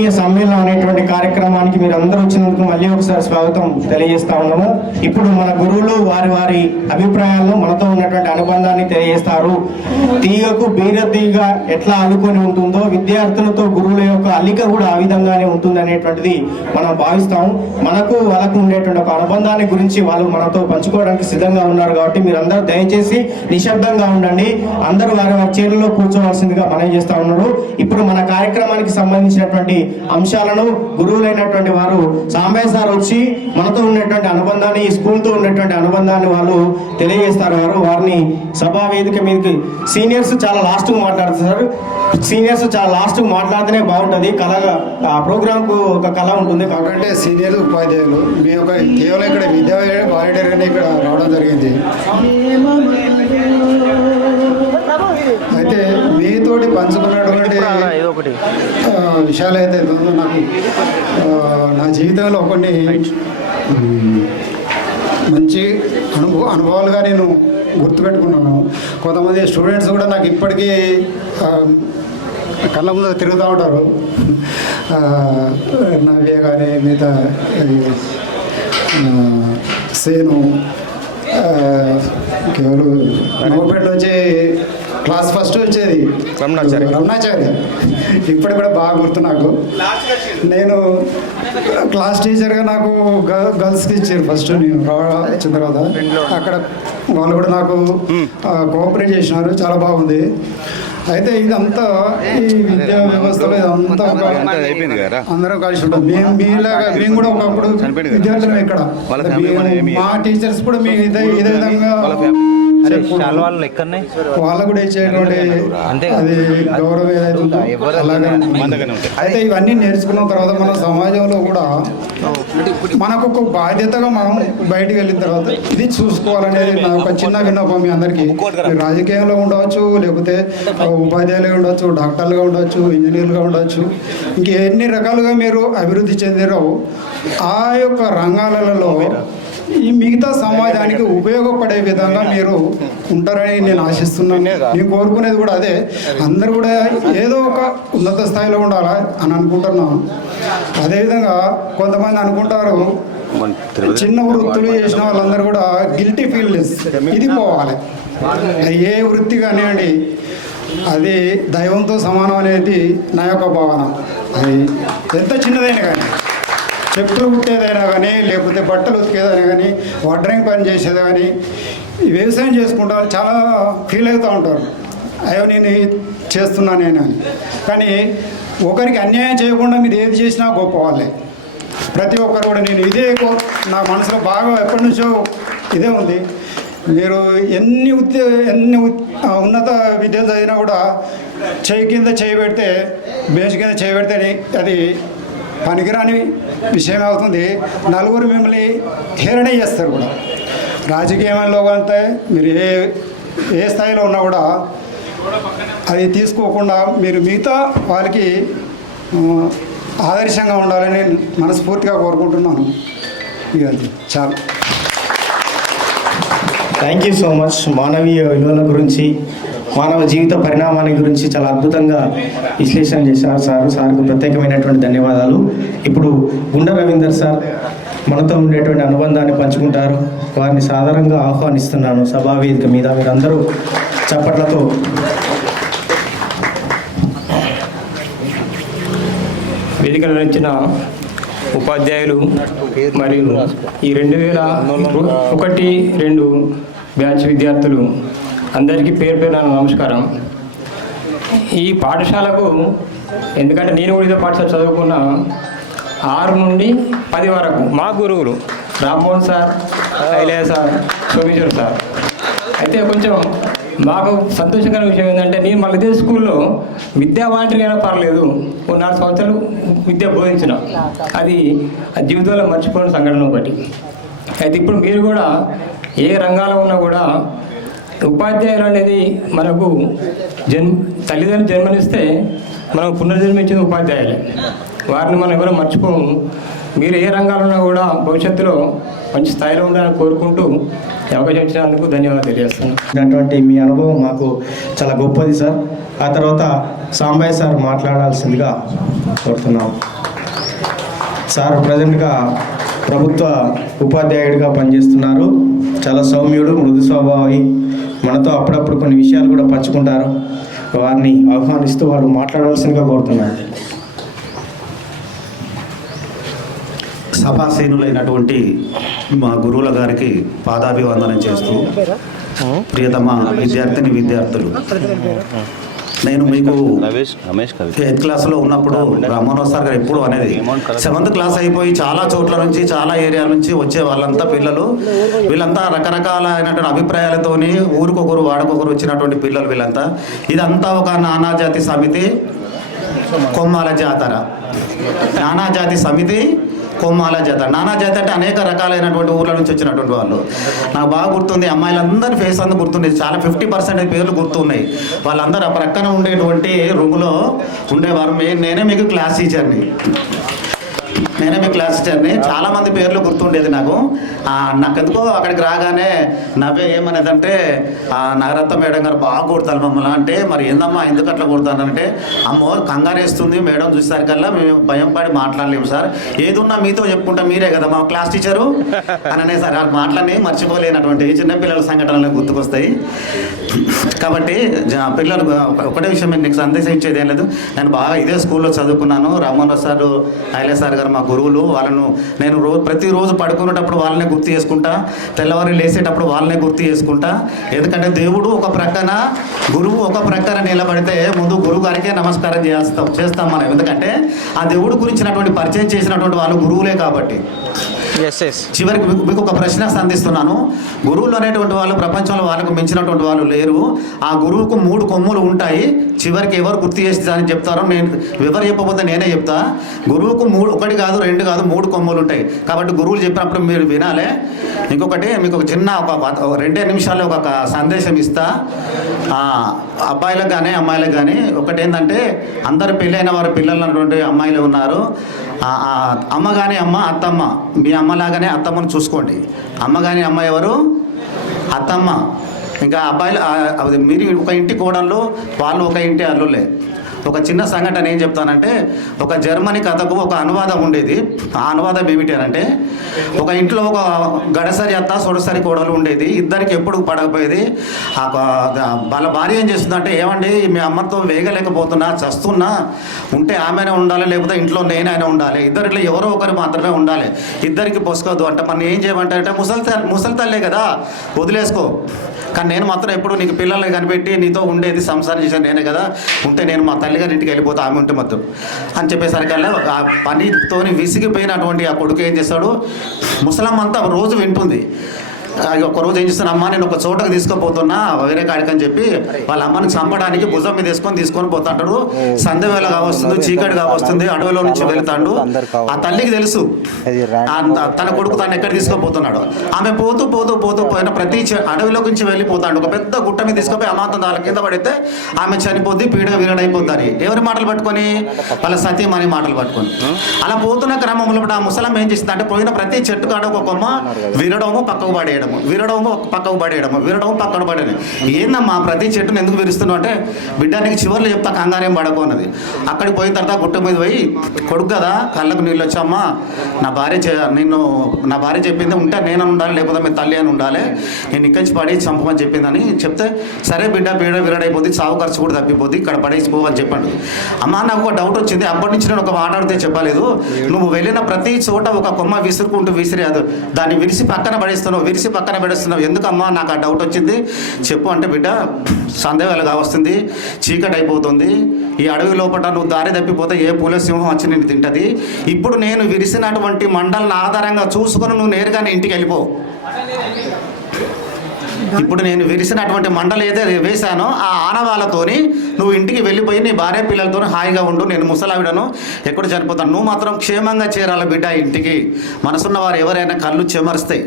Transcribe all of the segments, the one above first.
సమ్మేళనం అనేటువంటి కార్యక్రమానికి మీరు అందరూ వచ్చినందుకు మళ్ళీ ఒకసారి స్వాగతం తెలియజేస్తా ఉన్నాము. ఇప్పుడు మన గురువులు వారి వారి అభిప్రాయాలను మనతో ఉన్నటువంటి అనుబంధాన్ని తెలియజేస్తారు. తీగకు బీరతీగ ఎట్లా అల్లుకొని ఉంటుందో విద్యార్థులతో గురువుల యొక్క అల్లిక కూడా ఆ విధంగానే ఉంటుంది అనేటువంటిది మనం భావిస్తాము. మనకు వాళ్ళకు ఉండేటువంటి ఒక అనుబంధాన్ని గురించి వాళ్ళు మనతో పంచుకోవడానికి సిద్ధంగా ఉన్నారు. కాబట్టి మీరు అందరూ దయచేసి నిశ్శబ్దంగా ఉండండి. అందరూ వారి వారి చైర్లలో కూర్చోవలసిందిగా మనం చేస్తా ఉన్నారు. ఇప్పుడు మన కార్యక్రమానికి సంబంధించినటువంటి అంశాలను గురువులైనటువంటి వారు సాంబయ్య సార్ వచ్చి మనతో ఉన్నటువంటి అనుబంధాన్ని, ఈ స్కూల్తో ఉన్నటువంటి అనుబంధాన్ని వాళ్ళు తెలియజేస్తారు. వారిని సభా వేదిక మీదకి సీనియర్స్ చాలా లాస్ట్గా మాట్లాడుతున్నారు. సీనియర్స్ చాలా లాస్ట్గా మాట్లాడితేనే బాగుంటుంది. కళగా ఆ ప్రోగ్రామ్కు ఒక కళ ఉంటుంది కాబట్టి సీనియర్ ఉపాధ్యాయులు మీ యొక్క కేవలం ఇక్కడ విద్యా వాలంటీర్గానే ఇక్కడ రావడం జరిగింది. అయితే మీతోటి పంచుకున్నటువంటి విషయాలు అయితే నాకు నా జీవితంలో కొన్ని మంచి అనుభవాలుగా నేను గుర్తుపెట్టుకున్నాను. కొంతమంది స్టూడెంట్స్ కూడా నాకు ఇప్పటికీ కళ్ళ ముందు తిరుగుతూ ఉంటారు. నవ్య కానీ మిగతా సేను కేవలం నవ్వుపేట నుంచి క్లాస్ ఫస్ట్ వచ్చేది రమణాచార్య. ఇప్పటికి కూడా బాగా గుర్తు నాకు. నేను క్లాస్ టీచర్గా నాకు గర్ల్స్కి ఇచ్చారు ఫస్ట్. నేను వచ్చిన తర్వాత అక్కడ వాళ్ళు కూడా నాకు కోఆపరేట్ చేసినారు. చాలా బాగుంది. అయితే ఇదంతా ఈ విద్యా వ్యవస్థలో ఇదంతా అందరం కలిసి ఉంటాం. మీలాగా మేము కూడా ఒకప్పుడు విద్యార్థులు ఇక్కడ మా టీచర్స్ కూడా మీ ఇదే విధంగా వాళ్ళకు కూడా ఇచ్చేటువంటి అది గౌరవం ఏదైతుందో అలాగే. అయితే ఇవన్నీ నేర్చుకున్న తర్వాత మన సమాజంలో కూడా మనకు ఒక బాధ్యతగా మనం బయటికి వెళ్ళిన తర్వాత ఇది చూసుకోవాలనేది నా ఒక చిన్న విన్నపం మీ అందరికీ. రాజకీయంలో ఉండవచ్చు, లేకపోతే ఉపాధ్యాయులుగా ఉండవచ్చు, డాక్టర్లుగా ఉండవచ్చు, ఇంజనీర్లుగా ఉండవచ్చు, ఇంకెన్ని రకాలుగా మీరు అభివృద్ధి చెందారో ఆ యొక్క రంగాలలో ఈ మిగతా సమాజానికి ఉపయోగపడే విధంగా మీరు ఉంటారని నేను ఆశిస్తున్నాను. నేను కోరుకునేది కూడా అదే. అందరూ కూడా ఏదో ఒక ఉన్నత స్థాయిలో ఉండాలా అని అనుకుంటున్నాను. అదేవిధంగా కొంతమంది అనుకుంటారు చిన్న వృత్తులు చేసిన వాళ్ళందరూ కూడా గిల్టీ ఫీల్నెస్ ఇది పోవాలి. ఏ వృత్తి కానివ్వండి అది దైవంతో సమానం అనేది నా యొక్క భావన. అది ఎంత చిన్నదైనా కానీ, చెప్పులు కుట్టేదైనా కానీ, లేకపోతే బట్టలు ఉతికేదైనా కానీ, వడ్రంగి పని చేసేది కానీ, వ్యవసాయం చేసుకుంటా చాలా ఫీల్ అవుతూ ఉంటారు. అయ్యో నేను చేస్తున్నాను అని. కానీ ఒకరికి అన్యాయం చేయకుండా మీరు ఏది చేసినా గొప్ప వాళ్ళే. ప్రతి ఒక్కరు కూడా నేను ఇదే నా మనసులో బాగా ఎప్పటి నుంచో ఇదే ఉంది. మీరు ఎన్ని ఉన్నత విద్యలు చదివినా కూడా చేయి కింద చేయి పెడితే, బేస్ కింద చేయి పెడితే అది పనికిరాని విషయం అవుతుంది. నలుగురు మిమ్మల్ని హేళన చేస్తారు కూడా. రాజకీయంలో అంతే మీరు ఏ స్థాయిలో ఉన్నా కూడా అది తీసుకోకుండా మీరు మిగతా వాళ్ళకి ఆదర్శంగా ఉండాలని మనస్ఫూర్తిగా కోరుకుంటున్నాను. ఇక అది చాలా థ్యాంక్ యూ సో మచ్. మానవీయ విలువల గురించి, మానవ జీవిత పరిణామాన్ని గురించి చాలా అద్భుతంగా విశ్లేషణ చేశారు సార్. సార్కు ప్రత్యేకమైనటువంటి ధన్యవాదాలు. ఇప్పుడు గుండ రవీందర్ సార్ మనతో ఉండేటువంటి అనుబంధాన్ని పంచుకుంటారు. వారిని సాధారణంగా ఆహ్వానిస్తున్నాను సభా వేదిక మీద. మీరందరూ చప్పట్లతో వేదిక నిర్వహించిన ఉపాధ్యాయులు మరియు ఈ 2001-2 బ్యాచ్ విద్యార్థులు అందరికీ పేరు పేరు నమస్కారం. ఈ పాఠశాలకు ఎందుకంటే నేను కూడా ఇదే పాఠశాల చదువుకున్న 6 నుండి 10 వరకు మా గురువులు Rammohan sir, Shailayya sir, Someshwar sir. అయితే కొంచెం మాకు సంతోషకరమైన విషయం ఏంటంటే నేను మళ్ళీ ఇదే స్కూల్లో విద్యా వాలంటీర్ అయినా పర్లేదు 4 సంవత్సరాలు విద్య బోధించిన. అది జీవితంలో మర్చిపోయిన సంఘటన ఒకటి. అయితే ఇప్పుడు మీరు కూడా ఏ రంగాల్లో ఉన్నా కూడా ఉపాధ్యాయులు అనేది మనకు తల్లిదండ్రులు జన్మనిస్తే మనకు పునర్జన్మించింది ఉపాధ్యాయులే. వారిని మనం ఎవరో మర్చిపోము. మీరు ఏ రంగాల్లో ఉన్నా కూడా భవిష్యత్తులో మంచి స్థాయిలో ఉండాలని కోరుకుంటూ అవకాశం ఇచ్చినందుకు ధన్యవాదాలు తెలియజేస్తున్నాను. మీ అనుభవం మాకు చాలా గొప్పది సార్. ఆ తర్వాత సాంబయ్య సార్ మాట్లాడాల్సిందిగా కోరుతున్నాం. సార్ ప్రజెంట్గా ప్రభుత్వ ఉపాధ్యాయుడిగా పనిచేస్తున్నారు. చాలా సౌమ్యుడు, మృదు స్వభావి. మనతో అప్పుడప్పుడు కొన్ని విషయాలు కూడా పంచుకుంటారు. వారిని ఆహ్వానిస్తూ వారు మాట్లాడవలసిందిగా కోరుతున్నారు. సభాసీనులైనటువంటి మా గురువుల గారికి పాదాభివందనం చేస్తూ, ప్రియతమ విద్యార్థులు, నేను మీకు 8th క్లాస్లో ఉన్నప్పుడు రామ్మోహన్ సార్ గారు ఎప్పుడు అనేది 7th క్లాస్ అయిపోయి చాలా చోట్ల నుంచి, చాలా ఏరియా నుంచి వచ్చే వాళ్ళంతా పిల్లలు, వీళ్ళంతా రకరకాలైనటువంటి అభిప్రాయాలతోని ఊరికొకరు వాడకొకరు వచ్చినటువంటి పిల్లలు వీళ్ళంతా. ఇదంతా ఒక నానాజాతి సమితి కొమ్మాల జాతర. నానాజాతి సమితి కొమ్మాల జాతర. నానాజాతి అంటే అనేక రకాలైనటువంటి ఊర్ల నుంచి వచ్చినటువంటి వాళ్ళు. నాకు బాగా గుర్తుంది, అమ్మాయిలందరి ఫేస్ అంతా గుర్తుంది. చాలా 50% పేర్లు గుర్తున్నాయి. వాళ్ళందరూ ఆ ప్రక్కన ఉండేటువంటి రూములో ఉండేవారు. నేనే మీకు క్లాస్ టీచర్ని. చాలా మంది పేర్లు గుర్తుండేది నాకు. నాకెందుకో అక్కడికి రాగానే నవ్వే ఏమనేదంటే, నగరత్న మేడం గారు బాగా కొడతారు మమ్మల్ని. అంటే మరి ఏందమ్మా ఎందుకు అట్లా కొడతానంటే, అమ్మో కంగారేస్తుంది మేడం చూసేసరికల్లా మేము భయం పడి మాట్లాడలేము సార్, ఏదున్నా మీతో చెప్పుకుంటా, మీరే కదా మా క్లాస్ టీచరు అని సార్. ఆ మాటలన్నీ మర్చిపోలేనటువంటి చిన్నపిల్లల సంఘటనలు గుర్తుకొస్తాయి. కాబట్టి పిల్లలు ఒకటే విషయం మీకు సందేశం ఇచ్చేది ఏం లేదు. నేను బాగా ఇదే స్కూల్లో చదువుకున్నాను. రామ్మోహన్ సార్, ఐలే సార్ గారు మా గురువులు. వాళ్ళను నేను ప్రతిరోజు పడుకునేటప్పుడు వాళ్ళనే గుర్తు చేసుకుంటా, తెల్లవారు లేసేటప్పుడు వాళ్ళనే గుర్తు చేసుకుంటా. ఎందుకంటే దేవుడు ఒక ప్రక్కన, గురువు ఒక ప్రక్కన నిలబడితే ముందు గురువు గారికే నమస్కారం చేస్తాం మనం. ఎందుకంటే ఆ దేవుడు గురించినటువంటి పరిచయం చేసినటువంటి వాళ్ళు గురువులే కాబట్టి. చివరికి మీకు ఒక ప్రశ్న సంధిస్తున్నాను. గురువులు అనేటువంటి వాళ్ళు ప్రపంచంలో వాళ్ళకు మించినటువంటి వాళ్ళు లేరు. ఆ గురువుకు 3 కొమ్ములు ఉంటాయి. చివరికి ఎవరు గుర్తు చేస్తారని చెప్తారో నేను ఎవరు చెప్పబోతే నేనే చెప్తా. గురువుకు 1 కాదు 2 కాదు 3 కొమ్ములు ఉంటాయి. కాబట్టి గురువులు చెప్పినప్పుడు మీరు వినాలి. ఇంకొకటి మీకు ఒక చిన్న ఒక 2 నిమిషాల్లో ఒక సందేశం ఇస్తా. అబ్బాయిలకు కానీ అమ్మాయిలకు కానీ ఒకటి ఏంటంటే, అందరు పెళ్ళైన వారు పిల్లలు అన్నటువంటి అమ్మాయిలు ఉన్నారు. అమ్మ కానీ అమ్మ, అత్తమ్మ, మీ అమ్మలాగానే అత్తమ్మను చూసుకోండి. అమ్మ కానీ అమ్మ ఎవరు? అత్తమ్మ. ఇంకా అబ్బాయిలు మీరు ఒక ఇంటి కోడళ్ళు, వాళ్ళు ఒక ఇంటి అల్లులే. ఒక చిన్న సంఘటన ఏం చెప్తానంటే, ఒక జర్మనీ కథకు ఒక అనువాదం ఉండేది. ఆ అనువాదం ఏమిటి అంటే, ఒక ఇంట్లో ఒక గడసరి అత్త, సొడసరి కోడలు ఉండేది. ఇద్దరికి ఎప్పుడు పడకపోయేది. వాళ్ళ భార్య ఏం చేస్తుందంటే, ఏమండి మీ అమ్మతో వేగలేకపోతున్నా, చస్తున్నా, ఉంటే ఆమెనే ఉండాలి, లేకపోతే ఇంట్లో నేనైనా ఉండాలి, ఇద్దరిలో ఎవరో ఒకరు మాత్రమే ఉండాలి, ఇద్దరికి పొసుకోవద్దు అంటే మనం ఏం చేయమంటే, ముసలి తల్లే కదా వదిలేసుకో, కానీ నేను మాత్రం ఎప్పుడు నీకు పిల్లల్ని కనిపెట్టి నీతో ఉండేది, సంసారం చేశాను నేనే కదా, ఉంటే నేను మా తల్లిగారి ఇంటికి వెళ్ళిపోతా, ఆమె ఉంటే మొత్తం అని చెప్పేసరికల్లా ఆ పనితోని విసిగిపోయినటువంటి ఆ కొడుకు ఏం చేస్తాడు, ముసలమ్మ అంతా రోజు వింటుంది. ఒకరోజు ఏం చేస్తాను, అమ్మ నేను ఒక చోటకు తీసుకుపోతున్నా వేరే కాడికి అని చెప్పి వాళ్ళ అమ్మని చంపడానికి భుజం మీద తీసుకొని పోతాడు. సంధ్య వేళ కావస్తుంది, చీకటి కావస్తుంది, అడవిలో నుంచి వెళ్తాడు. ఆ తల్లికి తెలుసు తన కొడుకు తను ఎక్కడ తీసుకుపోతున్నాడు. ఆమె పోతూ పోయిన ప్రతి అడవిలో నుంచి వెళ్ళిపోతాడు. ఒక పెద్ద గుట్ట మీద తీసుకుపోయి అమాంతం దాని కింద పడితే ఆమె చనిపోద్ది, పీడ విరడైపోతారు. ఎవరి మాటలు పట్టుకొని? వాళ్ళ సతీమణి మాటలు పట్టుకొని. అలా పోతున్న క్రమంలో ఆ ముసలం ఏం చేస్తుంది అంటే, పోయిన ప్రతి చెట్టు కాడ ఒక కొమ్మ విరడము పక్కకు పడేయడం, విరడము పక్కకు పడేయడం, విరడము పక్కన పడేయడం. ఏందమ్మా ప్రతి చెట్టును ఎందుకు విరుస్తున్నావు అంటే, బిడ్డ నీకు చివర్లో చెప్తా కంగారేం పడకు అన్నది. అక్కడికి పోయిన తర్వాత గుట్ట మీద పోయి, కొడుకు కదా కళ్ళకు నీళ్ళు వచ్చామ్మా, నా భార్య చెప్పింది ఉంటే నేను ఉండాలి, లేకపోతే మీ తల్లి అని ఉండాలి, నేను ఇక్కడి నుంచి పడేసి చంపమని చెప్పిందని చెప్తే, సరే బిడ్డ పీడ విరడైపోద్ది, చావు ఖర్చు కూడా తప్పిపోద్ది, ఇక్కడ పడేసిపోవని చెప్పండి. అమ్మ నాకు ఒక డౌట్ వచ్చింది, అప్పటి నుంచి నేను ఒక మాట్లాడితే చెప్పలేదు, నువ్వు వెళ్ళిన ప్రతి చోట ఒక కొమ్మ విసురుకుంటూ విసిరేదు, దాన్ని విరిసి పక్కన పడేస్తున్నావు ఎందుకమ్మా, నాకు ఆ డౌట్ వచ్చింది చెప్పు అంటే, బిడ్డ సందేహాలు కావస్తుంది, చీకటి అయిపోతుంది, ఈ అడవి లోపల నువ్వు దారి తప్పిపోతే ఏ పూల సింహం వచ్చి నేను తింటది, ఇప్పుడు నేను విరిసినటువంటి మండలను ఆధారంగా చూసుకొని నువ్వు నేరుగా ఇంటికి వెళ్ళిపో. ఇప్పుడు నేను విరిసినటువంటి మండలు ఏదైతే వేశానో ఆ ఆనవాళ్ళతోని నువ్వు ఇంటికి వెళ్ళిపోయి నీ భార్య పిల్లలతో హాయిగా ఉండు, నేను ముసలావిడను ఎక్కడ చనిపోతాను, నువ్వు మాత్రం క్షేమంగా చేరాలి బిడ్డ ఇంటికి. మనసున్న వారు ఎవరైనా కళ్ళు చెమరుస్తాయి,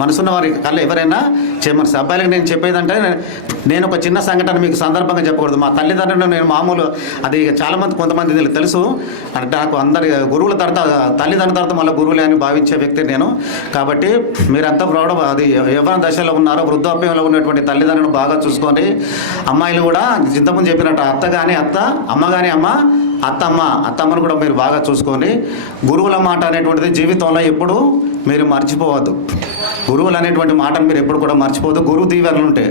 మనసున్న వారి కళ్ళు ఎవరైనా చెమరుస్తాయి. అబ్బాయిలకు నేను చెప్పేదంటే, నేను ఒక చిన్న సంఘటన మీకు సందర్భంగా చెప్పకూడదు. మా తల్లిదండ్రులు నేను మామూలు, అది చాలామంది కొంతమంది తెలుసు అంటే, నాకు అందరి గురువుల తర్వాత తల్లిదండ్రుల తర్వాత మళ్ళీ గురువులే అని భావించే వ్యక్తి నేను. కాబట్టి మీరంతా అది ఎవరి దశలో ఉన్నారో, వృద్ధాప్యంలో ఉన్నటువంటి తల్లిదండ్రులను బాగా చూసుకోండి. అమ్మాయిలు కూడా ఇంతకుముందు చెప్పినట్టు అత్త కానీ అత్త, అమ్మ కానీ అమ్మ, అత్తమ్మను కూడా మీరు బాగా చూసుకొని గురువుల మాట అనేటువంటిది జీవితంలో ఎప్పుడు మీరు మర్చిపోవద్దు. గురువులు అనేటువంటి మాటను మీరు ఎప్పుడు కూడా మర్చిపోవద్దు. గురు దీవెనలు ఉంటాయి.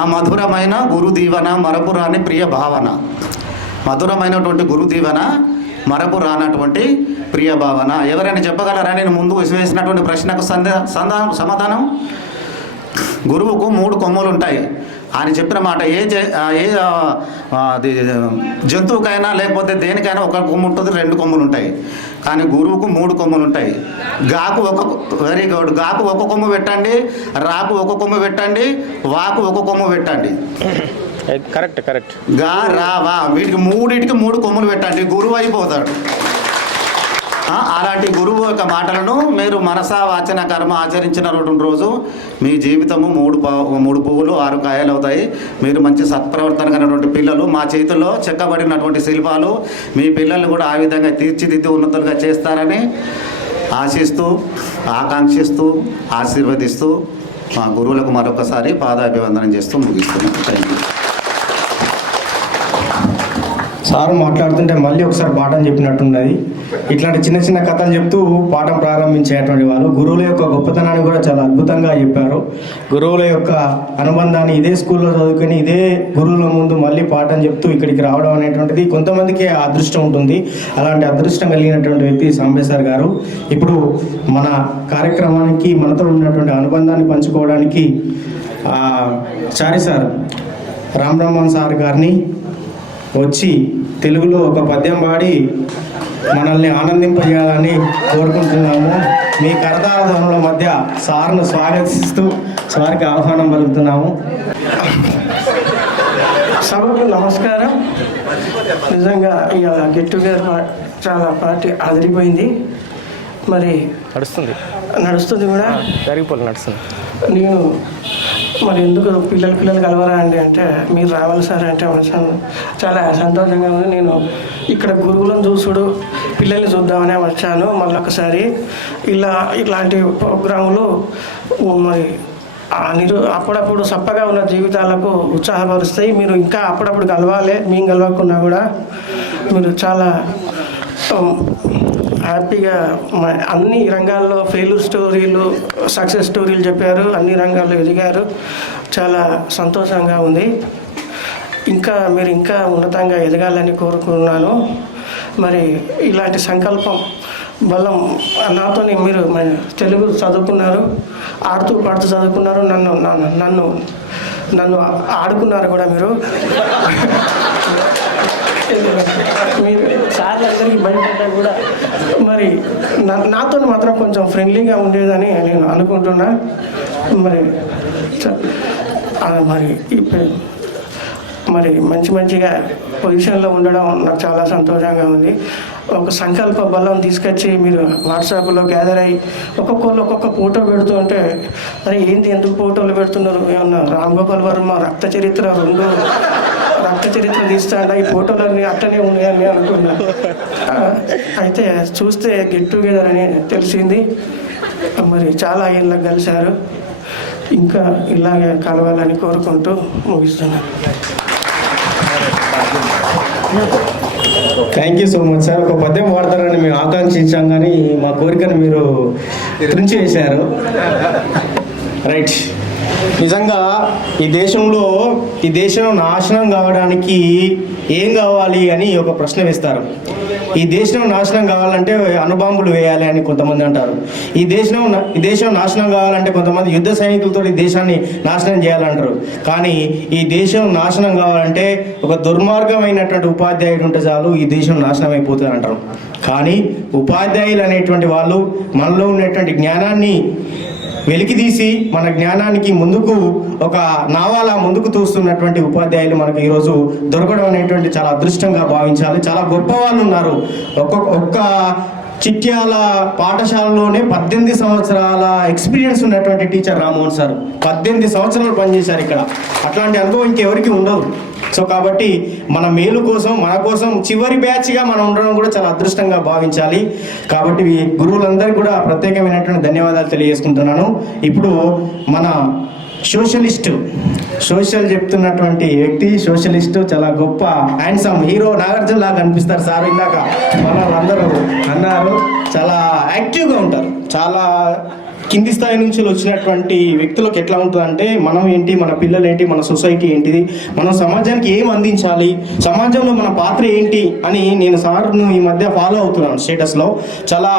ఆ మధురమైన గురు దీవెన మరపురాని ప్రియ భావన. మధురమైనటువంటి గురు దీవెన మరపు రానటువంటి ప్రియ భావన. ఎవరైనా చెప్పగలరా నేను ముందు వేసినటువంటి ప్రశ్నకు సమాధానం? గురువుకు 3 కొమ్ములు ఉంటాయి. ఆయన చెప్పిన మాట అది జంతువుకైనా లేకపోతే దేనికైనా ఒక కొమ్ము ఉంటుంది, 2 కొమ్ములు ఉంటాయి. కానీ గురువుకు 3 కొమ్ములు ఉంటాయి. Very good. గాకు 1 కొమ్ము పెట్టండి, రాకు 1 కొమ్ము పెట్టండి, వాకు 1 కొమ్ము పెట్టండి. కరెక్ట్. గా రా వా వీటికి 3 కొమ్ములు పెట్టండి, గురువు అయిపోతాడు. అలాంటి గురువు యొక్క మాటలను మీరు మనసా వాచన కర్మ ఆచరించిన రోజు మీ జీవితము 3 పువ్వులు 6 కాయలు అవుతాయి. మీరు మంచి సత్ప్రవర్తన కలిగినటువంటి పిల్లలు, మా చేతుల్లో చెక్కబడినటువంటి శిల్పాలు, మీ పిల్లలు కూడా ఆ విధంగా తీర్చిదిద్ది ఉన్నతులుగా చేస్తారని ఆశిస్తూ, ఆకాంక్షిస్తూ, ఆశీర్వదిస్తూ మా గురువులకు మరొకసారి పాదాభివందనం చేస్తూ ముగిస్తున్నాను. Thank you. సార్ మాట్లాడుతుంటే మళ్ళీ ఒకసారి పాఠం చెప్పినట్టున్నది. ఇట్లాంటి చిన్న చిన్న కథలు చెప్తూ పాఠం ప్రారంభించేటువంటి వాళ్ళు గురువుల యొక్క గొప్పతనాన్ని కూడా చాలా అద్భుతంగా చెప్పారు. గురువుల యొక్క అనుబంధాన్ని ఇదే స్కూల్లో చదువుకొని ఇదే గురువుల ముందు మళ్ళీ పాఠం చెప్తూ ఇక్కడికి రావడం అనేటువంటిది కొంతమందికి అదృష్టం ఉంటుంది. అలాంటి అదృష్టం కలిగినటువంటి వ్యక్తి సాంబే సార్ గారు. ఇప్పుడు మన కార్యక్రమానికి మనతో ఉన్నటువంటి అనుబంధాన్ని పంచుకోవడానికి చారి సార్ రామ్ సార్ గారిని వచ్చి తెలుగులో ఒక పద్యం పాడి మనల్ని ఆనందింపజేయాలని కోరుకుంటున్నాము. మీ కరతాళ ధ్వనుల మధ్య సార్ను స్వాగతిస్తూ సార్కి ఆహ్వానం పలుకుతున్నాము. సభకు నమస్కారం. నిజంగా ఇవాళ గెట్ టుగెదర్ చాలా పార్టీ అదిరిపోయింది. మరి నడుస్తుంది కూడా నడుస్తుంది. నేను మరి ఎందుకు పిల్లలు కలవరా అండి అంటే మీరు రావాలి సార్ అంటే వచ్చాను. చాలా సంతోషంగా ఉంది. నేను ఇక్కడ గురువులను చూసుడు పిల్లల్ని చూద్దామనే వచ్చాను. మళ్ళీ ఒకసారి ఇలాంటి ప్రోగ్రాములు మరి అప్పుడప్పుడు సప్పగా ఉన్న జీవితాలకు ఉత్సాహపరుస్తాయి. మీరు ఇంకా అప్పుడప్పుడు కలవాలి. మేము కలవకున్నా కూడా మీరు చాలా హ్యాపీగా అన్ని రంగాల్లో ఫెయిల్యూర్ స్టోరీలు, సక్సెస్ స్టోరీలు చెప్పారు. అన్ని రంగాల్లో ఎదిగారు. చాలా సంతోషంగా ఉంది. మీరు ఇంకా ఉన్నతంగా ఎదగాలని కోరుకున్నాను. మరి ఇలాంటి సంకల్పం బలం నాతోని మీరు తెలుగు చదువుకున్నారు, ఆడుతూ పాడుతూ చదువుకున్నారు, నన్ను ఆడుకున్నారు కూడా. మీరు సార్లందరికీ భయపడ్డా కూడా మరి నాతో మాత్రం కొంచెం ఫ్రెండ్లీగా ఉండేదని నేను అనుకుంటున్నా. మరి మంచిగా పొజిషన్లో ఉండడం నాకు చాలా సంతోషంగా ఉంది. ఒక సంకల్ప బలం తీసుకొచ్చి మీరు వాట్సాప్లో గ్యాదర్ అయ్యి ఒక్కొక్క ఫోటో పెడుతూ ఉంటే అరే ఏంటి ఎందుకు ఫోటోలు పెడుతున్నారు, ఏమన్నా రామ్ గోపాల్ వర్మ రక్త చరిత్ర తీస్తాడ, ఈ ఫోటోలన్నీ అట్టనే ఉన్నాయని అనుకున్నాను. అయితే చూస్తే గెట్ టుగెదర్ అని తెలిసింది. మరి చాలా ఏళ్ళకి కలిశారు. ఇంకా ఇలాగే కలవాలని కోరుకుంటూ ముగిస్తున్నాను. Thank you so much sir. ఒక పద్యం వాడతారని మేము ఆకాంక్షించాం, కానీ మా కోరికను మీరు త్రుంచి వేశారు. రైట్. నిజంగా ఈ దేశం నాశనం కావడానికి ఏం కావాలి అని ఒక ప్రశ్న వేస్తారు. ఈ దేశం నాశనం కావాలంటే అణుబాంబులు వేయాలి అని కొంతమంది అంటారు. ఈ దేశం నాశనం కావాలంటే కొంతమంది యుద్ధ సైనికులతో ఈ దేశాన్ని నాశనం చేయాలంటారు. కానీ ఈ దేశం నాశనం కావాలంటే ఒక దుర్మార్గమైనటువంటి ఉపాధ్యాయుడు ఉంటే చాలు ఈ దేశం నాశనం అయిపోతుంది అంటారు. కానీ ఉపాధ్యాయులు అనేటువంటి వాళ్ళు మనలో ఉన్నటువంటి జ్ఞానాన్ని వెలికితీసి మన జ్ఞానానికి ముందుకు ఒక నావాలా ముందుకు తోస్తున్నటువంటి ఉపాధ్యాయులు మనకు ఈరోజు దొరకడం అనేటువంటి చాలా అదృష్టంగా భావించాలి. చాలా గొప్ప వాళ్ళు ఉన్నారు. ఒక్క చిట్యాల పాఠశాలలోనే 18 సంవత్సరాల ఎక్స్పీరియన్స్ ఉన్నటువంటి టీచర్ రామ్మోహన్ సార్ 18 సంవత్సరాలు పనిచేశారు ఇక్కడ. అట్లాంటి అనుభవం ఇంకెవరికి ఉండదు. సో కాబట్టి మన మేలు కోసం, మన కోసం చివరి బ్యాచ్గా మనం ఉండడం కూడా చాలా అదృష్టంగా భావించాలి. కాబట్టి గురువులందరికీ కూడా ప్రత్యేకమైనటువంటి ధన్యవాదాలు తెలియజేసుకుంటున్నాను. ఇప్పుడు మన సోషల్ చెప్తున్నటువంటి వ్యక్తి, సోషలిస్టు, చాలా గొప్ప హ్యాండ్సమ్ హీరో నాగార్జున లాగా కనిపిస్తారు సార్. ఇందాక వాళ్ళందరూ అన్నారు, చాలా యాక్టివ్గా ఉంటారు. చాలా కింది స్థాయి నుంచి వచ్చినటువంటి వ్యక్తులకు ఎట్లా ఉంటుందంటే మనం ఏంటి, మన పిల్లలు ఏంటి, మన సొసైటీ ఏంటిది, మనం సమాజానికి ఏం అందించాలి, సమాజంలో మన పాత్ర ఏంటి అని నేను సార్ను ఈ మధ్య ఫాలో అవుతున్నాను స్టేటస్లో. చాలా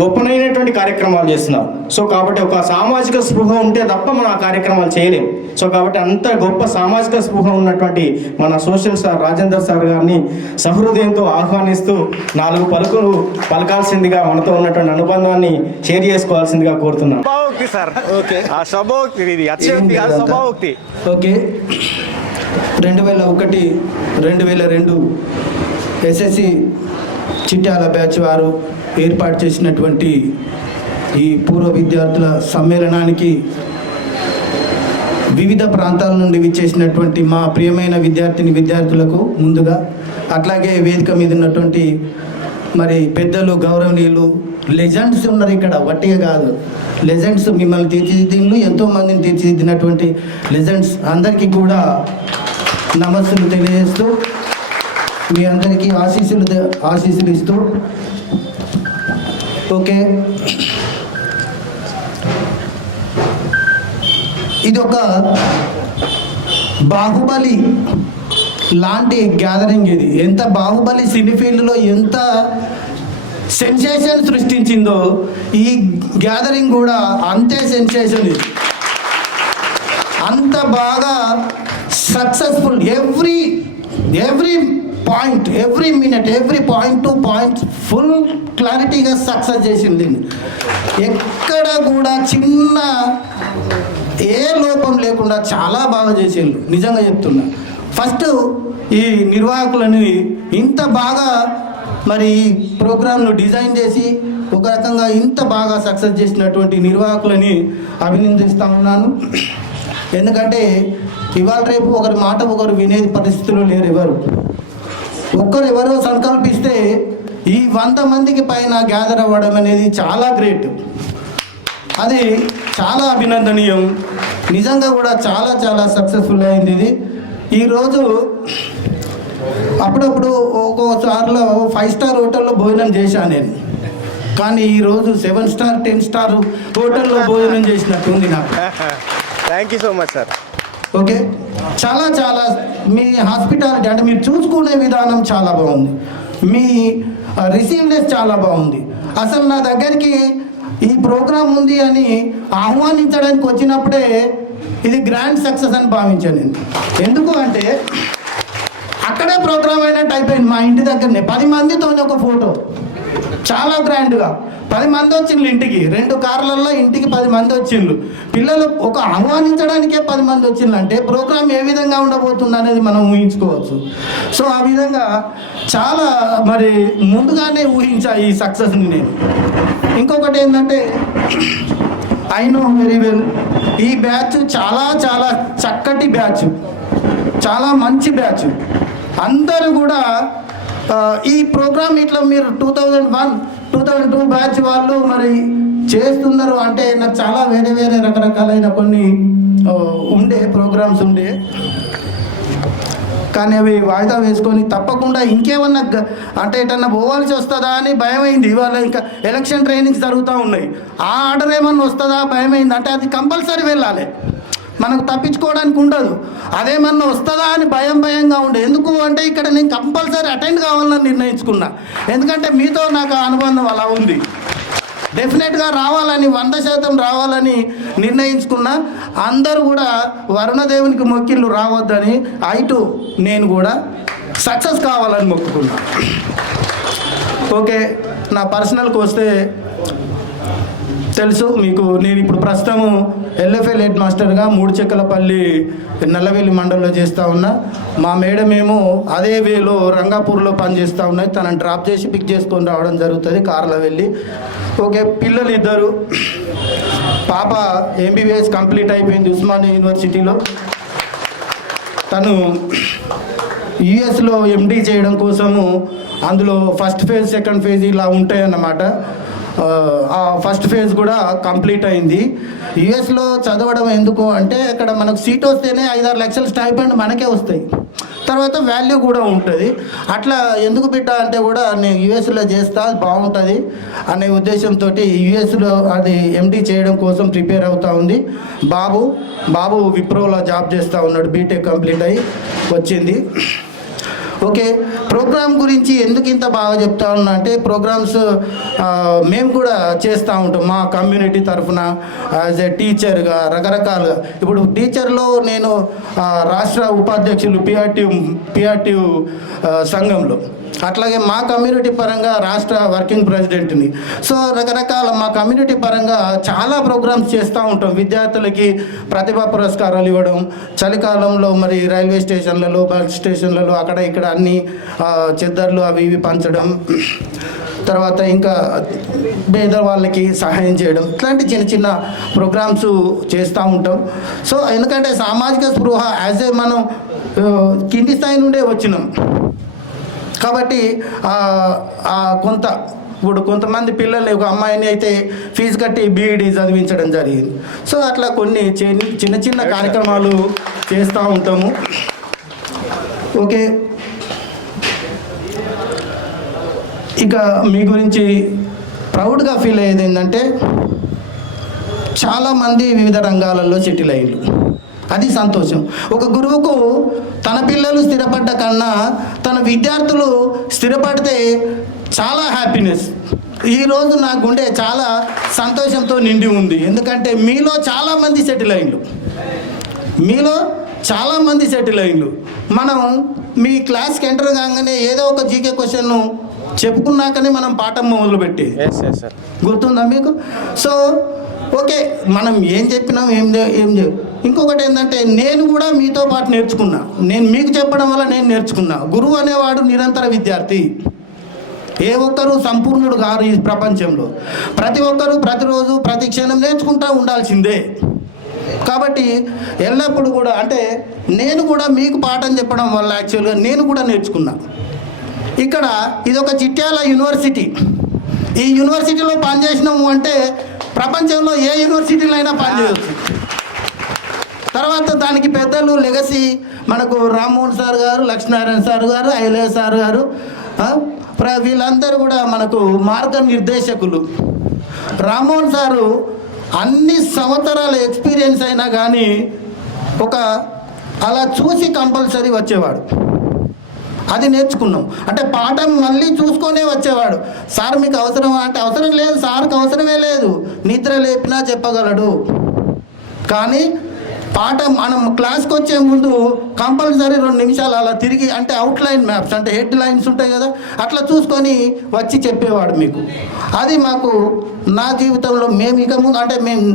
గొప్పనైనటువంటి కార్యక్రమాలు చేస్తున్నారు. సో కాబట్టి ఒక సామాజిక స్పృహ ఉంటే తప్ప మనం ఆ కార్యక్రమాలు చేయలేం. సో కాబట్టి అంత గొప్ప సామాజిక స్పృహ ఉన్నటువంటి మన సోషల్ సార్ రాజేందర్ సార్ గారిని సహృదయంతో ఆహ్వానిస్తూ 4 పలుకులు పలకాల్సిందిగా, మనతో ఉన్నటువంటి అనుబంధాన్ని షేర్ చేసుకోవాల్సిందిగా కోరుతున్నాను. స్వభావోక్తి సార్. ఓకే, ఆ స్వభావోక్తి, ఇది అత్యోక్తి కాదు, స్వభావోక్తి. ఓకే, 2001, 2002 ఎస్ఎస్సి చిట్యాల బ్యాచ్ వారు ఏర్పాటు చేసినటువంటి ఈ పూర్వ విద్యార్థుల సమ్మేళనానికి వివిధ ప్రాంతాల నుండి విచ్చేసినటువంటి మా ప్రియమైన విద్యార్థులకు ముందుగా, అట్లాగే వేదిక మీద ఉన్నటువంటి మరి పెద్దలు, గౌరవనీయులు, లెజెండ్స్ ఉన్నారు ఇక్కడ, వట్టిగా కాదు, లెజెండ్స్ మిమ్మల్ని తీర్చిదిద్దిండ్లు, ఎంతోమందిని తీర్చిదిద్దినటువంటి లెజెండ్స్ అందరికీ కూడా నమస్సులు తెలియజేస్తూ, మీ అందరికీ ఆశీస్సులు ఇస్తూ, ఓకే, ఇది ఒక బాహుబలి లాంటి గ్యాదరింగ్. ఇది ఎంత బాహుబలి సినీ ఫీల్డ్లో ఎంత సెన్సేషన్ సృష్టించిందో, ఈ గ్యాదరింగ్ కూడా అంతే సెన్సేషన్. ఇది అంత బాగా successful, every point, every minute, every point to point full క్లారిటీగా సక్సెస్ చేసింది. ఎక్కడ కూడా చిన్న ఏ లోపం లేకుండా చాలా బాగా చేసిండ్రు, నిజంగా చెప్తున్నా. ఫస్ట్ ఈ నిర్వాహకులని ఇంత బాగా మరి ప్రోగ్రామ్ను డిజైన్ చేసి ఒక రకంగా ఇంత బాగా సక్సెస్ చేసినటువంటి నిర్వాహకులని అభినందిస్తూ ఉన్నాను. ఎందుకంటే ఇవాళ రేపు ఒకరి మాట ఒకరు వినేది పరిస్థితుల్లో లేరు. ఎవరో సంకల్పిస్తే ఈ 100 మందికి పైన గ్యాదర్ అవ్వడం అనేది చాలా గ్రేట్. అది చాలా అభినందనీయం. నిజంగా కూడా చాలా చాలా సక్సెస్ఫుల్ అయింది ఇది. ఈరోజు అప్పుడప్పుడు ఒక్కోసారిలో 5 స్టార్ హోటల్లో భోజనం చేశాను నేను, కానీ ఈరోజు 7 స్టార్ 10 స్టార్ హోటల్లో భోజనం చేసినట్టుంది నాకు. Thank you so much sir. Okay, చాలా చాలా మీ హాస్పిటాలిటీ అంటే మీరు చూసుకునే విధానం చాలా బాగుంది, మీ రిసీవ్నెస్ చాలా బాగుంది. అసలు నా దగ్గరికి ఈ ప్రోగ్రాం ఉంది అని ఆహ్వానించడానికి వచ్చినప్పుడే ఇది గ్రాండ్ సక్సెస్ అని భావించాను నేను. ఎందుకు అంటే అక్కడే ప్రోగ్రామ్ అయినట్టు అయిపోయింది. మా ఇంటి దగ్గరనే 10 మందితో ఒక ఫోటో, చాలా గ్రాండ్గా 10 మంది వచ్చిండ్రు ఇంటికి, 2 కార్లలో ఇంటికి 10 మంది వచ్చిండ్రు. పిల్లలు ఒక ఆహ్వానించడానికే 10 మంది వచ్చిండ్రు అంటే ప్రోగ్రామ్ ఏ విధంగా ఉండబోతుంది అనేది మనం ఊహించుకోవచ్చు. సో ఆ విధంగా చాలా మరి ముందుగానే ఊహించా ఈ సక్సెస్ని నేను. ఇంకొకటి ఏంటంటే ఐ నో వెరీ వెల్, ఈ బ్యాచ్ చాలా చాలా చక్కటి బ్యాచ్, చాలా మంచి బ్యాచ్. అందరూ కూడా ఈ ప్రోగ్రామ్ ఇట్లా మీరు 2001, 2002 బ్యాచ్ వాళ్ళు మరి చేస్తున్నారు అంటే నాకు చాలా వేరే రకరకాలైన కొన్ని ఉండే ప్రోగ్రామ్స్ ఉండే, కానీ అవి వాయిదా వేసుకొని తప్పకుండా ఇంకేమన్నా అంటే ఎటన్నా పోవాల్సి వస్తుందా అని భయమైంది. ఇవాళ ఇంకా ఎలక్షన్ ట్రైనింగ్స్ జరుగుతూ ఉన్నాయి, ఆ ఆర్డర్ ఏమన్నా వస్తుందా భయమైంది. అంటే అది కంపల్సరీ వెళ్ళాలి, మనకు తప్పించుకోవడానికి ఉండదు. అదేమన్నా వస్తుందా అని భయంగా ఉండే. ఎందుకు అంటే ఇక్కడ నేను కంపల్సరీ అటెండ్ కావాలని నిర్ణయించుకున్నా, ఎందుకంటే మీతో నాకు అనుబంధం అలా ఉంది. డెఫినెట్గా రావాలని 100% రావాలని నిర్ణయించుకున్నా. అందరూ కూడా వరుణదేవునికి మొక్కిళ్ళు రావద్దని, అయిటు నేను కూడా సక్సెస్ కావాలని మొక్కుకున్నా. ఓకే, నా పర్సనల్కి వస్తే తెలుసు మీకు, నేను ఇప్పుడు ప్రస్తుతము ఎల్ఎఫ్ఎల్ హెడ్ మాస్టర్గా మూడుచెక్కలపల్లి నల్లవెల్లి మండలంలో చేస్తూ ఉన్నా. మా మేడం ఏమో అదే వేలో రంగాపూర్లో పనిచేస్తూ ఉన్నాయి, తనని డ్రాప్ చేసి పిక్ చేసుకొని రావడం జరుగుతుంది కార్లో వెళ్ళి. ఓకే, పిల్లలు 2, పాప ఎంబీబీఎస్ కంప్లీట్ అయిపోయింది ఉస్మానియా యూనివర్సిటీలో, తను యుఎస్లో ఎండీ చేయడం కోసము అందులో ఫస్ట్ ఫేజ్ సెకండ్ ఫేజ్ ఇలా ఉంటాయన్నమాట. ఆ ఫస్ట్ ఫేజ్ కూడా కంప్లీట్ అయింది. యుఎస్లో చదవడం ఎందుకు అంటే అక్కడ మనకు సీట్ వస్తేనే 5-6 లక్షల స్టైపెండ్ మనకే వస్తాయి, తర్వాత వాల్యూ కూడా ఉంటుంది. అట్లా ఎందుకు బిడ్డ అంటే కూడా నేను యుఎస్లో చేస్తా బాగుంటుంది అనే ఉద్దేశంతో యుఎస్లో అది ఎండి చేయడం కోసం ప్రిపేర్ అవుతూ ఉంది. బాబు విప్రోలో జాబ్ చేస్తూ ఉన్నాడు, బీటెక్ కంప్లీట్ అయ్యి వచ్చింది. ఓకే, ప్రోగ్రామ్ గురించి ఎందుకు ఇంత బాగా చెప్తా ఉన్నా అంటే ప్రోగ్రామ్స్ మేము కూడా చేస్తూ ఉంటాం మా కమ్యూనిటీ తరఫున యాజ్ ఏ టీచర్గా రకరకాలుగా. ఇప్పుడు టీచర్లో నేను రాష్ట్ర ఉపాధ్యక్షులు పిఆర్టీ సంఘంలో, అట్లాగే మా కమ్యూనిటీ పరంగా రాష్ట్ర వర్కింగ్ ప్రెసిడెంట్ని. సో రకరకాల మా కమ్యూనిటీ పరంగా చాలా ప్రోగ్రామ్స్ చేస్తూ ఉంటాం. విద్యార్థులకి ప్రతిభా పురస్కారాలు ఇవ్వడం, చలికాలంలో మరి రైల్వే స్టేషన్లలో బస్ స్టేషన్లలో అక్కడ ఇక్కడ అన్ని చెద్దర్లు అవి ఇవి పంచడం, తర్వాత ఇంకా పేద వాళ్ళకి సహాయం చేయడం, ఇట్లాంటి చిన్న చిన్న ప్రోగ్రామ్స్ చేస్తూ ఉంటాం. సో ఎందుకంటే సామాజిక స్పృహ యాజ్ ఏ మనం కింది స్థాయి నుండే వచ్చినాం కాబట్టి ఇప్పుడు కొంతమంది పిల్లల్ని ఒక అమ్మాయిని అయితే ఫీజు కట్టి బీఈడీ చదివించడం జరిగింది. సో అట్లా కొన్ని చిన్న చిన్న కార్యక్రమాలు చేస్తూ ఉంటాము. ఓకే, ఇక మీ గురించి ప్రౌడ్గా ఫీల్ అయ్యేది ఏంటంటే చాలామంది వివిధ రంగాలలో సెటిల్ అయ్యారు, అది సంతోషం. ఒక గురువుకు తన పిల్లలు స్థిరపడ్డ కన్నా తన విద్యార్థులు స్థిరపడితే చాలా హ్యాపీనెస్. ఈరోజు నా గుండె చాలా సంతోషంతో నిండి ఉంది, ఎందుకంటే మీలో చాలామంది సెటిల్ అయ్యిండు. మనం మీ క్లాస్కి ఎంటర్ కాగానే ఏదో ఒక జీకే క్వశ్చన్ను చెప్పుకున్నాకనే మనం పాఠం మొదలుపెట్టేది, గుర్తుందా మీకు? సో ఓకే, మనం ఏం చెప్పినాం ఏం ఇంకొకటి ఏంటంటే నేను కూడా మీతో పాటు నేర్చుకున్నా. నేను మీకు చెప్పడం వల్ల నేను నేర్చుకున్నా. గురువు అనేవాడు నిరంతర విద్యార్థి. ఏ ఒక్కరు సంపూర్ణుడు కాదు ఈ ప్రపంచంలో. ప్రతి ఒక్కరూ ప్రతిరోజు ప్రతి క్షణం నేర్చుకుంటూ ఉండాల్సిందే. కాబట్టి ఎల్లప్పుడూ కూడా అంటే నేను కూడా మీకు పాఠం చెప్పడం వల్ల యాక్చువల్గా నేను కూడా నేర్చుకున్నా. ఇక్కడ ఇది ఒక చిట్యాల యూనివర్సిటీ. ఈ యూనివర్సిటీలో పనిచేసినాము అంటే ప్రపంచంలో ఏ యూనివర్సిటీలో అయినా పనిచేయవచ్చు. తర్వాత దానికి పెద్దలు లెగసీ మనకు రామ్మోహన్ సార్ గారు, లక్ష్మీనారాయణ సార్ గారు, ఐలయ్య సార్ గారు, వీళ్ళందరూ కూడా మనకు మార్గనిర్దేశకులు. రామ్మోహన్ సారు అన్ని సంవత్సరాల ఎక్స్పీరియన్స్ అయినా కానీ అలా చూసి కంపల్సరీ వచ్చేవాడు. అది నేర్చుకున్నాం. అంటే పాఠం మళ్ళీ చూసుకొనే వచ్చేవాడు. సార్ మీకు అవసరమా అంటే అవసరం లేదు, సార్కి అవసరమే లేదు, నిద్ర లేపినా చెప్పగలడు. కానీ పాఠం మనం క్లాస్కి వచ్చే ముందు కంపల్సరీ 2 నిమిషాలు అలా తిరిగి అంటే అవుట్లైన్ మ్యాప్స్ అంటే హెడ్ లైన్స్ ఉంటాయి కదా, అట్లా చూసుకొని వచ్చి చెప్పేవాడు మీకు. అది మాకు నా జీవితంలో మేము ఇక ముందు అంటే మేము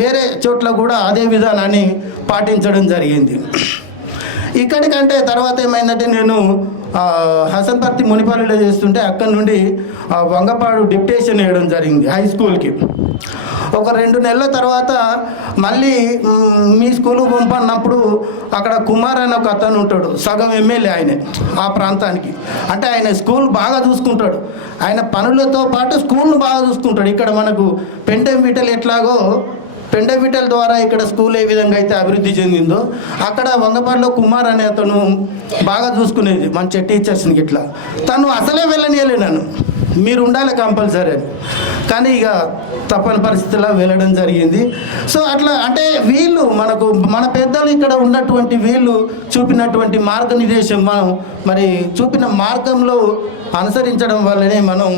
వేరే చోట్ల కూడా అదే విధానాన్ని పాటించడం జరిగింది. ఇక్కడికంటే తర్వాత ఏమైందంటే నేను హసన్పర్తి మునిపల్లిలో చేస్తుంటే అక్కడి నుండి వంగపాడు డిప్యుటేషన్ వేయడం జరిగింది హై స్కూల్కి. ఒక 2 నెలల తర్వాత మళ్ళీ మీ స్కూల్కి పంపన్నప్పుడు అక్కడ కుమార్ అని ఒక అతను ఉంటాడు, సగం ఎమ్మెల్యే ఆయనే ఆ ప్రాంతానికి. అంటే ఆయన స్కూల్ బాగా చూసుకుంటాడు, ఆయన పనులతో పాటు స్కూల్ను బాగా చూసుకుంటాడు. ఇక్కడ మనకు పెండెంవిటల్ ఎట్లాగో పెండెవిటల్ ద్వారా ఇక్కడ స్కూల్ ఏ విధంగా అయితే అభివృద్ధి చెందిందో అక్కడ వంగపాడులో కుమార్ అనే అతను బాగా చూసుకునేది మంచి టీచర్స్ని. ఇట్లా తను అసలే వెళ్ళనియలే నన్ను, మీరు ఉండాలి కంపల్సరీ అని. కానీ ఇక తప్పని పరిస్థితిలో వెళ్ళడం జరిగింది. సో అట్లా అంటే వీళ్ళు మనకు మన పెద్దలు ఇక్కడ ఉన్నటువంటి వీళ్ళు చూపినటువంటి మార్గనిర్దేశం మనం మరి చూపిన మార్గంలో అనుసరించడం వల్లనే మనం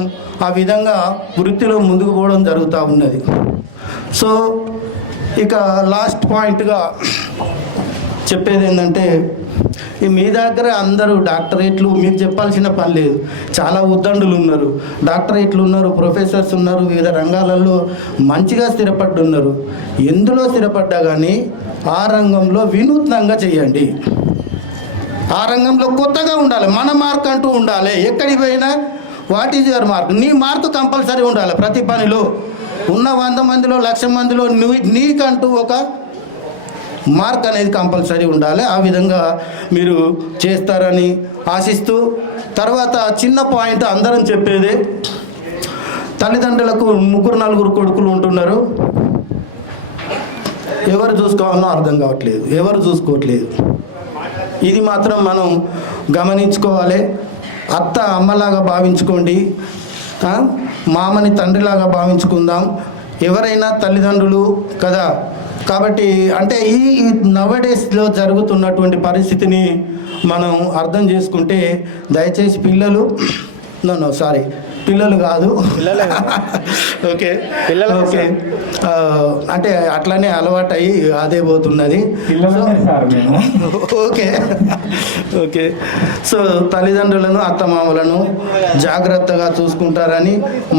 ఆ విధంగా వృత్తిలో ముందుకు పోవడం జరుగుతూ ఉన్నది. సో ఇక లాస్ట్ పాయింట్గా చెప్పేది ఏంటంటే మీ దగ్గర అందరూ డాక్టరేట్లు మీకు చెప్పాల్సిన పని లేదు. చాలా ఉద్దండులు ఉన్నారు, డాక్టరేట్లు ఉన్నారు, ప్రొఫెసర్స్ ఉన్నారు, వివిధ రంగాలలో మంచిగా స్థిరపడ్డు ఉన్నారు. ఎందులో స్థిరపడ్డా కానీ ఆ రంగంలో వినూత్నంగా చేయండి. ఆ రంగంలో కొత్తగా ఉండాలి, మన మార్క్ అంటూ ఉండాలి. ఎక్కడికి పోయినా వాట్ ఈజ్ యువర్ మార్క్, నీ మార్క్ కంపల్సరీ ఉండాలి. ప్రతి పనిలో ఉన్న 100 మందిలో 1,00,000 మందిలో నీకంటూ ఒక మార్క్ అనేది కంపల్సరీ ఉండాలి. ఆ విధంగా మీరు చేస్తారని ఆశిస్తూ తర్వాత చిన్న పాయింట్ అందరం చెప్పేది, తల్లిదండ్రులకు 3-4 కొడుకులు ఉంటున్నారు. ఎవరు చూసుకోవాలో అర్థం కావట్లేదు, ఎవరు చూసుకోవట్లేదు. ఇది మాత్రం మనం గమనించుకోవాలి. అత్త అమ్మలాగా భావించుకోండి, మామని తండ్రిలాగా భావించుకుందాం. ఎవరైనా తల్లిదండ్రులు కదా. కాబట్టి అంటే ఈ నవడేస్లో జరుగుతున్నటువంటి పరిస్థితిని మనం అర్థం చేసుకుంటే దయచేసి పిల్లలు పిల్లలు కాదు ఓకే ఓకే అంటే అట్లానే అలవాటు అయ్యి అదే పోతున్నది. ఓకే ఓకే సో తల్లిదండ్రులను అత్తమామలను జాగ్రత్తగా చూసుకుంటారని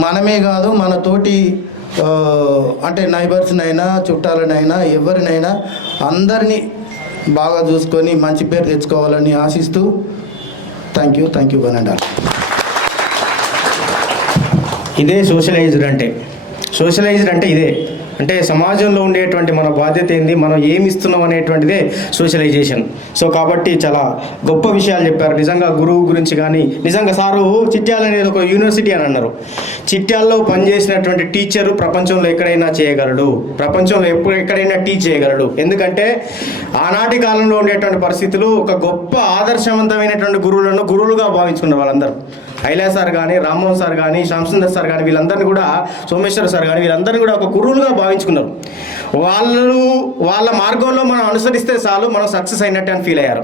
మనమే కాదు మన తోటి అంటే నైబర్స్నైనా చుట్టాలనైనా ఎవరినైనా అందరినీ బాగా చూసుకొని మంచి పేరు తెచ్చుకోవాలని ఆశిస్తూ థ్యాంక్ యూ బనండా. ఇదే సోషలైజ్డ్ అంటే ఇదే. అంటే సమాజంలో ఉండేటువంటి మన బాధ్యత ఏంది, మనం ఏమి ఇస్తున్నాం అనేటువంటిదే సోషలైజేషన్. సో కాబట్టి చాలా గొప్ప విషయాలు చెప్పారు నిజంగా గురువు గురించి. కానీ నిజంగా సారు చిట్యాల అనేది ఒక యూనివర్సిటీ అని అన్నారు. చిట్యాల్లో పనిచేసినటువంటి టీచరు ప్రపంచంలో ఎక్కడైనా చేయగలడు, ప్రపంచంలో ఎక్కడైనా టీచ్ చేయగలడు. ఎందుకంటే ఆనాటి కాలంలో ఉండేటువంటి పరిస్థితులు ఒక గొప్ప ఆదర్శవంతమైనటువంటి గురువులుగా భావించుకున్నారు వాళ్ళందరూ. ఐలా సార్ కానీ, రామ్మోహన్ సార్ కానీ, శ్యామసుందర్ సార్ కానీ, వీళ్ళందరినీ కూడా, సోమేశ్వర సార్ కానీ, వీళ్ళందరినీ కూడా ఒక గురువులుగా భావించుకున్నారు. వాళ్ళ మార్గంలో మనం అనుసరిస్తే చాలు మనం సక్సెస్ అయినట్టు అని ఫీల్ అయ్యారు.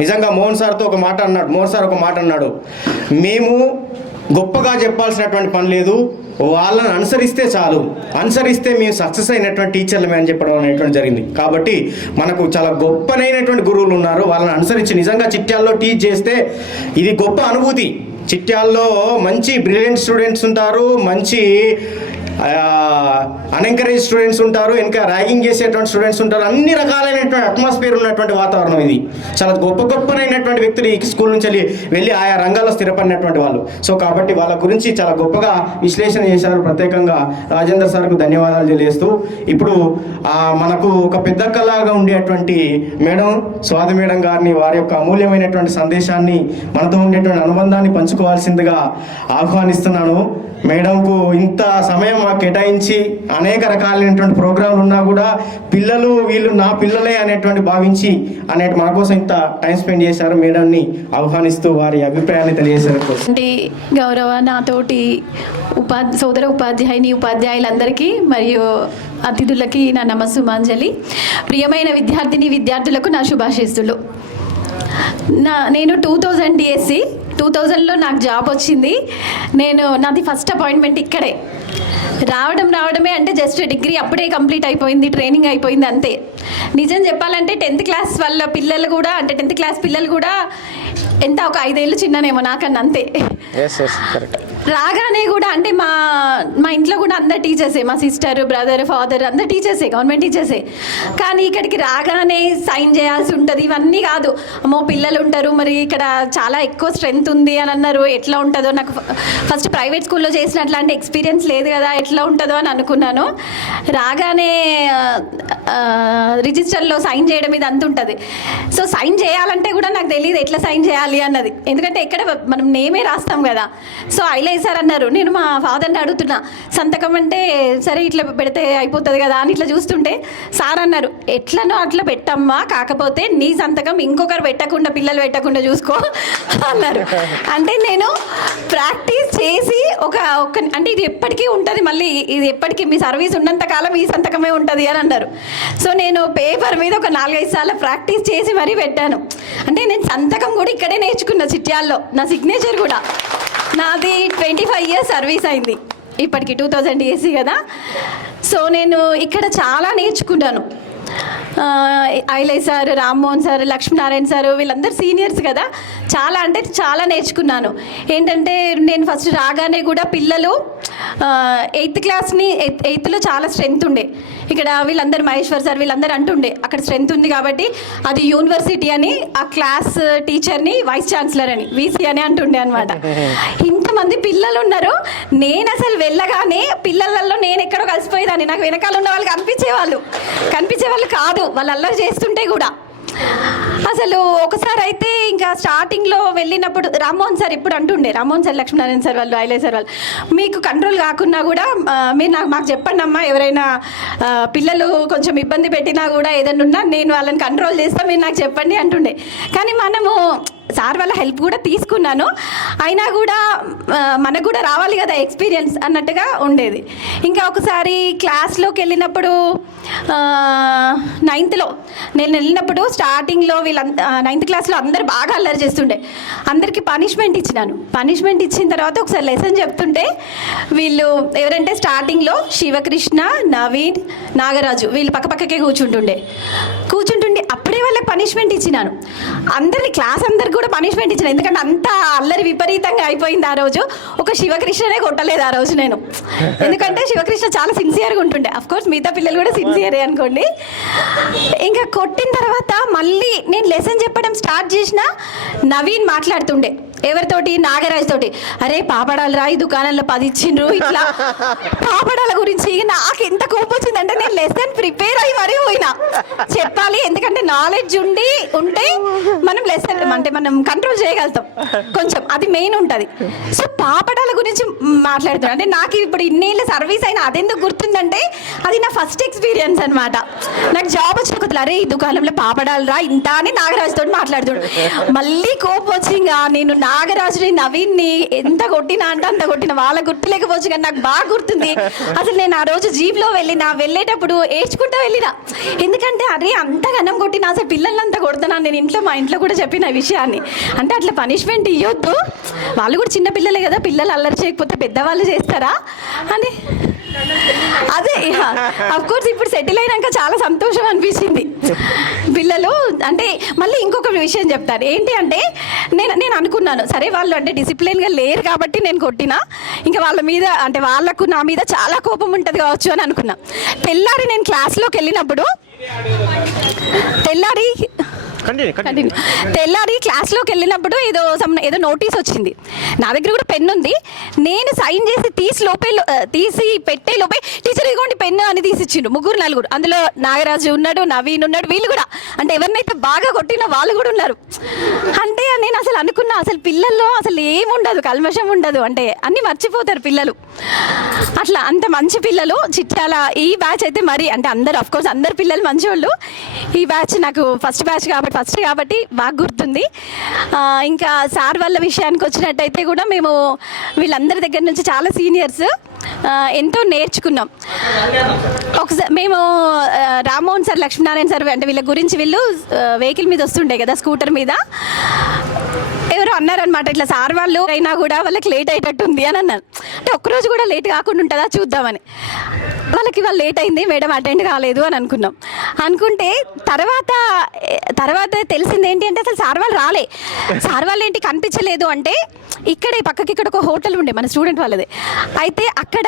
నిజంగా మోహన్ సార్ ఒక మాట అన్నాడు, మేము గొప్పగా చెప్పాల్సినటువంటి పని లేదు, వాళ్ళని అనుసరిస్తే చాలు, అనుసరిస్తే మేము సక్సెస్ అయినటువంటి టీచర్లమే అని చెప్పడం అనేటువంటి జరిగింది. కాబట్టి మనకు చాలా గొప్పనైనటువంటి గురువులు ఉన్నారు. వాళ్ళని అనుసరించి నిజంగా చిట్యాల్లో టీచ్ చేస్తే ఇది గొప్ప అనుభూతి. చిట్యాల్లో మంచి బ్రిలియంట్ స్టూడెంట్స్ ఉంటారు, మంచి అన్ఎంకరేజ్ స్టూడెంట్స్ ఉంటారు, ఇంకా ర్యాగింగ్ చేసేటువంటి స్టూడెంట్స్ ఉంటారు. అన్ని రకాలైనటువంటి అట్మాస్ఫియర్ ఉన్నటువంటి వాతావరణం ఇది. చాలా గొప్పనైనటువంటి వ్యక్తులు ఈ స్కూల్ నుంచి వెళ్ళి ఆయా రంగాల్లో స్థిరపడినటువంటి వాళ్ళు. సో కాబట్టి వాళ్ళ గురించి చాలా గొప్పగా విశ్లేషణ చేశారు. ప్రత్యేకంగా రాజేంద్ర సార్కు ధన్యవాదాలు తెలియజేస్తూ ఇప్పుడు మనకు ఒక పెద్దక్కలాగా ఉండేటువంటి మేడం స్వాతి మేడం గారిని వారి యొక్క అమూల్యమైనటువంటి సందేశాన్ని, మనతో ఉండేటువంటి అనుబంధాన్ని పంచుకోవాల్సిందిగా ఆహ్వానిస్తున్నాను. మేడంకు ఇంత సమయం మాకు కేటాయించి అనేక రకాలైనటువంటి ప్రోగ్రాంలు ఉన్నా కూడా పిల్లలు వీళ్ళు నా పిల్లలే అనేటువంటి భావించి మన కోసం ఇంత టైం స్పెండ్ చేశారు. మేడంని ఆహ్వానిస్తూ వారి అభిప్రాయాన్ని తెలియజేశారు. గౌరవ నాతోటి సోదర ఉపాధ్యాయులందరికీ మరియు అతిథులకి నా నమస్సుమాంజలి. ప్రియమైన విద్యార్థులకు నా శుభాశీస్సులు. నేను 2000 డిఎస్సి 2000లో నాకు జాబ్ వచ్చింది. నాది ఫస్ట్ అపాయింట్మెంట్ ఇక్కడే. రావడమే అంటే జస్ట్ డిగ్రీ అప్పుడే కంప్లీట్ అయిపోయింది, ట్రైనింగ్ అయిపోయింది అంతే. నిజం చెప్పాలంటే 10th క్లాస్ వాళ్ళ పిల్లలు కూడా, అంటే 10th క్లాస్ పిల్లలు కూడా ఎంత ఒక 5 ఏళ్ళు చిన్ననేమో నాకన్నా, అంతే. రాగానే కూడా అంటే మా ఇంట్లో కూడా అందరు టీచర్సే, మా సిస్టర్, బ్రదర్, ఫాదర్ అందరు టీచర్సే, గవర్నమెంట్ టీచర్సే. కానీ ఇక్కడికి రాగానే సైన్ చేయాల్సి ఉంటుంది, ఇవన్నీ కాదు. అమ్మో పిల్లలు ఉంటారు, మరి ఇక్కడ చాలా ఎక్కువ స్ట్రెంత్ ఉంది అని అన్నారు. ఎట్లా ఉంటుందో నాకు ఫస్ట్ ప్రైవేట్ స్కూల్లో చేసిన అట్లాంటి ఎక్స్పీరియన్స్ లేదు కదా, ఎట్లా ఉంటుందో అని అనుకున్నాను. రాగానే రిజిస్టర్లో సైన్ చేయడం ఇది అంత ఉంటుంది. సో సైన్ చేయాలంటే కూడా నాకు తెలియదు ఎట్లా సైన్ చేయాలి అన్నది, ఎందుకంటే ఎక్కడ మనం నేమే రాస్తాం కదా. సో ఐలే సార్ అన్నారు, నేను మా ఫాదర్ని అడుగుతున్నా సంతకం అంటే సరే ఇట్లా పెడితే అయిపోతుంది కదా అని ఇట్లా చూస్తుంటే సార్ అన్నారు, ఎట్లనో అట్లా పెట్టమ్మా, కాకపోతే నీ సంతకం ఇంకొకరు పెట్టకుండా, పిల్లలు పెట్టకుండా చూసుకో అన్నారు. అంటే నేను ప్రాక్టీస్ చేసి ఒక అంటే ఇది ఎప్పటికీ ఉంటుంది, మళ్ళీ ఇది ఎప్పటికీ మీ సర్వీస్ ఉన్నంత కాలం ఈ సంతకమే ఉంటుంది అని అన్నారు. సో నేను పేపర్ మీద ఒక 4-5 సార్లు ప్రాక్టీస్ చేసి మరీ పెట్టాను. అంటే నేను సంతకం కూడా ఇక్కడే నేర్చుకున్నా చిట్యాల్లో, నా సిగ్నేచర్ కూడా. నాది 25 ఇయర్స్ సర్వీస్ అయింది ఇప్పటికి, 2000 డిఎస్సి కదా. సో నేను ఇక్కడ చాలా నేర్చుకున్నాను. Aile sir, Rammohan sir, Lakshminarayana sir వీళ్ళందరూ సీనియర్స్ కదా, చాలా అంటే చాలా నేర్చుకున్నాను. ఏంటంటే నేను ఫస్ట్ రాగానే కూడా పిల్లలు 8th క్లాస్ని 8th చాలా స్ట్రెంత్ ఉండే. ఇక్కడ వీళ్ళందరూ మహేశ్వర్ సార్ వీళ్ళందరూ అంటుండే అక్కడ స్ట్రెంత్ ఉంది కాబట్టి అది యూనివర్సిటీ అని, ఆ క్లాస్ టీచర్ని వైస్ ఛాన్సలర్ అని, వీసీ అని అంటుండే అనమాట. ఇంతమంది పిల్లలు ఉన్నారు, నేను అసలు వెళ్ళగానే పిల్లలలో నేను ఎక్కడో కలిసిపోయేదాన్ని. నాకు వెనకాల ఉన్న వాళ్ళు కనిపించేవాళ్ళు కాదు, వాళ్ళు అల్లరి చేస్తుంటే కూడా. అసలు ఒకసారి అయితే ఇంకా స్టార్టింగ్లో వెళ్ళినప్పుడు రామ్మోహన్ సార్ ఇప్పుడు అంటుండే, రామ్మోహన్ సార్, లక్ష్మీనారాయణ సార్ వాళ్ళు, ఐలే సార్ వాళ్ళు, మీకు కంట్రోల్ కాకున్నా కూడా మీరు మాకు చెప్పండి అమ్మా, ఎవరైనా పిల్లలు కొంచెం ఇబ్బంది పెట్టినా కూడా ఏదైనా ఉన్నా నేను వాళ్ళని కంట్రోల్ చేస్తాను, మీరు నాకు చెప్పండి అంటుండే. కానీ మనము సార్ వాళ్ళ హెల్ప్ కూడా తీసుకున్నాను, అయినా కూడా మనకు కూడా రావాలి కదా ఎక్స్పీరియన్స్ అన్నట్టుగా ఉండేది. ఇంకా ఒకసారి క్లాస్లోకి వెళ్ళినప్పుడు 9th నేను వెళ్ళినప్పుడు స్టార్టింగ్లో నైన్త్ క్లాస్లో అందరు బాగా అల్లరి చేస్తుండే, అందరికీ పనిష్మెంట్ ఇచ్చినాను. పనిష్మెంట్ ఇచ్చిన తర్వాత ఒకసారి లెసన్ చెప్తుంటే వీళ్ళు ఎవరంటే స్టార్టింగ్లో శివకృష్ణ, నవీన్, నాగరాజు వీళ్ళు పక్కపక్కకే కూర్చుంటుండే అప్పుడే వాళ్ళకి పనిష్మెంట్ ఇచ్చినాను. అందరినీ క్లాస్ అందరికి కూడా పనిష్మెంట్ ఇచ్చిన, ఎందుకంటే అంత అల్లరి విపరీతంగా అయిపోయింది ఆ రోజు. ఒక శివకృష్ణనే కొట్టలేదు ఆ రోజు నేను, ఎందుకంటే శివకృష్ణ చాలా సిన్సియర్గా ఉంటుండే. అఫ్కోర్స్ మిగతా పిల్లలు కూడా సిన్సియరే అనుకోండి. ఇంకా కొట్టిన తర్వాత మళ్ళీ నేను లెసన్ చెప్పడం స్టార్ట్ చేసిన, నవీన్ మాట్లాడుతుండే ఎవరితోటి, నాగరాజ్ తోటి, అరే పాపడాలు రా, ఈ దుకాణంలో 10 ఇచ్చిండ్రు, ఇట్లా పాపడాల గురించి. నాకు ఎంత కోపం వచ్చిందంటే నేను లెసన్ ప్రిపేర్ అయ్యి మరీ పోయినా చెప్పాలి, ఎందుకంటే నాలెడ్జ్ ఉంటే మనం లెసన్ అంటే మనం కంట్రోల్ చేయగలుగుతాం కొంచెం, అది మెయిన్ ఉంటుంది. సో పాపడాల గురించి మాట్లాడుతున్నాను అంటే నాకు ఇప్పుడు ఇన్నేళ్ళ సర్వీస్ అయినా అదెందుకు గుర్తుందంటే అది నా ఫస్ట్ ఎక్స్పీరియన్స్ అనమాట. నాకు జాబ్ వచ్చిన కొత్తలో అరే ఈ దుకాణంలో పాపడాలు రా ఇంత అని నాగరాజుతో మాట్లాడుతున్నాడు. మళ్ళీ కోపం వచ్చి ఇంకా నేను నాగరాజుని, నవీన్ని ఎంత కొట్టినా అంటే అంత కొట్టిన, వాళ్ళ గుర్తు లేకపోవచ్చు కానీ నాకు బాగా గుర్తుంది. అసలు నేను ఆ రోజు జీప్లో వెళ్ళేటప్పుడు ఏడ్చుకుంటూ వెళ్ళినా, ఎందుకంటే అరే అంత గనం కొట్టినా అసలు పిల్లల్ని అంతా కొడుతున్నాను నేను. మా ఇంట్లో కూడా చెప్పిన విషయాన్ని, అంటే అట్లా పనిష్మెంట్ ఇవ్వద్దు, వాళ్ళు కూడా చిన్న పిల్లలే కదా, పిల్లలు అల్లరి చేయకపోతే పెద్దవాళ్ళు చేస్తారా అని. అదే అఫ్కోర్స్ ఇప్పుడు సెటిల్ అయినాక చాలా సంతోషం అనిపించింది. పిల్లలు అంటే మళ్ళీ ఇంకొక విషయం చెప్తారు ఏంటి అంటే, నేను అనుకున్నాను సరే వాళ్ళు అంటే డిసిప్లిన్గా లేరు కాబట్టి నేను కొట్టినా, ఇంకా వాళ్ళ మీద అంటే వాళ్ళకు నా మీద చాలా కోపం ఉంటుంది కావచ్చు అని అనుకున్నా. నేను క్లాస్లోకి వెళ్ళినప్పుడు తెల్లారి క్లాస్లోకి వెళ్ళినప్పుడు ఏదో నోటీస్ వచ్చింది, నా దగ్గర కూడా పెన్ను ఉంది, నేను సైన్ చేసి తీసి పెట్టే లోపే టీచర్ ఇదిగోండి పెన్ను అని తీసిచ్చిండు. 3-4, అందులో నాగరాజు ఉన్నాడు, నవీన్ ఉన్నాడు, వీళ్ళు కూడా అంటే ఎవరినైతే బాగా కొట్టినా వాళ్ళు కూడా ఉన్నారు. అంటే నేను అసలు అనుకున్నా అసలు పిల్లల్లో అసలు ఏముండదు, కల్మషం ఉండదు, అంటే అన్నీ మర్చిపోతారు పిల్లలు. అట్లా అంత మంచి పిల్లలు చిట్యాల ఈ బ్యాచ్ అయితే మరి అంటే అందరు అఫ్కోర్స్ అందరు పిల్లలు మంచివాళ్ళు. ఈ బ్యాచ్ నాకు ఫస్ట్ కాబట్టి బాగా గుర్తుంది. ఇంకా సార్ వాళ్ళ విషయానికి వచ్చినట్టయితే కూడా మేము వీళ్ళందరి దగ్గర నుంచి చాలా సీనియర్స్ ఎంతో నేర్చుకున్నాం. ఒకసారి మేము రామ్మోహన్ సార్, లక్ష్మీనారాయణ సార్ అంటే వీళ్ళ గురించి వీళ్ళు వెహికల్ మీద వస్తుండే కదా, స్కూటర్ మీద, ఎవరో అన్నారనమాట ఇట్లా సార్ వాళ్ళు అయినా కూడా వాళ్ళకి లేట్ అయ్యేటట్టుంది అని అన్నారు. అంటే ఒక్కరోజు కూడా లేట్ కాకుండా ఉంటుందా చూద్దామని. వాళ్ళకి వాళ్ళు లేట్ అయింది, మేడం అటెండ్ కాలేదు అని అనుకుంటే తర్వాత తెలిసింది ఏంటి అంటే అసలు సార్ వాళ్ళు రాలే. సార్ వాళ్ళు ఏంటి కనిపించలేదు అంటే ఇక్కడే పక్కకి ఇక్కడ ఒక హోటల్ ఉండే మన స్టూడెంట్ వాళ్ళది, అయితే అక్కడ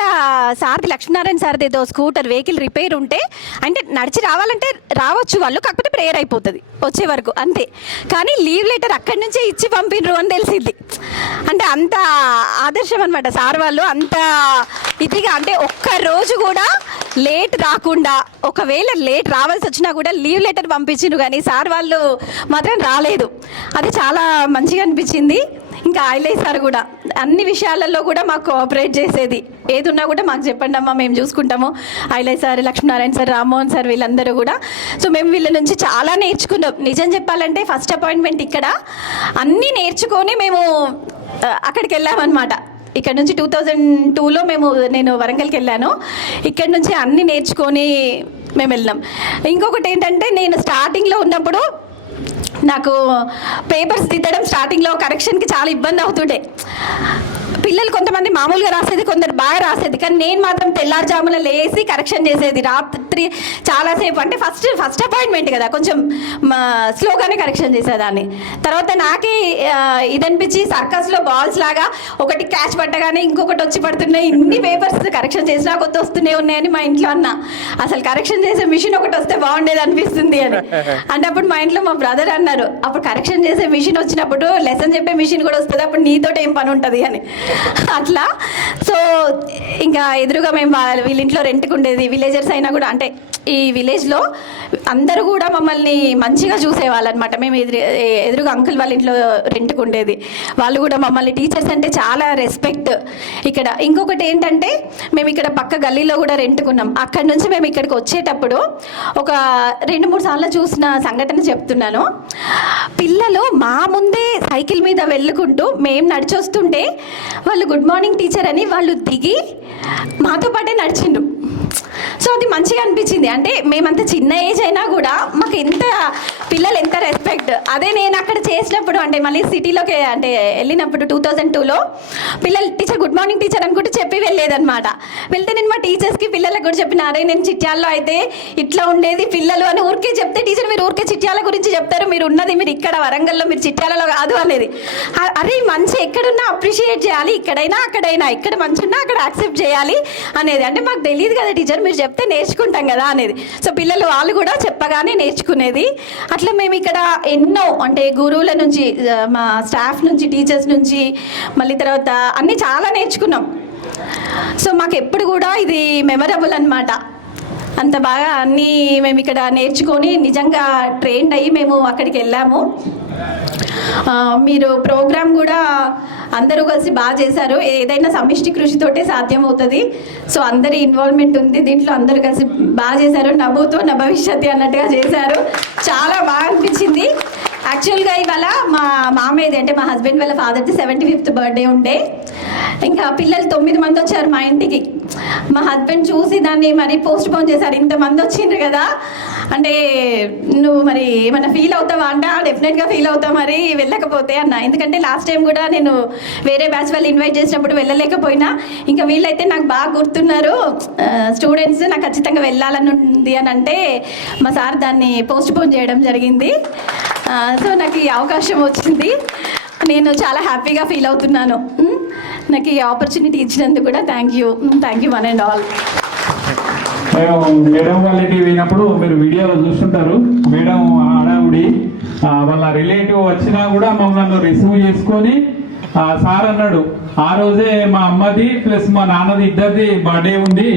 సార్ది లక్ష్మీనారాయణ సార్ది ఏదో స్కూటర్ వెహికల్ రిపేర్ ఉంటే అంటే నడిచి రావాలంటే రావచ్చు వాళ్ళు, కాకపోతే ప్రేయర్ అయిపోతుంది వచ్చే వరకు అంతే. కానీ లీవ్ లెటర్ అక్కడి నుంచే ఇచ్చి పంపినరు అని తెలిసింది. అంటే అంత ఆదర్శం అనమాట సార్ వాళ్ళు, అంత ఇదిగా అంటే ఒక్కరోజు కూడా లేట్ రాకుండా, ఒకవేళ లేట్ రావాల్సి వచ్చినా కూడా లీవ్ లెటర్ పంపించిండ్రు కానీ సార్ వాళ్ళు మాత్రం రాలేదు. అది చాలా మంచిగా అనిపించింది. ఇంకా ఐలే సార్ కూడా అన్ని విషయాలలో కూడా మాకు కోఆపరేట్ చేసేది, ఏది ఉన్నా కూడా మాకు చెప్పండి అమ్మా మేము చూసుకుంటాము. Aile sir, Lakshminarayana sir, Rammohan sir వీళ్ళందరూ కూడా. సో మేము వీళ్ళ నుంచి చాలా నేర్చుకున్నాం. నిజం చెప్పాలంటే ఫస్ట్ అపాయింట్మెంట్ ఇక్కడ అన్నీ నేర్చుకొని మేము అక్కడికి వెళ్ళామన్నమాట. ఇక్కడ నుంచి 2002లో నేను వరంగల్కి వెళ్ళాను. ఇక్కడ నుంచి అన్నీ నేర్చుకొని మేము వెళ్ళాం. ఇంకొకటి ఏంటంటే నేను స్టార్టింగ్లో ఉన్నప్పుడు నాకు పేపర్స్ దిద్దడం స్టార్టింగ్లో కరెక్షన్కి చాలా ఇబ్బంది అవుతుండే. పిల్లలు కొంతమంది మామూలుగా రాసేది, కొందరు బాగా రాసేది, కానీ నేను మాత్రం తెల్లారుజామున లేసి కరెక్షన్ చేసేది రాత్రి చాలాసేపు. అంటే ఫస్ట్ అపాయింట్మెంట్ కదా, కొంచెం స్లోగానే కరెక్షన్ చేసేదాన్ని. తర్వాత నాకే ఇదనిపించి సర్కస్లో బాల్స్ లాగా ఒకటి క్యాచ్ పట్టగానే ఇంకొకటి వచ్చి పడుతున్నాయి, ఇన్ని పేపర్స్ కరెక్షన్ చేసినా కొత్త వస్తూనే ఉన్నాయని మా ఇంట్లో అన్న. అసలు కరెక్షన్ చేసే మిషన్ ఒకటి వస్తే బాగుండేది అనిపిస్తుంది అని. అంటే అప్పుడు మా ఇంట్లో మా బ్రదర్ అన్నారు, అప్పుడు కరెక్షన్ చేసే మిషన్ వచ్చినప్పుడు లెసన్ చెప్పే మిషన్ కూడా వస్తుంది, అప్పుడు నీతో ఏం పని ఉంటుంది అని. అట్లా సో ఇంకా ఎదురుగా మేము వీళ్ళ ఇంట్లో రెంట్కి ఉండేది. విలేజర్స్ అయినా కూడా అంటే ఈ విలేజ్లో అందరూ కూడా మమ్మల్ని మంచిగా చూసేవాళ్ళు అనమాట. మేము ఎదురుగా అంకుల్ వాళ్ళ ఇంట్లో రెంట్కు ఉండేది, వాళ్ళు కూడా మమ్మల్ని టీచర్స్ అంటే చాలా రెస్పెక్ట్. ఇక్కడ ఇంకొకటి ఏంటంటే మేము ఇక్కడ పక్క గల్లీలో కూడా రెంట్కున్నాం. అక్కడి నుంచి మేము ఇక్కడికి వచ్చేటప్పుడు ఒక 2-3 సార్లు చూసిన సంఘటన చెప్తున్నాను. పిల్లలు మా ముందే సైకిల్ మీద వెళ్ళుకుంటూ మేము నడిచొస్తుంటే వాళ్ళు గుడ్ మార్నింగ్ టీచర్ అని వాళ్ళు దిగి మాతో పాటే నడిచిండ్రు. సో అది మంచిగా అనిపించింది. అంటే మేమంత చిన్న ఏజ్ అయినా కూడా మాకు ఎంత పిల్లలు ఎంత రెస్పెక్ట్. అదే నేను అక్కడ చేసినప్పుడు అంటే మళ్ళీ సిటీలోకి అంటే వెళ్ళినప్పుడు 2002లో పిల్లలు టీచర్ గుడ్ మార్నింగ్ టీచర్ అనుకుంటూ చెప్పి వెళ్ళేదన్నమాట. వెళ్తే నేను మా టీచర్స్కి పిల్లలకు కూడా చెప్పిన, అరే నేను చిట్యాల్లో అయితే ఇట్లా ఉండేది పిల్లలు అని ఊరికే చెప్తే టీచర్ మీరు ఊరికే చిట్యాల గురించి చెప్తారు, మీరు ఉన్నది మీరు ఇక్కడ వరంగల్లో, మీరు చిట్యాలలో కాదు అనేది. అరే మంచి ఎక్కడున్నా అప్రిషియేట్ చేయాలి, ఇక్కడైనా అక్కడైనా, ఇక్కడ మంచి ఉన్నా అక్కడ యాక్సెప్ట్ చేయాలి అనేది. అంటే మాకు తెలియదు కదా టీచర్, మీరు చెప్తే నేర్చుకుంటాం కదా అనేది. సో పిల్లలు వాళ్ళు కూడా చెప్పగానే నేర్చుకునేది. అట్లా మేము ఇక్కడ ఎన్నో అంటే గురువుల నుంచి, మా స్టాఫ్ నుంచి, టీచర్స్ నుంచి, మళ్ళీ తర్వాత అన్నీ చాలా నేర్చుకున్నాం. సో మాకు ఎప్పుడు కూడా ఇది మెమరబుల్ అన్నమాట. అంత బాగా అన్నీ మేము ఇక్కడ నేర్చుకొని నిజంగా ట్రైన్డ్ అయ్యి మేము అక్కడికి వెళ్ళాము. మీరు ప్రోగ్రామ్ కూడా అందరూ కలిసి బాగా చేశారు. ఏదైనా సమిష్టి కృషితోటే సాధ్యమవుతుంది. సో అందరి ఇన్వాల్వ్మెంట్ ఉంది దీంట్లో, అందరూ కలిసి బాగా చేశారు. నభూతో న భవిష్యత్తు అన్నట్టుగా చేశారు. చాలా బాగా అనిపించింది. యాక్చువల్గా ఇవాళ మా మామయ్యది అంటే మా హస్బెండ్ వాళ్ళ ఫాదర్ది 75th బర్త్డే ఉండే. ఇంకా పిల్లలు 9 మంది వచ్చారు మా ఇంటికి. మా హస్బెండ్ చూసి దాన్ని మరి పోస్ట్ పోన్ చేశారు, ఇంతమంది వచ్చిండ్రు కదా అంటే నువ్వు మరి ఏమైనా ఫీల్ అవుతావా అంటే డెఫినెట్గా ఫీల్ అవుతా మరి వెళ్ళకపోతే అన్న. ఎందుకంటే లాస్ట్ టైం కూడా నేను వేరే బ్యాచ్ వాళ్ళు ఇన్వైట్ చేసినప్పుడు వెళ్ళలేకపోయినా, ఇంకా వీళ్ళైతే నాకు బాగా గుర్తున్నారు స్టూడెంట్స్, నాకు ఖచ్చితంగా వెళ్ళాలని ఉంది అని అంటే మా సార్ దాన్ని పోస్ట్ పోన్ చేయడం జరిగింది. సో నాకు ఈ అవకాశం వచ్చింది, నేను చాలా హ్యాపీగా ఫీల్ అవుతున్నాను. నాకు ఈ ఆపర్చునిటీ ఇచ్చినందుకు కూడా thank you one and all. మేము మేడం వాళ్ళ ఇంటికి పోయినప్పుడు మీరు వీడియోలో చూస్తుంటారు, మేడం ఆడావిడి వాళ్ళ రిలేటివ్ వచ్చినా కూడా మమ్మల్ని రిసీవ్ చేసుకొని సార్ అన్నాడు, ఆ రోజే మా అమ్మది ప్లస్ మా నాన్నది ఇద్దరిది బర్త్డే ఉంది,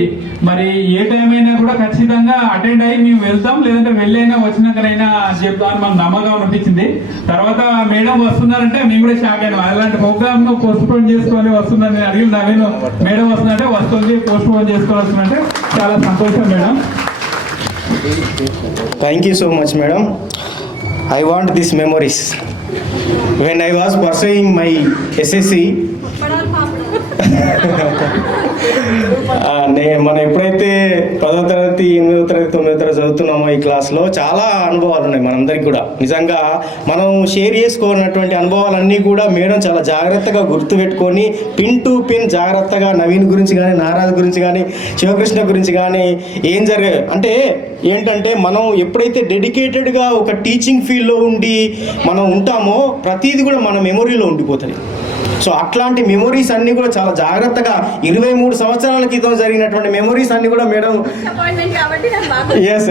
మరి ఏ టైం అయినా కూడా ఖచ్చితంగా అటెండ్ అయ్యి మేము వెళ్తాం, లేదంటే వెళ్ళైనా వచ్చినాకనైనా చెప్తామని మాకు నమ్మకం అనిపించింది. తర్వాత మేడం వస్తున్నారంటే మేము కూడా షాక్ అయినాం. అలాంటి ప్రోగ్రామ్ ను పోస్ట్ పోన్ చేసుకొని వస్తుందని అడిగి నవ్వేను. మేడం వస్తుందంటే వస్తుంది, పోస్ట్ పోన్ చేసుకొని వస్తుందంటే చాలా సంతోషం madam. Thank you so much madam. I want these memories. When I was pursuing my SSC, మనం ఎప్పుడైతే 10వ తరగతి 8వ తరగతి 9వ తరగతి చదువుతున్నామో ఈ క్లాస్లో చాలా అనుభవాలు ఉన్నాయి మనందరికీ కూడా. నిజంగా మనం షేర్ చేసుకున్నటువంటి అనుభవాలన్నీ కూడా మేడం చాలా జాగ్రత్తగా గుర్తుపెట్టుకొని పిన్ టు పిన్ జాగ్రత్తగా నవీన్ గురించి కానీ, నారాజ్ గురించి కానీ, శివకృష్ణ గురించి కానీ ఏం జరిగాయి అంటే ఏంటంటే మనం ఎప్పుడైతే డెడికేటెడ్గా ఒక టీచింగ్ ఫీల్డ్లో ఉండి మనం ఉంటామో ప్రతిదీ కూడా మన మెమొరీలో ఉండిపోతుంది. సో అట్లాంటి మెమొరీస్ అన్నీ కూడా చాలా జాగ్రత్తగా 23 సంవత్సరాల క్రితం జరిగినటువంటి మెమొరీస్ అన్నీ కూడా మేడం ఎస్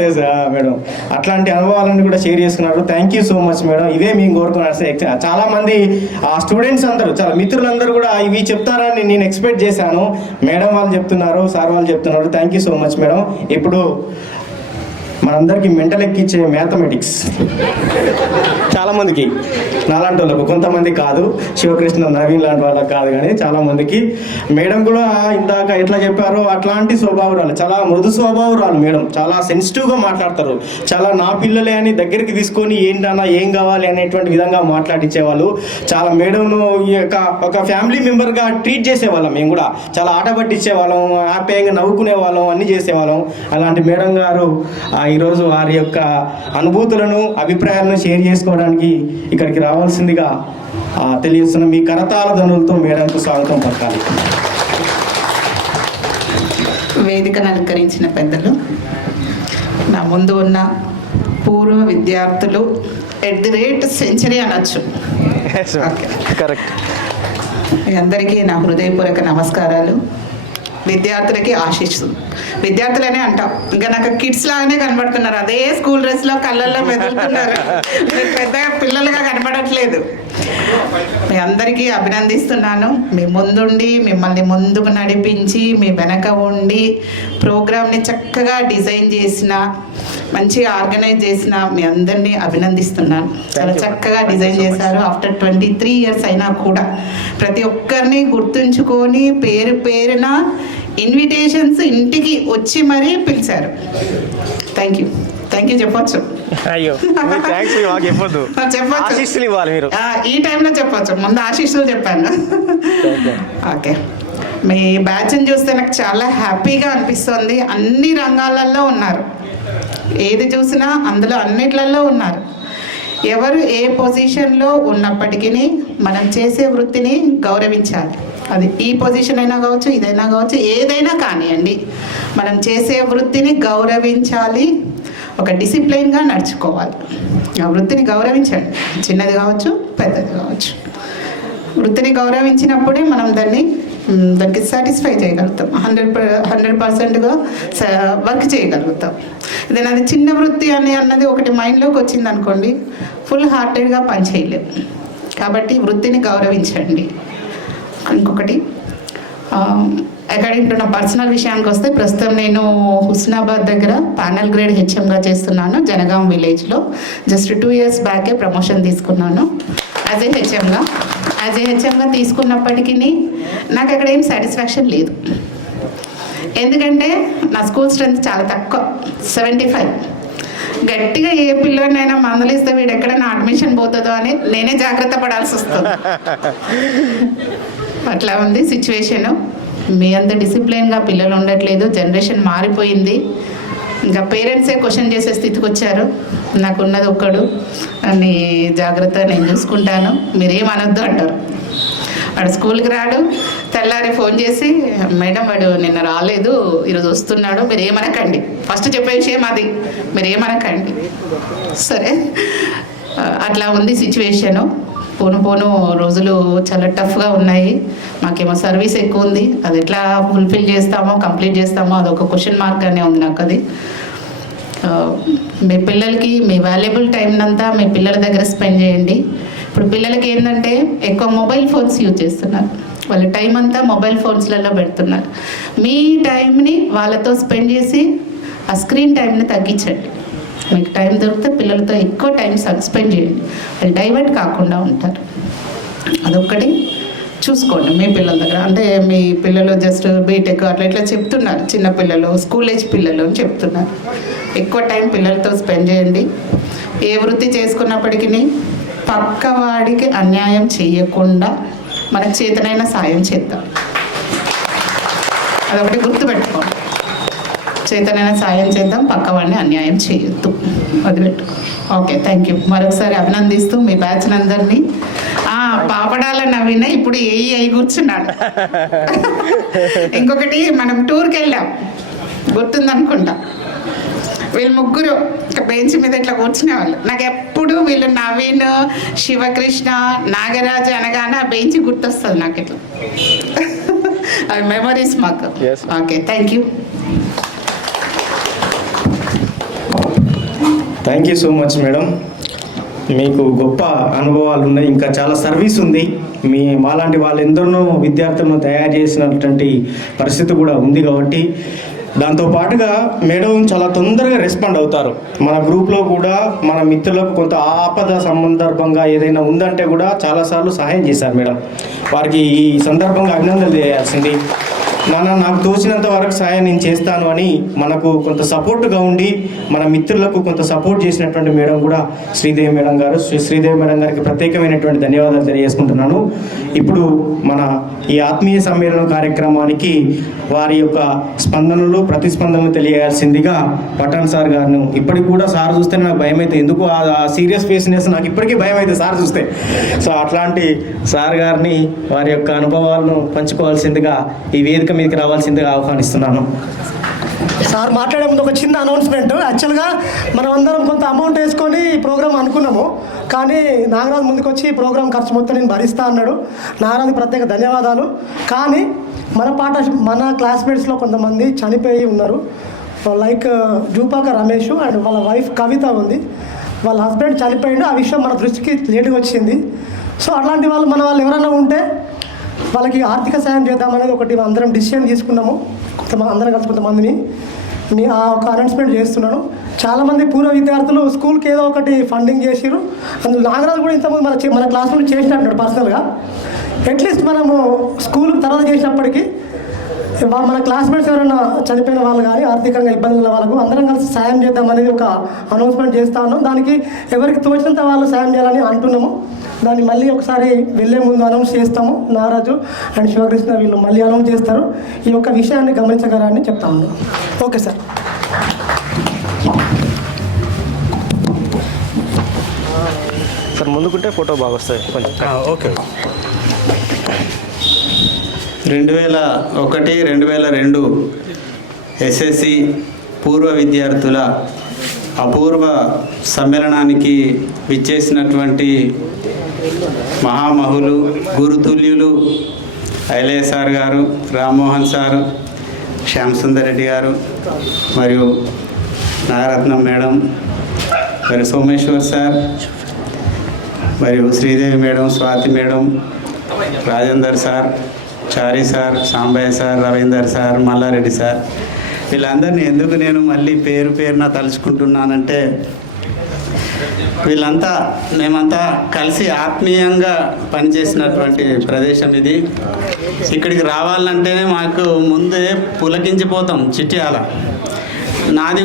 మేడం అట్లాంటి అనుభవాలన్నీ కూడా షేర్ చేసుకున్నారు. Thank you so much madam. ఇవే మేము కోరుకున్నారు. చాలామంది ఆ స్టూడెంట్స్ అందరూ, చాలా మిత్రులందరూ కూడా ఇవి చెప్తారని నేను ఎక్స్పెక్ట్ చేశాను. మేడం వాళ్ళు చెప్తున్నారు, సార్ వాళ్ళు చెప్తున్నారు. Thank you so much madam. ఇప్పుడు మనందరికీ మెంటల్ ఎక్కిచ్చే మ్యాథమెటిక్స్ చాలామందికి, నాలాంటి వాళ్ళకు, కొంతమంది కాదు, శివకృష్ణ నవీన్ లాంటి వాళ్ళకి కాదు, కానీ చాలామందికి మేడం కూడా ఇందాక ఎట్లా చెప్పారో అట్లాంటి స్వభావరాలు, చాలా మృదు స్వభావరాలు మేడం. చాలా సెన్సిటివ్గా మాట్లాడతారు. చాలా నా పిల్లలే అని దగ్గరికి తీసుకొని ఏంటన్నా ఏం కావాలి అనేటువంటి విధంగా మాట్లాడించేవాళ్ళు. చాలా మేడంను ఈ యొక్క ఒక ఫ్యామిలీ మెంబర్గా ట్రీట్ చేసేవాళ్ళం. మేము కూడా చాలా ఆట పట్టించేవాళ్ళం, హ్యాపీగా నవ్వుకునే వాళ్ళం, అన్నీ చేసేవాళ్ళం. అలాంటి మేడం గారు ఈరోజు వారి యొక్క అనుభూతులను, అభిప్రాయాలను షేర్ చేసుకోవడానికి ఇక్కడికి రావాల్సిందిగా తెలియజేస్తున్న మీ కరతాళ ధ్వనులతో మేడంకు స్వాగతం పలకాలి. వేదికను అలంకరించిన పెద్దలు, నా ముందు ఉన్న పూర్వ విద్యార్థులు, @సెంచరీ అనొచ్చు. కరెక్ట్. మీ అందరికీ నా హృదయపూర్వక నమస్కారాలు. విద్యార్థులకి ఆశీస్సు. విద్యార్థులనే అంటాం, ఇంకా నాకు కిడ్స్ లాగానే కనబడుతున్నారు. అదే స్కూల్ డ్రెస్లో కళ్ళల్లో మెదులుతున్నారు. పెద్దగా పిల్లలుగా కనబడట్లేదు. మీ అందరికీ అభినందిస్తున్నాను. మీ ముందుండి మిమ్మల్ని ముందుకు నడిపించి మీ వెనక ఉండి ప్రోగ్రామ్ని చక్కగా డిజైన్ చేసిన, మంచిగా ఆర్గనైజ్ చేసిన మీ అందరినీ అభినందిస్తున్నాను. చాలా చక్కగా డిజైన్ చేశారు. ఆఫ్టర్ 23 years అయినా కూడా ప్రతి ఒక్కరిని గుర్తుంచుకొని పేరు పేరున ఇన్విటేషన్స్ ఇంటికి వచ్చి మరీ పిలిచారు. థ్యాంక్ యూ చెప్పొచ్చు. అయ్యో థ్యాంక్స్ మాకు చెప్పొద్దు, ఆశీస్సులు ఇవ్వాలి మీరు. ఈ టైంలో చెప్పొచ్చు, ముందు ఆశీస్సులు చెప్పాను. ఓకే, మీ బ్యాచ్ని చూస్తే నాకు చాలా హ్యాపీగా అనిపిస్తుంది. అన్ని రంగాలలో ఉన్నారు, ఏది చూసినా అందులో అన్నిట్లలో ఉన్నారు. ఎవరు ఏ పొజిషన్లో ఉన్నప్పటికీ మనం చేసే వృత్తిని గౌరవించాలి. అది ఈ పొజిషన్ అయినా కావచ్చు, ఇదైనా కావచ్చు, ఏదైనా కానివ్వండి, మనం చేసే వృత్తిని గౌరవించాలి, ఒక డిసిప్లైన్గా నడుచుకోవాలి. ఆ వృత్తిని గౌరవించండి, చిన్నది కావచ్చు పెద్దది కావచ్చు. వృత్తిని గౌరవించినప్పుడే మనం దానికి సాటిస్ఫై చేయగలుగుతాం, 100%గా వర్క్ చేయగలుగుతాం. ఏదైనా అది చిన్న వృత్తి అన్నది ఒకటి మైండ్లోకి వచ్చింది అనుకోండి, ఫుల్ హార్టెడ్గా పని చేయలేము. కాబట్టి వృత్తిని గౌరవించండి. ఇంకొకటి, అకార్డింగ్ టు నా పర్సనల్ విషయానికి వస్తే, ప్రస్తుతం నేను హుస్నాబాద్ దగ్గర ప్యానల్ గ్రేడ్ హెచ్ఎంగా చేస్తున్నాను, జనగాం విలేజ్లో. జస్ట్ 2 years బ్యాకే ప్రమోషన్ తీసుకున్నాను యాజ్ ఏ హెచ్ఎంగా తీసుకున్నప్పటికీ నాకు అక్కడ ఏం సాటిస్ఫాక్షన్ లేదు. ఎందుకంటే నా స్కూల్ స్ట్రెంత్ చాలా తక్కువ, 75. గట్టిగా ఏ పిల్లడినైనా మందలిస్తే వీడు ఎక్కడైనా అడ్మిషన్ పోతుందో అని నేనే జాగ్రత్త పడాల్సి వస్తుంది. అట్లా ఉంది సిచ్యువేషను. మీ అంత డిసిప్లిన్గా పిల్లలు ఉండట్లేదు, జనరేషన్ మారిపోయింది. ఇంకా పేరెంట్సే క్వశ్చన్ చేసే స్థితికి వచ్చారు. నాకున్నది ఒక్కడు, అని జాగ్రత్త నేను చూసుకుంటాను, మీరేమనొద్దు అంటారు. వాడు స్కూల్కి రాడు, తెల్లారి ఫోన్ చేసి మేడం వాడు నిన్న రాలేదు, ఈరోజు వస్తున్నాడు, మీరు ఏమనకండి. ఫస్ట్ చెప్పే విషయం అది, మీరు ఏమనకండి. సరే, అట్లా ఉంది సిచ్యువేషను. పోను రోజులు చాలా టఫ్గా ఉన్నాయి. మాకేమో సర్వీస్ ఎక్కువ ఉంది, అది ఎట్లా ఫుల్ఫిల్ చేస్తామో కంప్లీట్ చేస్తామో అదొక క్వశ్చన్ మార్క్ అనే ఉంది నాకు. అది మీ పిల్లలకి మీ వాల్యుబుల్ టైం అంతా మీ పిల్లల దగ్గర స్పెండ్ చేయండి. ఇప్పుడు పిల్లలకి ఏంటంటే ఎక్కువ మొబైల్ ఫోన్స్ యూజ్ చేస్తున్నారు, వాళ్ళ టైం అంతా మొబైల్ ఫోన్స్లలో పెడుతున్నారు. మీ టైంని వాళ్ళతో స్పెండ్ చేసి ఆ స్క్రీన్ టైంని తగ్గించండి. మీకు టైం దొరికితే పిల్లలతో ఎక్కువ టైం స్పెండ్ చేయండి, వాళ్ళు డైవర్ట్ కాకుండా ఉంటారు. అదొక్కటి చూసుకోండి మీ పిల్లల దగ్గర. అంటే మీ పిల్లలు జస్ట్ బీటెక్ అట్లా ఇట్లా చెప్తున్నారు, చిన్న పిల్లలు, స్కూల్ ఏజ్ పిల్లలు అని చెప్తున్నారు. ఎక్కువ టైం పిల్లలతో స్పెండ్ చేయండి. ఏ వృత్తి చేసుకున్నప్పటికీ పక్కవాడికి అన్యాయం చేయకుండా మనకు చేతనైన సాయం చేద్దాం. అదొకటి గుర్తుపెట్టుకోండి, చేతనైన సాయం చేద్దాం, పక్కవాడిని అన్యాయం చేయొద్దు, వదిలిపెట్టు. Okay, thank you. మరొకసారి అభినందిస్తూ మీ బ్యాచ్ అందరినీ. పాపడాల నవీన ఇప్పుడు అయి కూర్చున్నాడు. ఇంకొకటి, మనం టూర్కి వెళ్ళాం, గుర్తుందనుకుంటా. వీళ్ళు ముగ్గురు బెంచ్ మీద ఇట్లా కూర్చునే వాళ్ళు. నాకు ఎప్పుడు వీళ్ళు నవీన్, శివకృష్ణ, నాగరాజు అనగానే ఆ బెంచ్ గుర్తొస్తుంది నాకు. ఇట్లా అవి మెమరీస్ మాకు. Okay, thank you. Thank you so much madam. మీకు గొప్ప అనుభవాలు ఉన్నాయి, ఇంకా చాలా సర్వీస్ ఉంది. మాలాంటి వాళ్ళెందరినో విద్యార్థులను తయారు చేసినటువంటి పరిస్థితి కూడా ఉంది. కాబట్టి దాంతో పాటుగా మేడం చాలా తొందరగా రెస్పాండ్ అవుతారు. మన గ్రూప్లో కూడా మన మిత్రులకు కొంత ఆపద సందర్భంగా ఏదైనా ఉందంటే కూడా చాలాసార్లు సహాయం చేశారు మేడం. వారికి ఈ సందర్భంగా అభినందనలు చేయాల్సింది. నాకు తోచినంత వరకు సాయం నేను చేస్తాను అని మనకు కొంత సపోర్ట్గా ఉండి మన మిత్రులకు కొంత సపోర్ట్ చేసినటువంటి మేడం కూడా శ్రీదేవి మేడం గారికి ప్రత్యేకమైనటువంటి ధన్యవాదాలు తెలియజేసుకుంటున్నాను. ఇప్పుడు మన ఈ ఆత్మీయ సమ్మేళనం కార్యక్రమానికి వారి యొక్క స్పందనలు ప్రతిస్పందనలు తెలియాల్సిందిగా పఠాన్ సార్ గారిని. ఇప్పటికి కూడా సార్ చూస్తే నాకు భయం అవుతుంది, ఎందుకు ఆ సీరియస్ ఫేస్నెస్ నాకు ఇప్పటికీ భయం అవుతుంది సార్ చూస్తే. సో అట్లాంటి సార్ గారిని వారి యొక్క అనుభవాలను పంచుకోవాల్సిందిగా ఈ వేదిక మీదకి రావాల్సిందిగా ఆహ్వానిస్తున్నాను. సార్ మాట్లాడే ముందు ఒక చిన్న అనౌన్స్మెంట్. యాక్చువల్గా మనం అందరం కొంత అమౌంట్ వేసుకొని ఈ ప్రోగ్రామ్ అనుకున్నాము, కానీ నాగరాజు ముందుకు వచ్చి ఈ ప్రోగ్రామ్ ఖర్చు మొత్తం నేను భరిస్తా అన్నాడు. నాగరాజు ప్రత్యేక ధన్యవాదాలు. కానీ మన క్లాస్మేట్స్లో కొంతమంది చనిపోయి ఉన్నారు. లైక్ జూపాక రమేష్ అండ్ వాళ్ళ వైఫ్ కవిత ఉంది. వాళ్ళ హస్బెండ్ చనిపోయిండు. ఆ విషయం మన దృష్టికి లేటుగా వచ్చింది. సో అలాంటి వాళ్ళు మన వాళ్ళు ఎవరైనా ఉంటే వాళ్ళకి ఆర్థిక సాయం చేద్దామనేది ఒకటి అందరం డిసిషన్ తీసుకున్నాము. అందరం కలిసి కొంతమందిని ఆ ఒక అనౌన్స్మెంట్ చేస్తున్నాను. చాలామంది పూర్వ విద్యార్థులు స్కూల్కి ఏదో ఒకటి ఫండింగ్ చేసిరు. అందులో నాగరాజు కూడా ఇంతకుముందు మన క్లాస్ నుండి చేసినట్టు పర్సనల్గా. అట్లీస్ట్ మనము స్కూల్కి తర్వాత చేసినప్పటికీ మన క్లాస్మేట్స్ ఎవరైనా చనిపోయిన వాళ్ళు కానీ ఆర్థికంగా ఇబ్బంది ఉన్న వాళ్ళకు అందరం కలిసి సాయం చేద్దాం అనేది ఒక అనౌన్స్మెంట్ చేస్తా ఉన్నాం. దానికి ఎవరికి తోచినంత వాళ్ళు సాయం చేయాలని అంటున్నాము. దాన్ని మళ్ళీ ఒకసారి వెళ్ళే ముందు అనౌన్స్ చేస్తాము. నాగరాజు అండ్ శివకృష్ణ వీళ్ళు మళ్ళీ అనౌన్స్ చేస్తారు. ఈ యొక్క విషయాన్ని గమనించగలరని చెప్తా ఉన్నాం. Okay sir. సార్ ముందుకుంటే ఫోటో బాగా వస్తాయి కొంచెం. ఓకే. 2001-2002 ఎస్ఎస్సి పూర్వ విద్యార్థుల అపూర్వ సమ్మేళనానికి విచ్చేసినటువంటి మహామహులు గురుతుల్యులు ఐలయ్య సార్ గారు, రామ్మోహన్ సారు, శ్యామ్ సుందర్ రెడ్డి గారు, మరియు నాగరత్నం మేడం, మరియు సోమేశ్వర్ సార్, మరియు Sridevi madam, Swathi madam, Rajender sir, Chari sir, Sambayya sir, Ravinder sir, Malla Reddy sir, వీళ్ళందరినీ ఎందుకు నేను మళ్ళీ పేరు పేరున తలుచుకుంటున్నానంటే మేమంతా కలిసి ఆత్మీయంగా పనిచేసినటువంటి ప్రదేశం ఇది. ఇక్కడికి రావాలంటేనే మాకు ముందే పులకించిపోతాం. చిట్యాల నాది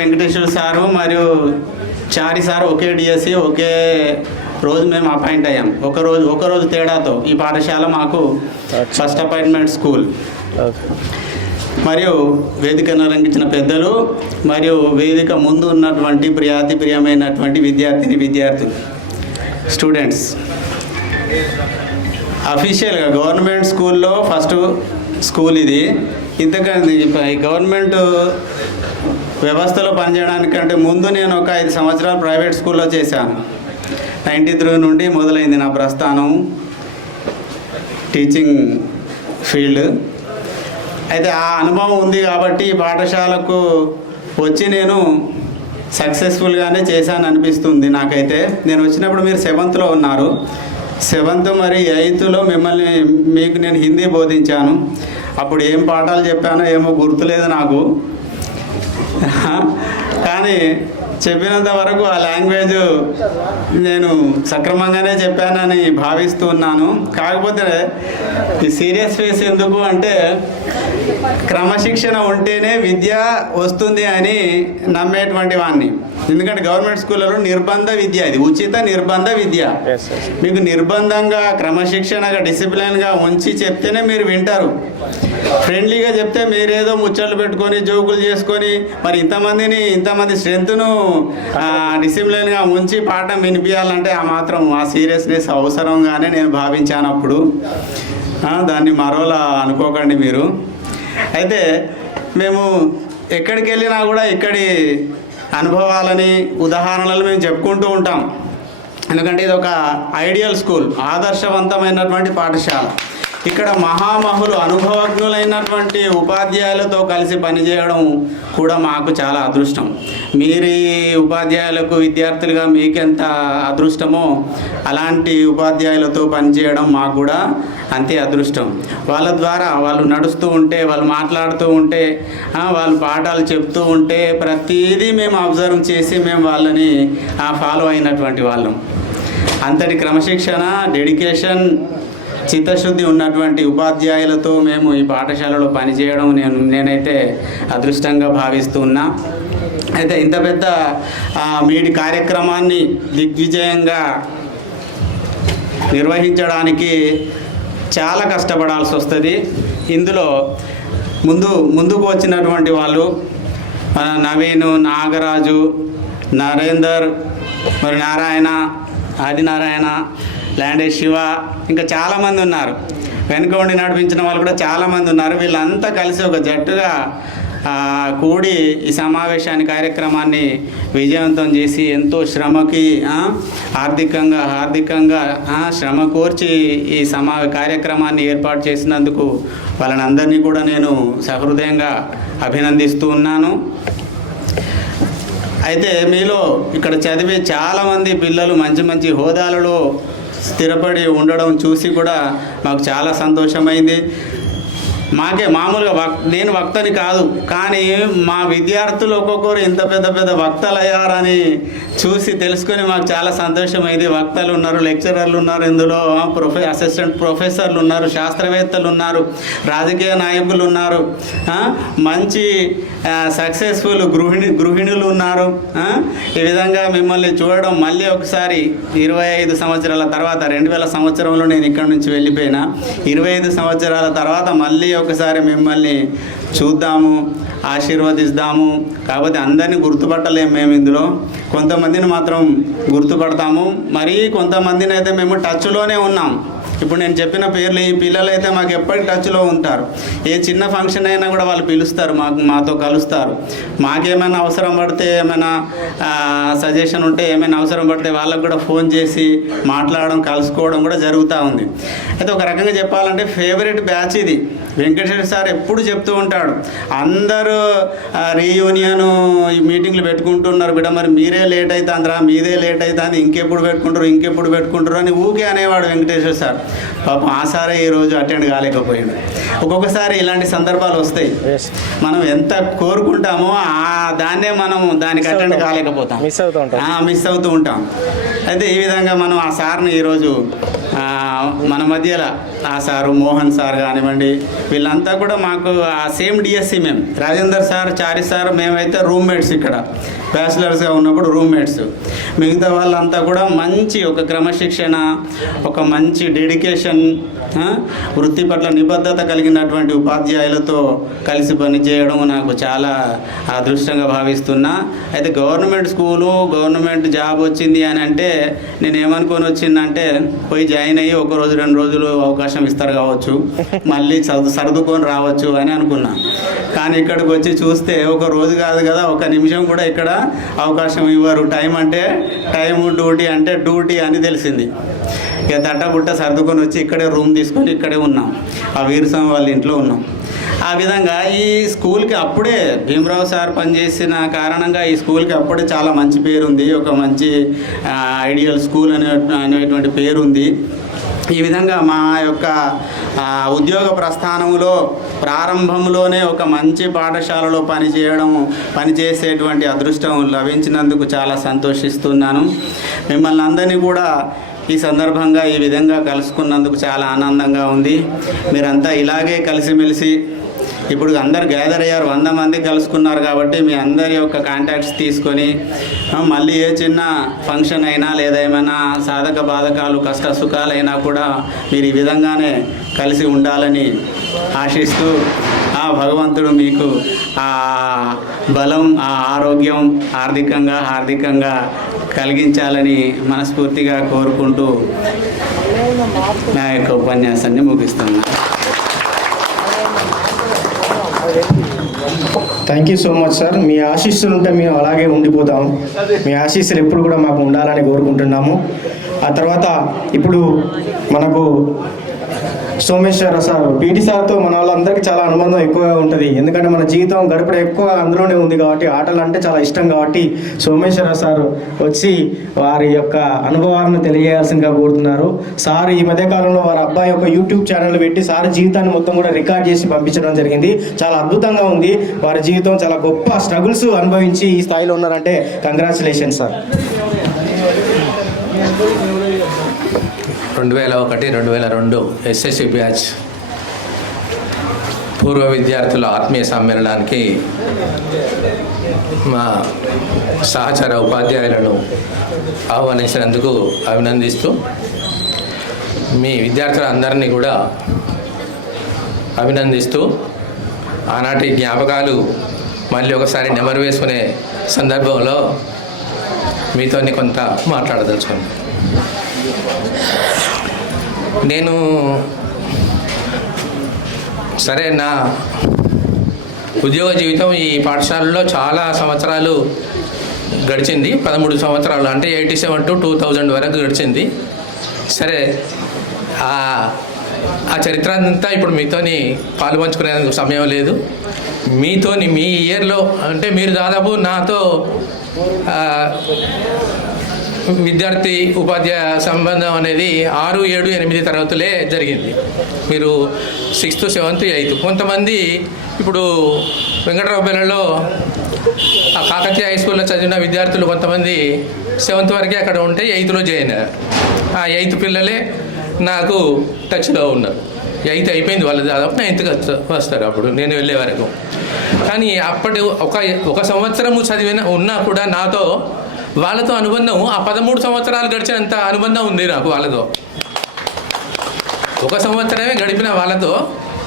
వెంకటేశ్వర సారు మరియు చారి సార్ ఒకే డిఎస్సి ఒకే రోజు మేము అపాయింట్ అయ్యాం. ఒకరోజు తేడాతో ఈ పాఠశాల మాకు ఫస్ట్ అపాయింట్మెంట్ స్కూల్. మరియు వేదికను అలంకించిన పెద్దలు మరియు వేదిక ముందు ఉన్నటువంటి ప్రియమైనటువంటి విద్యార్థులు, స్టూడెంట్స్, అఫీషియల్గా గవర్నమెంట్ స్కూల్లో ఫస్ట్ స్కూల్ ఇది. ఇంతకంటే ఈ గవర్నమెంట్ వ్యవస్థలో పనిచేయడానికంటే ముందు నేను ఒక 5 సంవత్సరాలు ప్రైవేట్ స్కూల్లో చేశాను. 93 నుండి మొదలైంది నా ప్రస్థానం టీచింగ్ ఫీల్డ్. అయితే ఆ అనుభవం ఉంది కాబట్టి పాఠశాలకు వచ్చి నేను సక్సెస్ఫుల్గానే చేశాను అనిపిస్తుంది నాకైతే. నేను వచ్చినప్పుడు మీరు 7th ఉన్నారు. 7th మరి 8thలో మీకు నేను హిందీ బోధించాను. అప్పుడు ఏం పాఠాలు చెప్పానో ఏమో గుర్తులేదు నాకు, కానీ చెప్పినంత వరకు ఆ లాంగ్వేజ్ నేను సక్రమంగానే చెప్పానని భావిస్తూ ఉన్నాను. కాకపోతే ఈ సీరియస్ ఫేస్ ఎందుకు అంటే క్రమశిక్షణ ఉంటేనే విద్య వస్తుంది అని నమ్మేటువంటి వాడిని. ఎందుకంటే గవర్నమెంట్ స్కూళ్ళలో నిర్బంధ విద్య, ఇది ఉచిత నిర్బంధ విద్య. మీకు నిర్బంధంగా క్రమశిక్షణగా డిసిప్లిన్గా ఉంచి చెప్తేనే మీరు వింటారు. ఫ్రెండ్లీగా చెప్తే మీరేదో ముచ్చట్లు పెట్టుకొని జోకులు చేసుకొని మరి ఇంతమంది స్ట్రెంత్ను డిసిప్లిన్గా ఉంచి పాఠం వినిపించాలంటే ఆ సీరియస్నెస్ అవసరంగానే నేను భావించాను అప్పుడు. దాన్ని మరోలా అనుకోకండి మీరు. అయితే మేము ఎక్కడికి వెళ్ళినా కూడా ఇక్కడి అనుభవాలని ఉదాహరణలు మేము చెప్పుకుంటూ ఉంటాం. ఎందుకంటే ఇది ఒక ఐడియల్ స్కూల్, ఆదర్శవంతమైనటువంటి పాఠశాల. ఇక్కడ మహామహులు అనుభవజ్ఞులైనటువంటి ఉపాధ్యాయులతో కలిసి పనిచేయడం కూడా మాకు చాలా అదృష్టం. మీరు ఈ ఉపాధ్యాయులకు విద్యార్థులుగా మీకెంత అదృష్టమో అలాంటి ఉపాధ్యాయులతో పనిచేయడం మాకు కూడా అంతే అదృష్టం. వాళ్ళ ద్వారా వాళ్ళు నడుస్తూ ఉంటే, వాళ్ళు మాట్లాడుతూ ఉంటే, వాళ్ళు పాఠాలు చెప్తూ ఉంటే ప్రతిదీ మేము అబ్జర్వ్ చేసి మేము వాళ్ళని ఫాలో అయినటువంటి వాళ్ళం. అంతటి క్రమశిక్షణ, డెడికేషన్, చిత్తశుద్ధి ఉన్నటువంటి ఉపాధ్యాయులతో మేము ఈ పాఠశాలలో పనిచేయడం నేనైతే అదృష్టంగా భావిస్తూ ఉన్నా. అయితే ఇంత పెద్ద మీటి కార్యక్రమాన్ని దిగ్విజయంగా నిర్వహించడానికి చాలా కష్టపడాల్సి వస్తుంది. ఇందులో ముందుకు వచ్చినటువంటి వాళ్ళు నవీను, నాగరాజు, నరేందర్, మరి నారాయణ, ఆదినారాయణ, ల్యాండే శివ, ఇంకా చాలామంది ఉన్నారు. వెనుక ఉండి నడిపించిన వాళ్ళు కూడా చాలామంది ఉన్నారు. వీళ్ళంతా కలిసి ఒక జట్టుగా కూడి ఈ కార్యక్రమాన్ని విజయవంతం చేసి ఎంతో శ్రమకి ఆర్థికంగా శ్రమ కోర్చి ఈ కార్యక్రమాన్ని ఏర్పాటు చేసినందుకు వాళ్ళని అందరినీ కూడా నేను సహృదయంగా అభినందిస్తూ ఉన్నాను. అయితే మీలో ఇక్కడ చదివే చాలామంది పిల్లలు మంచి హోదాలలో స్థిరపడి ఉండడం చూసి కూడా మాకు చాలా సంతోషమైంది. మాకే మామూలుగా నేను వక్తని కాదు, కానీ మా విద్యార్థులు ఒక్కొక్కరు ఇంత పెద్ద పెద్ద వక్తలు అయ్యారని చూసి తెలుసుకొని మాకు చాలా సంతోషమైంది. వక్తలు ఉన్నారు, లెక్చరర్లు ఉన్నారు, ఇందులో అసిస్టెంట్ ప్రొఫెసర్లు ఉన్నారు, శాస్త్రవేత్తలు ఉన్నారు, రాజకీయ నాయకులు ఉన్నారు, మంచి సక్సెస్ఫుల్ గృహిణులు ఉన్నారు. ఈ విధంగా మిమ్మల్ని చూడడం మళ్ళీ ఒకసారి 25 సంవత్సరాల తర్వాత 2000 సంవత్సరంలో నేను ఇక్కడ నుంచి వెళ్ళిపోయినా, 25 సంవత్సరాల తర్వాత మళ్ళీ ఒకసారి మిమ్మల్ని చూద్దాము, ఆశీర్వదిస్తాము. కాకపోతే అందరినీ గుర్తుపట్టలేము మేము ఇందులో, కొంతమందిని మాత్రం గుర్తుపడతాము, మరి కొంతమందిని అయితే మేము టచ్లోనే ఉన్నాం. ఇప్పుడు నేను చెప్పిన పేర్లు ఈ పిల్లలు అయితే మాకు ఎప్పటికీ టచ్లో ఉంటారు. ఏ చిన్న ఫంక్షన్ అయినా కూడా వాళ్ళు పిలుస్తారు, మాతో కలుస్తారు. మాకేమైనా అవసరం పడితే, ఏమైనా సజెషన్ ఉంటే, ఏమైనా అవసరం పడితే వాళ్ళకు కూడా ఫోన్ చేసి మాట్లాడడం, కలుసుకోవడం కూడా జరుగుతూ ఉంది. అయితే ఒక రకంగా చెప్పాలంటే ఫేవరెట్ బ్యాచ్ ఇది. వెంకటేశ్వర సార్ ఎప్పుడు చెప్తూ ఉంటాడు, అందరూ రీయూనియన్ మీటింగ్లు పెట్టుకుంటున్నారు బిడ్డ, మరి మీరే లేట్ అవుతుందిరా, మీదే లేట్ అవుతుంది, ఇంకెప్పుడు పెట్టుకుంటారు అని ఊకే అనేవాడు వెంకటేశ్వర సార్. పాపం ఆ సారే ఈరోజు అటెండ్ కాలేకపోయాడు. ఒక్కొక్కసారి ఇలాంటి సందర్భాలు వస్తాయి, మనం ఎంత కోరుకుంటామో దాన్నే మనం దానికి అటెండ్ కాలేకపోతాం, మిస్ అవుతూ ఉంటాం. అయితే ఈ విధంగా మనం ఆ సార్ని ఈరోజు మన మధ్యలో ఆ సారు మోహన్ సార్ కానివ్వండి, వీళ్ళంతా కూడా మాకు ఆ సేమ్ డిఎస్సి మేము, రాజేందర్ సార్, చారి సార్, మేమైతే రూమ్మేట్స్, ఇక్కడ బ్యాచిలర్స్గా ఉన్నప్పుడు రూమ్మేట్స్. మిగతా వాళ్ళంతా కూడా మంచి ఒక క్రమశిక్షణ, ఒక మంచి డెడికేషన్, వృత్తి పట్ల నిబద్ధత కలిగినటువంటి ఉపాధ్యాయులతో కలిసి పనిచేయడం నాకు చాలా అదృష్టంగా భావిస్తున్నా. అయితే గవర్నమెంట్ స్కూలు, గవర్నమెంట్ జాబ్ వచ్చింది అని అంటే నేను ఏమనుకొని వచ్చిందంటే, పోయి జాయిన్ అయ్యి 1 రోజు 2 రోజులు అవకాశం ఇస్తారు కావచ్చు, మళ్ళీ సర్దుకొని రావచ్చు అని అనుకున్నా. కానీ ఇక్కడికి వచ్చి చూస్తే 1 రోజు కాదు కదా, 1 నిమిషం కూడా ఇక్కడ అవకాశం ఇవ్వరు. టైం అంటే టైము, డ్యూటీ అంటే డ్యూటీ అని తెలిసింది. ఇక తట్టబుట్ట సర్దుకొని వచ్చి ఇక్కడే రూమ్ తీసుకొని ఇక్కడే ఉన్నాం, ఆ వీరస్వామి వాళ్ళ ఇంట్లో ఉన్నాం. ఆ విధంగా ఈ స్కూల్కి అప్పుడే భీమరావు సార్ పనిచేసిన కారణంగా ఈ స్కూల్కి అప్పుడే చాలా మంచి పేరుంది, ఒక మంచి ఐడియల్ స్కూల్ అనేటువంటి పేరుంది. ఈ విధంగా మా యొక్క ఉద్యోగ ప్రస్థానంలో ప్రారంభంలోనే ఒక మంచి పాఠశాలలో పనిచేసేటువంటి అదృష్టం లభించినందుకు చాలా సంతోషిస్తున్నాను. మిమ్మల్ని అందరినీ కూడా ఈ సందర్భంగా ఈ విధంగా కలుసుకున్నందుకు చాలా ఆనందంగా ఉంది. మీరంతా ఇలాగే కలిసిమెలిసి, ఇప్పుడు అందరు గ్యాదర్ అయ్యారు, 100 మంది కలుసుకున్నారు కాబట్టి మీ అందరి యొక్క కాంటాక్ట్స్ తీసుకొని మళ్ళీ ఏ చిన్న ఫంక్షన్ అయినా లేదా ఏమైనా సాధక బాధకాలు, కష్ట సుఖాలైనా కూడా మీరు ఈ విధంగానే కలిసి ఉండాలని ఆశిస్తూ, ఆ భగవంతుడు మీకు ఆ బలం, ఆ ఆరోగ్యం హార్దికంగా కలిగించాలని మనస్ఫూర్తిగా కోరుకుంటూ నా యొక్క ఉపన్యాసాన్ని ముగిస్తున్నాను. Thank you so much sir. మీ ఆశీస్సులు ఉంటే మేము అలాగే ఉండిపోతాము. మీ ఆశీస్సులు ఎప్పుడు కూడా మాకు ఉండాలని కోరుకుంటున్నాము. ఆ తర్వాత ఇప్పుడు మనకు సోమేశ్వర సార్, పీటీ సార్తో మన వాళ్ళందరికీ చాలా అనుబంధం ఎక్కువగా ఉంటుంది. ఎందుకంటే మన జీవితం గడపడం ఎక్కువ అందులోనే ఉంది కాబట్టి, ఆటలు అంటే చాలా ఇష్టం కాబట్టి సోమేశ్వర సార్ వచ్చి వారి యొక్క అనుభవాలను తెలియజేయాల్సిందిగా కోరుతున్నారు. సార్ ఈ మధ్యకాలంలో వారి అబ్బాయి యొక్క యూట్యూబ్ ఛానల్ పెట్టి సార్ జీవితాన్ని మొత్తం కూడా రికార్డ్ చేసి పంపించడం జరిగింది. చాలా అద్భుతంగా ఉంది. వారి జీవితం చాలా గొప్ప స్ట్రగుల్స్ అనుభవించి ఈ స్థాయిలో ఉన్నారంటే కంగ్రాచులేషన్స్ సార్. 2001-2002 ఎస్ఎస్సి బ్యాచ్ పూర్వ విద్యార్థుల ఆత్మీయ సమ్మేళనానికి మా సహచర ఉపాధ్యాయులను ఆహ్వానించినందుకు అభినందిస్తూ, మీ విద్యార్థులందరినీ కూడా అభినందిస్తూ, ఆనాటి జ్ఞాపకాలు మళ్ళీ ఒకసారి నెమరు వేసుకునే సందర్భంలో మీతో కొంత మాట్లాడదలుచుకున్నాను. నేను సరే, నా ఉద్యోగ జీవితం ఈ పాఠశాలలో చాలా సంవత్సరాలు గడిచింది. 13 సంవత్సరాలు, అంటే 87 to 2000 వరకు గడిచింది. సరే, ఆ చరిత్ర అంతా ఇప్పుడు మీతోని పాలుపంచుకునేందుకు సమయం లేదు. మీతోని మీ ఇయర్లో, అంటే మీరు దాదాపు నాతో విద్యార్థి ఉపాధ్యాయ సంబంధం అనేది 6, 7, 8 తరగతులే జరిగింది. మీరు 6th, 7th, 8th. కొంతమంది ఇప్పుడు వెంకటరావుపల్లిలో ఆ కాకతీయ హై స్కూల్లో చదివిన విద్యార్థులు కొంతమంది 7th వరకే అక్కడ ఉంటే 8thలో జాయిన్ అయ్యారు. ఆ 8th పిల్లలే నాకు టచ్లో ఉన్నారు. 8th అయిపోయింది, వాళ్ళు దాదాపు 9th వస్తారు అప్పుడు నేను వెళ్ళే వరకు. కానీ అప్పటి ఒక సంవత్సరము చదివిన ఉన్నా కూడా నాతో వాళ్ళతో అనుబంధం ఆ 13 సంవత్సరాలు గడిచినంత అనుబంధం ఉంది నాకు వాళ్ళతో. ఒక సంవత్సరమే గడిపిన వాళ్ళతో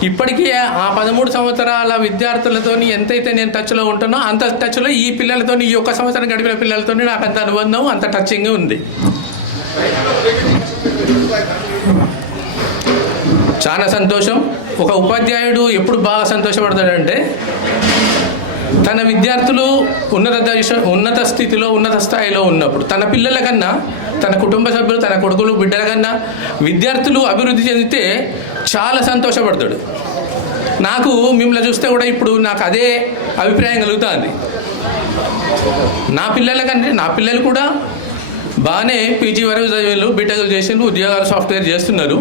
ఇప్పటికీ ఆ 13 సంవత్సరాల విద్యార్థులతో ఎంతైతే నేను టచ్లో ఉంటున్నో అంత టచ్లో ఈ పిల్లలతో, ఈ ఒక్క సంవత్సరం గడిపిన పిల్లలతో నాకు అంత అనుబంధం, అంత టచింగ్ ఉంది. చాలా సంతోషం. ఒక ఉపాధ్యాయుడు ఎప్పుడు బాగా సంతోషపడతాడంటే తన విద్యార్థులు ఉన్నత స్థితిలో, ఉన్నత స్థాయిలో ఉన్నప్పుడు తన పిల్లల కన్నా, తన కుటుంబ సభ్యులు, తన కొడుకులు, బిడ్డల కన్నా విద్యార్థులు అభివృద్ధి చెందితే చాలా సంతోషపడతాడు. నాకు మిమ్మల్ని చూస్తే కూడా ఇప్పుడు నాకు అదే అభిప్రాయం కలుగుతుంది. నా పిల్లలు కూడా బాగానే పీజీ వరకు చదివారు, బీటెక్లు చేసిండ్రు, ఉద్యోగాలు సాఫ్ట్వేర్ చేస్తున్నారు.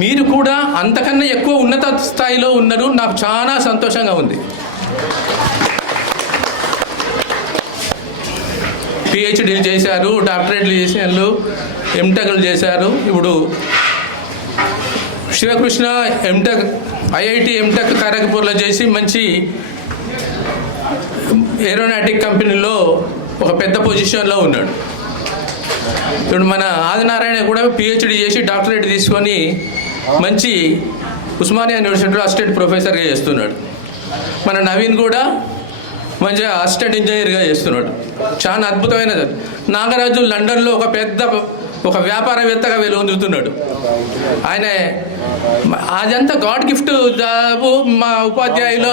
మీరు కూడా అంతకన్నా ఎక్కువ ఉన్నత స్థాయిలో ఉన్నారు. నాకు చాలా సంతోషంగా ఉంది. పిహెచ్డీలు చేశారు, డాక్టరేట్లు చేశారు, ఎంటెక్లు చేశారు. ఇప్పుడు శివకృష్ణ ఎంటెక్ ఐఐటి ఎంటెక్ ఖరగ్పూర్లో చేసి మంచి ఏరోనాటిక్ కంపెనీలో ఒక పెద్ద పొజిషన్లో ఉన్నాడు. ఇప్పుడు మన ఆదినారాయణ కూడా పిహెచ్డీ చేసి డాక్టరేట్ తీసుకొని మంచి ఉస్మానియా యూనివర్సిటీలో అసిస్టెంట్ ప్రొఫెసర్గా చేస్తున్నాడు. మన నవీన్ కూడా మంచిగా అసిస్టెంట్ ఇంజనీర్గా చేస్తున్నాడు. చాలా అద్భుతమైనది. నాగరాజు లండన్లో ఒక వ్యాపారవేత్తగా వెలుగొందుతున్నాడు. ఆయన అదంతా గాడ్ గిఫ్ట్ జాబు, మా ఉపాధ్యాయుల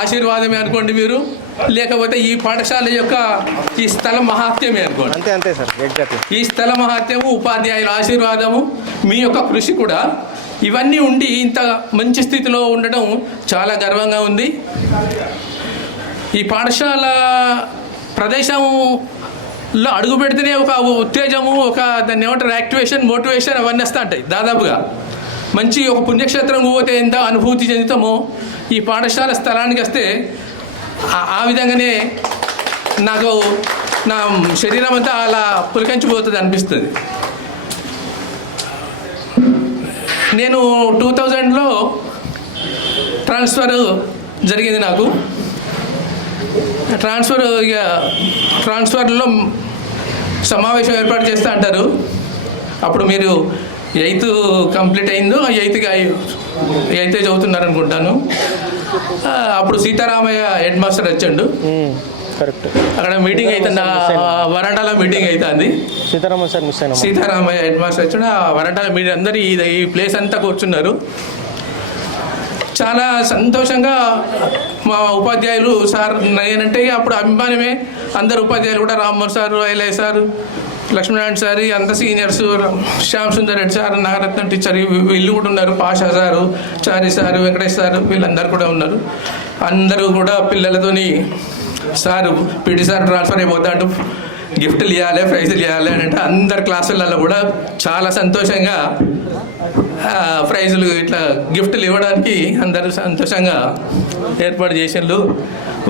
ఆశీర్వాదమే అనుకోండి మీరు, లేకపోతే ఈ పాఠశాల యొక్క ఈ స్థల మహాత్మ్యమే అనుకోండి. అంతే సార్, ఈ స్థల మహాత్మ్యము, ఉపాధ్యాయుల ఆశీర్వాదము, మీ యొక్క కృషి కూడా, ఇవన్నీ ఉండి ఇంత మంచి స్థితిలో ఉండడం చాలా గర్వంగా ఉంది. ఈ పాఠశాల ప్రదేశంలో అడుగు పెడితేనే ఒక ఉత్తేజము, దాన్ని ఏమంటారు, యాక్టివేషన్, మోటివేషన్ అవన్నీ వస్తూ ఉంటాయి. దాదాపుగా మంచి ఒక పుణ్యక్షేత్రం పోతే ఎంత అనుభూతి చెందుతామో ఈ పాఠశాల స్థలానికి వస్తే ఆ విధంగానే నాకు నా శరీరం అంతా అలా పులకించిపోతుంది అనిపిస్తుంది. నేను 2000లో ట్రాన్స్ఫర్ జరిగింది. నాకు ట్రాన్స్ఫర్లో సమావేశం ఏర్పాటు చేస్తూ అంటారు. అప్పుడు మీరు 8th కంప్లీట్ అయిందో, 8th చదువుతున్నారు అనుకుంటాను. అప్పుడు సీతారామయ్య హెడ్ మాస్టర్ వచ్చాడు. కరెక్ట్. అక్కడ మీటింగ్ అవుతుంది, వరండాలో మీటింగ్ అవుతుంది. సీతారామయ్య హెడ్ మాస్టర్ వచ్చాడు. ఆ వరండాలో మీటింగ్, అందరూ ఈ ప్లేస్ అంతా కూర్చున్నారు. చాలా సంతోషంగా మా ఉపాధ్యాయులు సార్ నేనంటే అప్పుడు అభిమానమే. అందరు ఉపాధ్యాయులు కూడా, Rammohan sir, Ailayya sir, Lakshminarayana sir, అంత seniors, Shyam Sundar Reddy sir, Nagaratnam teacher, వీళ్ళు కూడా ఉన్నారు. Pasha sir, Chari sir, Venkatesh sir, వీళ్ళందరూ కూడా ఉన్నారు. అందరూ కూడా పిల్లలతోని సారు పీటీ సార్ ట్రాన్స్ఫర్ అయిపోతా అంటూ గిఫ్ట్లు ఇవ్వాలి, ప్రైజులు ఇవ్వాలి అని అంటే అందరు క్లాసులలో కూడా చాలా సంతోషంగా ప్రైజులు ఇట్లా గిఫ్ట్లు ఇవ్వడానికి అందరూ సంతోషంగా ఏర్పాటు చేసిళ్ళు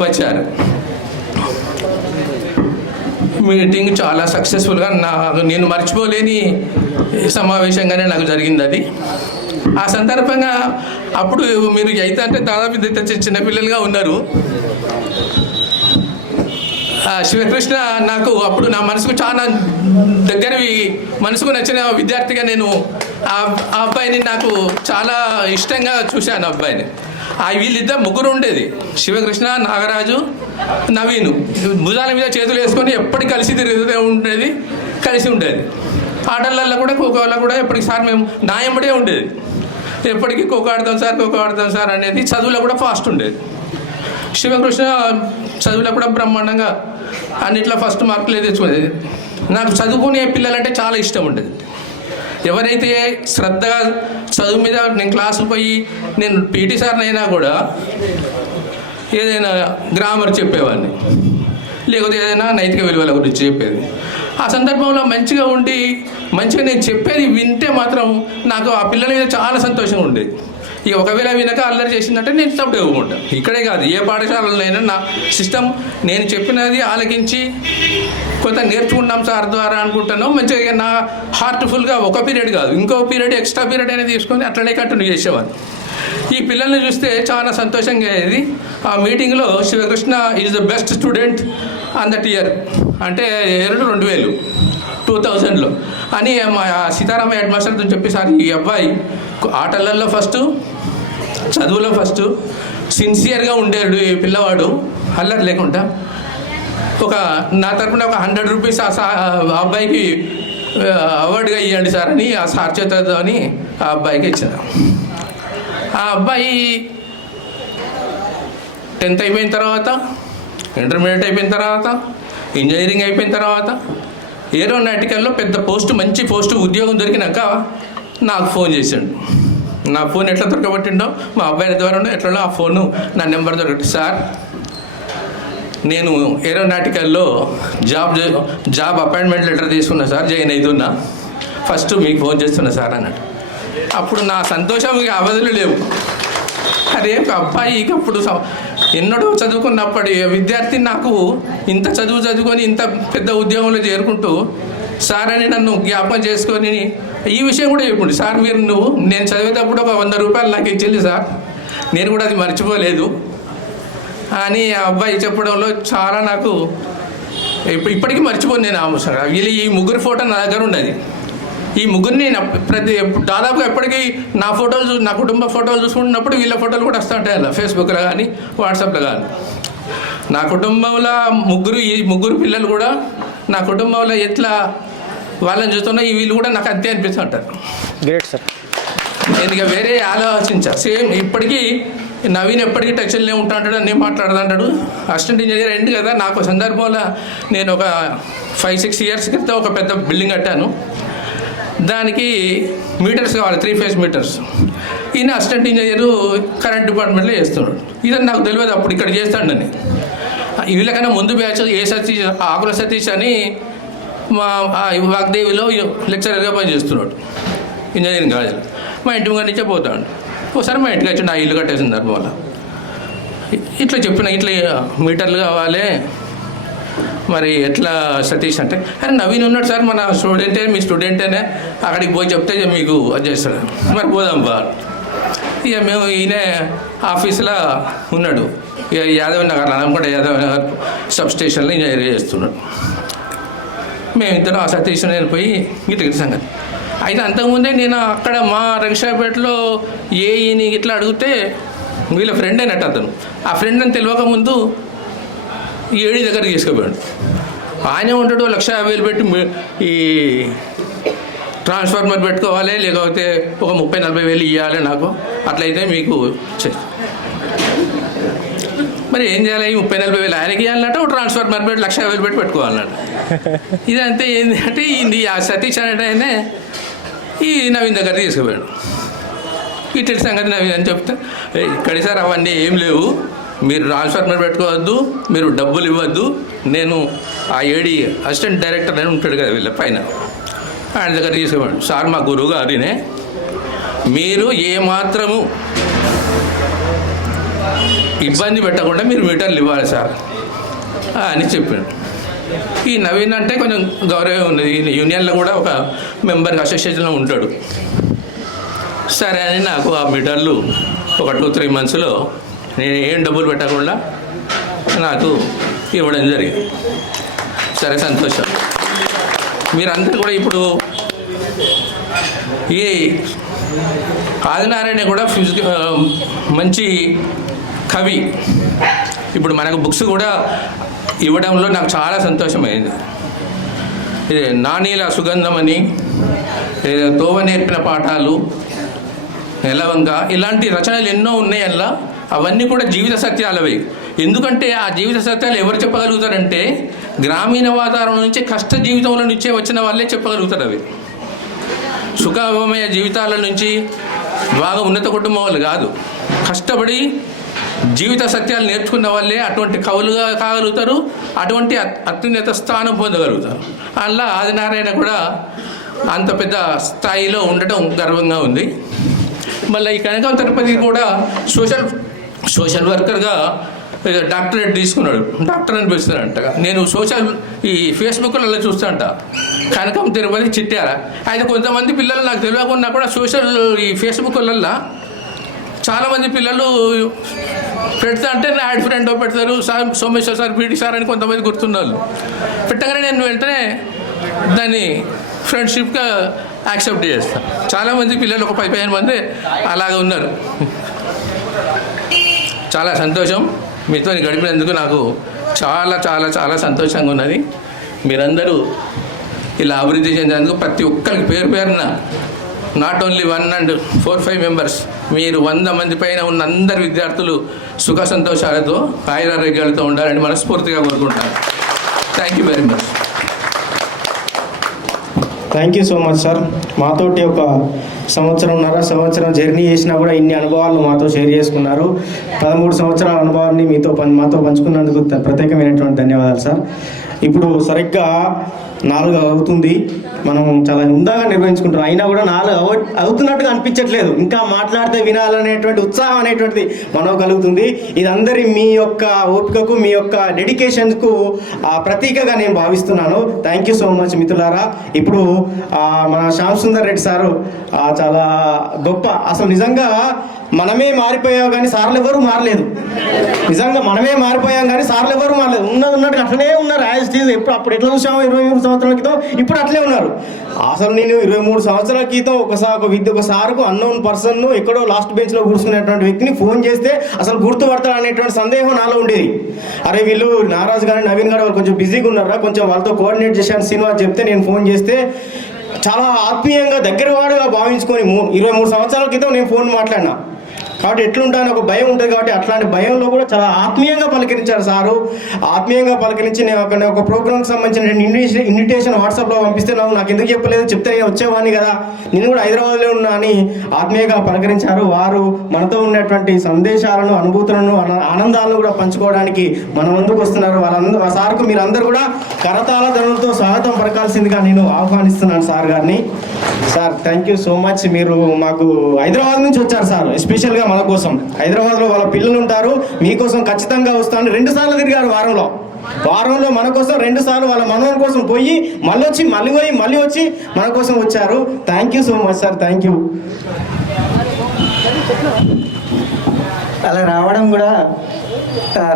వచ్చారు. మీటింగ్ చాలా సక్సెస్ఫుల్గా నేను మర్చిపోలేని సమావేశంగానే నాకు జరిగింది అది. ఆ సందర్భంగా అప్పుడు మీరు 8th అంటే దాదాపు చిన్నపిల్లలుగా ఉన్నారు. శివకృష్ణ నాకు అప్పుడు నా మనసుకు చాలా దగ్గరవి, మనసుకు నచ్చిన విద్యార్థిగా నేను ఆ అబ్బాయిని నాకు చాలా ఇష్టంగా చూశాను. అబ్బాయిని వీళ్ళిద్దరు ముగ్గురు ఉండేది, శివకృష్ణ, నాగరాజు, నవీను. భుజాల మీద చేతులు వేసుకొని ఎప్పటికి కలిసి తిరుగుతూ ఉండేది, కలిసి ఉండేది. ఆటలలో కూడా, ఖోఖోలో కూడా ఎప్పటికసారి మేము నాయముడే ఉండేది. ఎప్పటికీ ఖోఖో ఆడతాం సార్ అనేది. చదువులో కూడా ఫాస్ట్ ఉండేది. శివకృష్ణ చదువులో కూడా బ్రహ్మాండంగా అన్నిట్లో ఫస్ట్ మార్కులు తెచ్చుకునేది. నాకు చదువుకునే పిల్లలంటే చాలా ఇష్టం ఉండేది. ఎవరైతే శ్రద్ధగా చదువు మీద, నేను క్లాసులు పోయి నేను పీటీ సార్ని అయినా కూడా ఏదైనా గ్రామర్ చెప్పేవాడిని, లేకపోతే ఏదైనా నైతిక విలువల గురించి చెప్పేది. ఆ సందర్భంలో మంచిగా ఉండి మంచిగా నేను చెప్పేది వింటే మాత్రం నాకు ఆ పిల్లల మీద చాలా సంతోషంగా ఉండేది. ఇక ఒకవేళ వినక అల్లరి చేసిందంటే నేను తప్పుడు ఇవ్వకుంటాను. ఇక్కడే కాదు, ఏ పాఠశాలలోనైనా నా సిస్టమ్ నేను చెప్పినది ఆలకించి కొంత నేర్చుకుంటాం సార్ ద్వారా అనుకుంటాను. మంచిగా నా హార్ట్ఫుల్గా ఒక పీరియడ్ కాదు, ఇంకో పీరియడ్ ఎక్స్ట్రా పీరియడ్ అనేది తీసుకొని అట్లనే కంటిన్యూ చేసేవాడిని. ఈ పిల్లల్ని చూస్తే చాలా సంతోషంగా అయ్యేది. ఆ మీటింగ్లో Shivakrishna is the best student on that year, అంటే 2000లో అని మా సీతారామ హెడ్ మాస్టర్తో చెప్పేసారి ఈ అబ్బాయి ఆటలలో ఫస్ట్, చదువులో ఫస్ట్, సిన్సియర్గా ఉండేడు ఈ పిల్లవాడు, అల్లరి లేకుండా. నా తరపున ఒక 100 రూపీస్ ఆ అబ్బాయికి అవార్డుగా ఇవ్వండి సార్ అని ఆ సార్ చేతతో అని ఆ అబ్బాయికి ఇచ్చాను. ఆ అబ్బాయి 10th అయిపోయిన తర్వాత, ఇంటర్మీడియట్ అయిపోయిన తర్వాత, ఇంజనీరింగ్ అయిపోయిన తర్వాత ఏరోనాటికల్లో పెద్ద పోస్టు, మంచి పోస్టు ఉద్యోగం దొరికినాక నాకు ఫోన్ చేశాడు. నా ఫోన్ ఎట్లా దొరకబట్టిండో మా అబ్బాయి ద్వారా ఎట్లా ఆ ఫోను నా నెంబర్ దొరకటి. సార్ నేను ఏరోనాటికల్లో జాబ్ అపాయింట్మెంట్ లెటర్ తీసుకున్నా సార్, జాయిన్ అవుతున్నా, ఫస్ట్ మీకు ఫోన్ చేస్తున్నా సార్ అన్నాడు. అప్పుడు నా సంతోషం ఇక అవధులు లేవు. అదే అబ్బాయికి అప్పుడు ఎన్నడూ చదువుకున్నప్పటి విద్యార్థి నాకు ఇంత చదువుకొని ఇంత పెద్ద ఉద్యోగంలో చేరుకుంటూ సార్ అని నన్ను జ్ఞాపకం చేసుకొని ఈ విషయం కూడా చెప్పండి సార్, నేను చదివేటప్పుడు ఒక 100 రూపాయలు నాకు ఇచ్చింది సార్, నేను కూడా అది మర్చిపోలేదు అని ఆ అబ్బాయి చెప్పడంలో చాలా నాకు ఇప్పటికీ మర్చిపోను నేను. వీళ్ళు ఈ ముగ్గురు ఫోటో నా దగ్గర ఉన్నది. ఈ ముగ్గురిని దాదాపుగా ఎప్పటికీ నా ఫోటోలు, నా కుటుంబ ఫోటోలు చూసుకుంటున్నప్పుడు వీళ్ళ ఫోటోలు కూడా వస్తూ ఉంటాయి అలా ఫేస్బుక్లో కానీ వాట్సాప్లో కానీ. నా కుటుంబంలో ఈ ముగ్గురు పిల్లలు కూడా నా కుటుంబంలో ఎట్లా వాళ్ళని చూస్తున్నా వీళ్ళు కూడా నాకు అంతే అనిపిస్తుంటారు. Great sir. నేను ఇక వేరే ఆలోచించా. సేమ్ ఇప్పటికీ నవీన్ ఎప్పటికీ టచ్లోనే ఉంటాడు, అన్నీ మాట్లాడుతుంటాడు. అసిస్టెంట్ ఇంజనీర్ అయింది కదా. నాకు సందర్భంలో నేను ఒక 5-6 ఇయర్స్ క్రితం ఒక పెద్ద బిల్డింగ్ కట్టాను. దానికి మీటర్స్ కావాలి, 3 ఫేజ్ మీటర్స్. ఈయన అసిస్టెంట్ ఇంజనీరు కరెంట్ డిపార్ట్మెంట్లో చేస్తున్నాడు. ఇదని నాకు తెలియదు అప్పుడు ఇక్కడ చేస్తాడని. వీళ్ళకన్నా ముందు బ్యాచ్ ఆకుల సతీష్ అని మా వాగ్దేవిలో లెక్చరర్గా పనిచేస్తున్నాడు ఇంజనీరింగ్ కాలేజీలో. మా ఇంటి ముందు నుంచే పోతాడు. ఒకసారి మా ఇంటికి వచ్చి నా ఇల్లు కట్టేసిన సందర్భం ఇట్లా చెప్పిన, ఇట్లా మీటర్లు కావాలి మరి ఎట్లా సతీష్ అంటే, అరే నవీన్ ఉన్నాడు సార్ మన స్టూడెంటే, మీ స్టూడెంటేనే, అక్కడికి పోయి చెప్తే మీకు అది చేస్తాడు, మరి పోదాం బా. ఇక మేము ఈయన ఆఫీసులో ఉన్నాడు, ఇక యాదవ్ నగర్, అనుకుంటే యాదవ్ నగర్ సబ్ స్టేషన్లో ఇంజనీర్ చేస్తున్నాడు. మేమిద్దరం ఆ సతీష్ నేను పోయి ఇట్లా సంగతి. అయితే అంతకుముందే నేను అక్కడ మా రంగశాపేటలో ఈయన ఇట్లా అడిగితే వీళ్ళ ఫ్రెండ్ అయినట్టు అతను. ఆ ఫ్రెండ్ అని తెలియకముందు ఏడీ దగ్గరికి తీసుకుపోయాడు. ఆయనే ఉంటాడు 1,50,000 పెట్టి ఈ ట్రాన్స్ఫార్మర్ పెట్టుకోవాలి, లేకపోతే ఒక 30-40 ఇవ్వాలి నాకు, అట్లయితే మీకు మరి ఏం చేయాలి? ఈ 30-40 ఆయనకి ఇవ్వాలన్నట్టు, ఒక ట్రాన్స్ఫార్మర్ పెట్టి 1,50,000 పెట్టి పెట్టుకోవాలన్నట్టు. ఇదంతే ఏంటి అంటే ఈ సతీష్ అనేట ఆయనే ఈ నవీన్ దగ్గరికి తీసుకుపోయాడు. ఇట్ల సంగతి నవీన్ అని చెప్తే, ఇక్కడి సార్ అవన్నీ ఏం లేవు, మీరు ట్రాన్స్ఫార్మర్ పెట్టుకోవద్దు, మీరు డబ్బులు ఇవ్వద్దు, నేను ఆ ఏడీ అసిస్టెంట్ డైరెక్టర్ అని ఉంటాడు కదా వీళ్ళ పైన, ఆయన దగ్గర తీసుకున్నాడు. సార్ మా గురువు గారినే, మీరు ఏమాత్రము ఇబ్బంది పెట్టకుండా మీరు మీటర్లు ఇవ్వాలి సార్ అని చెప్పాడు. ఈ నవీన్ అంటే కొంచెం గౌరవం ఉన్నది, యూనియన్లో కూడా ఒక మెంబర్ అసోసియేషన్లో ఉంటాడు. సరే అని నాకు ఆ మీటర్లు ఒక 2-3 మంత్స్లో నేను ఏం డబ్బులు పెట్టకుండా నాకు ఇవ్వడం జరిగింది. సరే సంతోషం. మీరందరూ కూడా ఇప్పుడు ఈ ఆదినారాయణ కూడా మంచి కవి, ఇప్పుడు మనకు బుక్స్ కూడా ఇవ్వడంలో నాకు చాలా సంతోషమైంది. ఇది నానీల సుగంధం అని, తోవ నేర్పిన పాఠాలు, నెలవంక, ఇలాంటి రచనలు ఎన్నో ఉన్నాయి. అలా అవన్నీ కూడా జీవిత సత్యాలవి. ఎందుకంటే ఆ జీవిత సత్యాలు ఎవరు చెప్పగలుగుతారంటే గ్రామీణ వాతావరణం నుంచి, కష్ట జీవితంలో నుంచే వచ్చిన వాళ్ళే చెప్పగలుగుతారు. అవి సుఖమయ జీవితాల నుంచి, బాగా ఉన్నత కుటుంబం వాళ్ళు కాదు, కష్టపడి జీవిత సత్యాలు నేర్చుకున్న వాళ్ళే అటువంటి కవులుగా కాగలుగుతారు, అటువంటి అత్యున్నత స్థానం పొందగలుగుతారు. అలా ఆదినారాయణ కూడా అంత పెద్ద స్థాయిలో ఉండటం గర్వంగా ఉంది. మళ్ళీ ఈ కనకం తిరుపతి కూడా సోషల్ వర్కర్గా డాక్టరేట్ తీసుకున్నాడు, డాక్టర్ అని పిలుస్తున్నాడంట. నేను ఈ ఫేస్బుక్లలో చూస్తాంట కనకం తిరుపతి చిట్యాల. అయితే కొంతమంది పిల్లలు నాకు తెలియకుండా కూడా ఈ ఫేస్బుక్లలో చాలామంది పిల్లలు పెడతా అంటే నా యాడ్ ఫ్రెండ్ పెడతారు, సోమేశ్వర్ సార్, పీటీ సార్ అని కొంతమంది గుర్తున్నారు. పెట్టగానే నేను వెంటనే దాన్ని ఫ్రెండ్షిప్గా యాక్సెప్ట్ చేస్తాను. చాలామంది పిల్లలు ఒక 15 మంది అలాగే ఉన్నారు. చాలా సంతోషం మీతో గడిపినందుకు, నాకు చాలా చాలా చాలా సంతోషంగా ఉన్నది. మీరందరూ ఇలా అభివృద్ధి చెందేందుకు ప్రతి ఒక్కరికి పేరు పేరున, నాట్ ఓన్లీ 1 and 4-5 మెంబర్స్, మీరు 100 మంది పైన ఉన్న అందరు విద్యార్థులు సుఖ సంతోషాలతో ఆయురారోగ్యాలతో ఉండాలని మనస్ఫూర్తిగా కోరుకుంటాను. Thank you very much. Thank you so much sir. మాతోటి ఒక సంవత్సరం జర్నీ చేసినా కూడా ఇన్ని అనుభవాలను మాతో షేర్ చేసుకున్నారు. 13 సంవత్సరాల అనుభవాన్ని మాతో పంచుకున్నందుకు ప్రత్యేకమైనటువంటి ధన్యవాదాలు సార్. ఇప్పుడు సరిగ్గా 4 అవుతుంది, మనం చాలా హుందాగా నిర్వహించుకుంటాం, అయినా కూడా 4 అవుతున్నట్టుగా అనిపించట్లేదు. ఇంకా మాట్లాడితే వినాలనేటువంటి ఉత్సాహం అనేటువంటిది మనకు కలుగుతుంది. ఇది అందరి మీ యొక్క ఓపికకు, మీ యొక్క డెడికేషన్కు ప్రతీకగా నేను భావిస్తున్నాను. థ్యాంక్ యూ సో మచ్ మిత్రులారా. ఇప్పుడు మన శ్యామ్ సుందర్ రెడ్డి సారు చాలా గొప్ప, అసలు నిజంగా మనమే మారిపోయాం కానీ సార్లు ఎవరు మారలేదు. నిజంగా మనమే మారిపోయాం కానీ సార్లు ఎవరు మారలేదు. ఉన్నట్టుగా అట్లనే ఉన్నారు. ఎప్పుడు అప్పుడు ఎట్లా చూసాము 23 సంవత్సరాల క్రితం, ఇప్పుడు అట్లే ఉన్నారు. అసలు నేను 23 సంవత్సరాల క్రితం ఒక సార్కు అన్నోన్ పర్సన్ ఎక్కడో లాస్ట్ బెంచ్లో కూర్చునేటువంటి వ్యక్తిని ఫోన్ చేస్తే అసలు గుర్తుపడతాడు అనేటువంటి సందేహం నాలో ఉండేది. అరే వీళ్ళు నారాజు కానీ నవీన్ గారు వాళ్ళు కొంచెం బిజీగా ఉన్నారా, కొంచెం వాళ్ళతో కోఆర్డినేట్ చేశాను సినిమా చెప్తే నేను ఫోన్ చేస్తే చాలా ఆత్మీయంగా దగ్గరవాడుగా భావించుకొని 23 సంవత్సరాల క్రితం నేను ఫోన్ మాట్లాడినా. కాబట్టి ఎట్లుంటాను ఒక భయం ఉంటుంది, కాబట్టి అట్లాంటి భయంలో కూడా చాలా ఆత్మీయంగా పలకరించారు సారు. ఆత్మీయంగా పలకరించి నేను అక్కడ ఒక ప్రోగ్రామ్కి సంబంధించిన ఇన్విటేషన్ వాట్సాప్లో పంపిస్తే నాకు ఎందుకు చెప్పలేదు, చెప్తే నేను వచ్చేవాడిని కదా, నేను కూడా హైదరాబాద్లో ఉన్నా అని ఆత్మీయంగా పలకరించారు. వారు మనతో ఉన్నటువంటి సందేశాలను, అనుభూతులను, ఆనందాలను కూడా పంచుకోవడానికి మన ముందుకు వస్తున్నారు. ఆ సార్కు మీరందరూ కూడా కరతాళ ధ్వనులతో స్వాగతం పలకాల్సిందిగా నేను ఆహ్వానిస్తున్నాను సార్ గారిని. Sir thank you so much. మీరు మాకు హైదరాబాద్ నుంచి వచ్చారు సార్, ఎస్పెషల్గా మన కోసం. హైదరాబాద్లో వాళ్ళ పిల్లలు ఉంటారు, మీకోసం ఖచ్చితంగా వస్తాను. 2 సార్లు తిరిగారు వారంలో మన కోసం 2 సార్లు వాళ్ళ మనవల కోసం పోయి మళ్ళీ వచ్చి మన కోసం వచ్చారు. Thank you so much sir. Thank you. అలా రావడం కూడా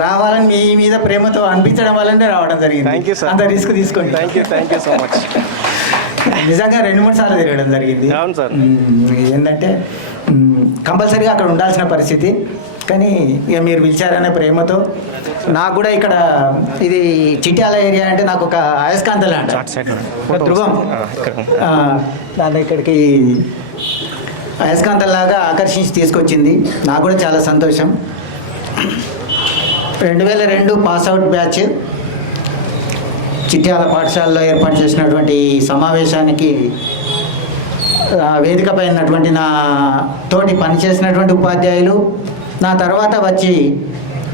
రావాలని మీ మీద ప్రేమతో అనిపించడం వల్లనే రావడం జరిగింది. Thank you sir. అంత రిస్క్ తీసుకోండి. Thank you so much. నిజంగా 2-3 సార్లు తిరగడం జరిగింది. అవును సార్. ఏంటంటే కంపల్సరీగా అక్కడ ఉండాల్సిన పరిస్థితి, కానీ ఇక మీరు పిలిచారనే ప్రేమతో. నాకు కూడా ఇక్కడ ఇది చిట్యాల ఏరియా అంటే నాకు ఒక అయస్కాంతలే అంట ధ్రువం, దాని ఇక్కడికి అయస్కాంతంలాగా ఆకర్షించి తీసుకొచ్చింది. నాకు కూడా చాలా సంతోషం. 2002 పాస్అవుట్ బ్యాచ్ చిట్యాల పాఠశాలలో ఏర్పాటు చేసినటువంటి సమావేశానికి వేదికపై ఉన్నటువంటి నా తోటి పనిచేసినటువంటి ఉపాధ్యాయులు, నా తర్వాత వచ్చి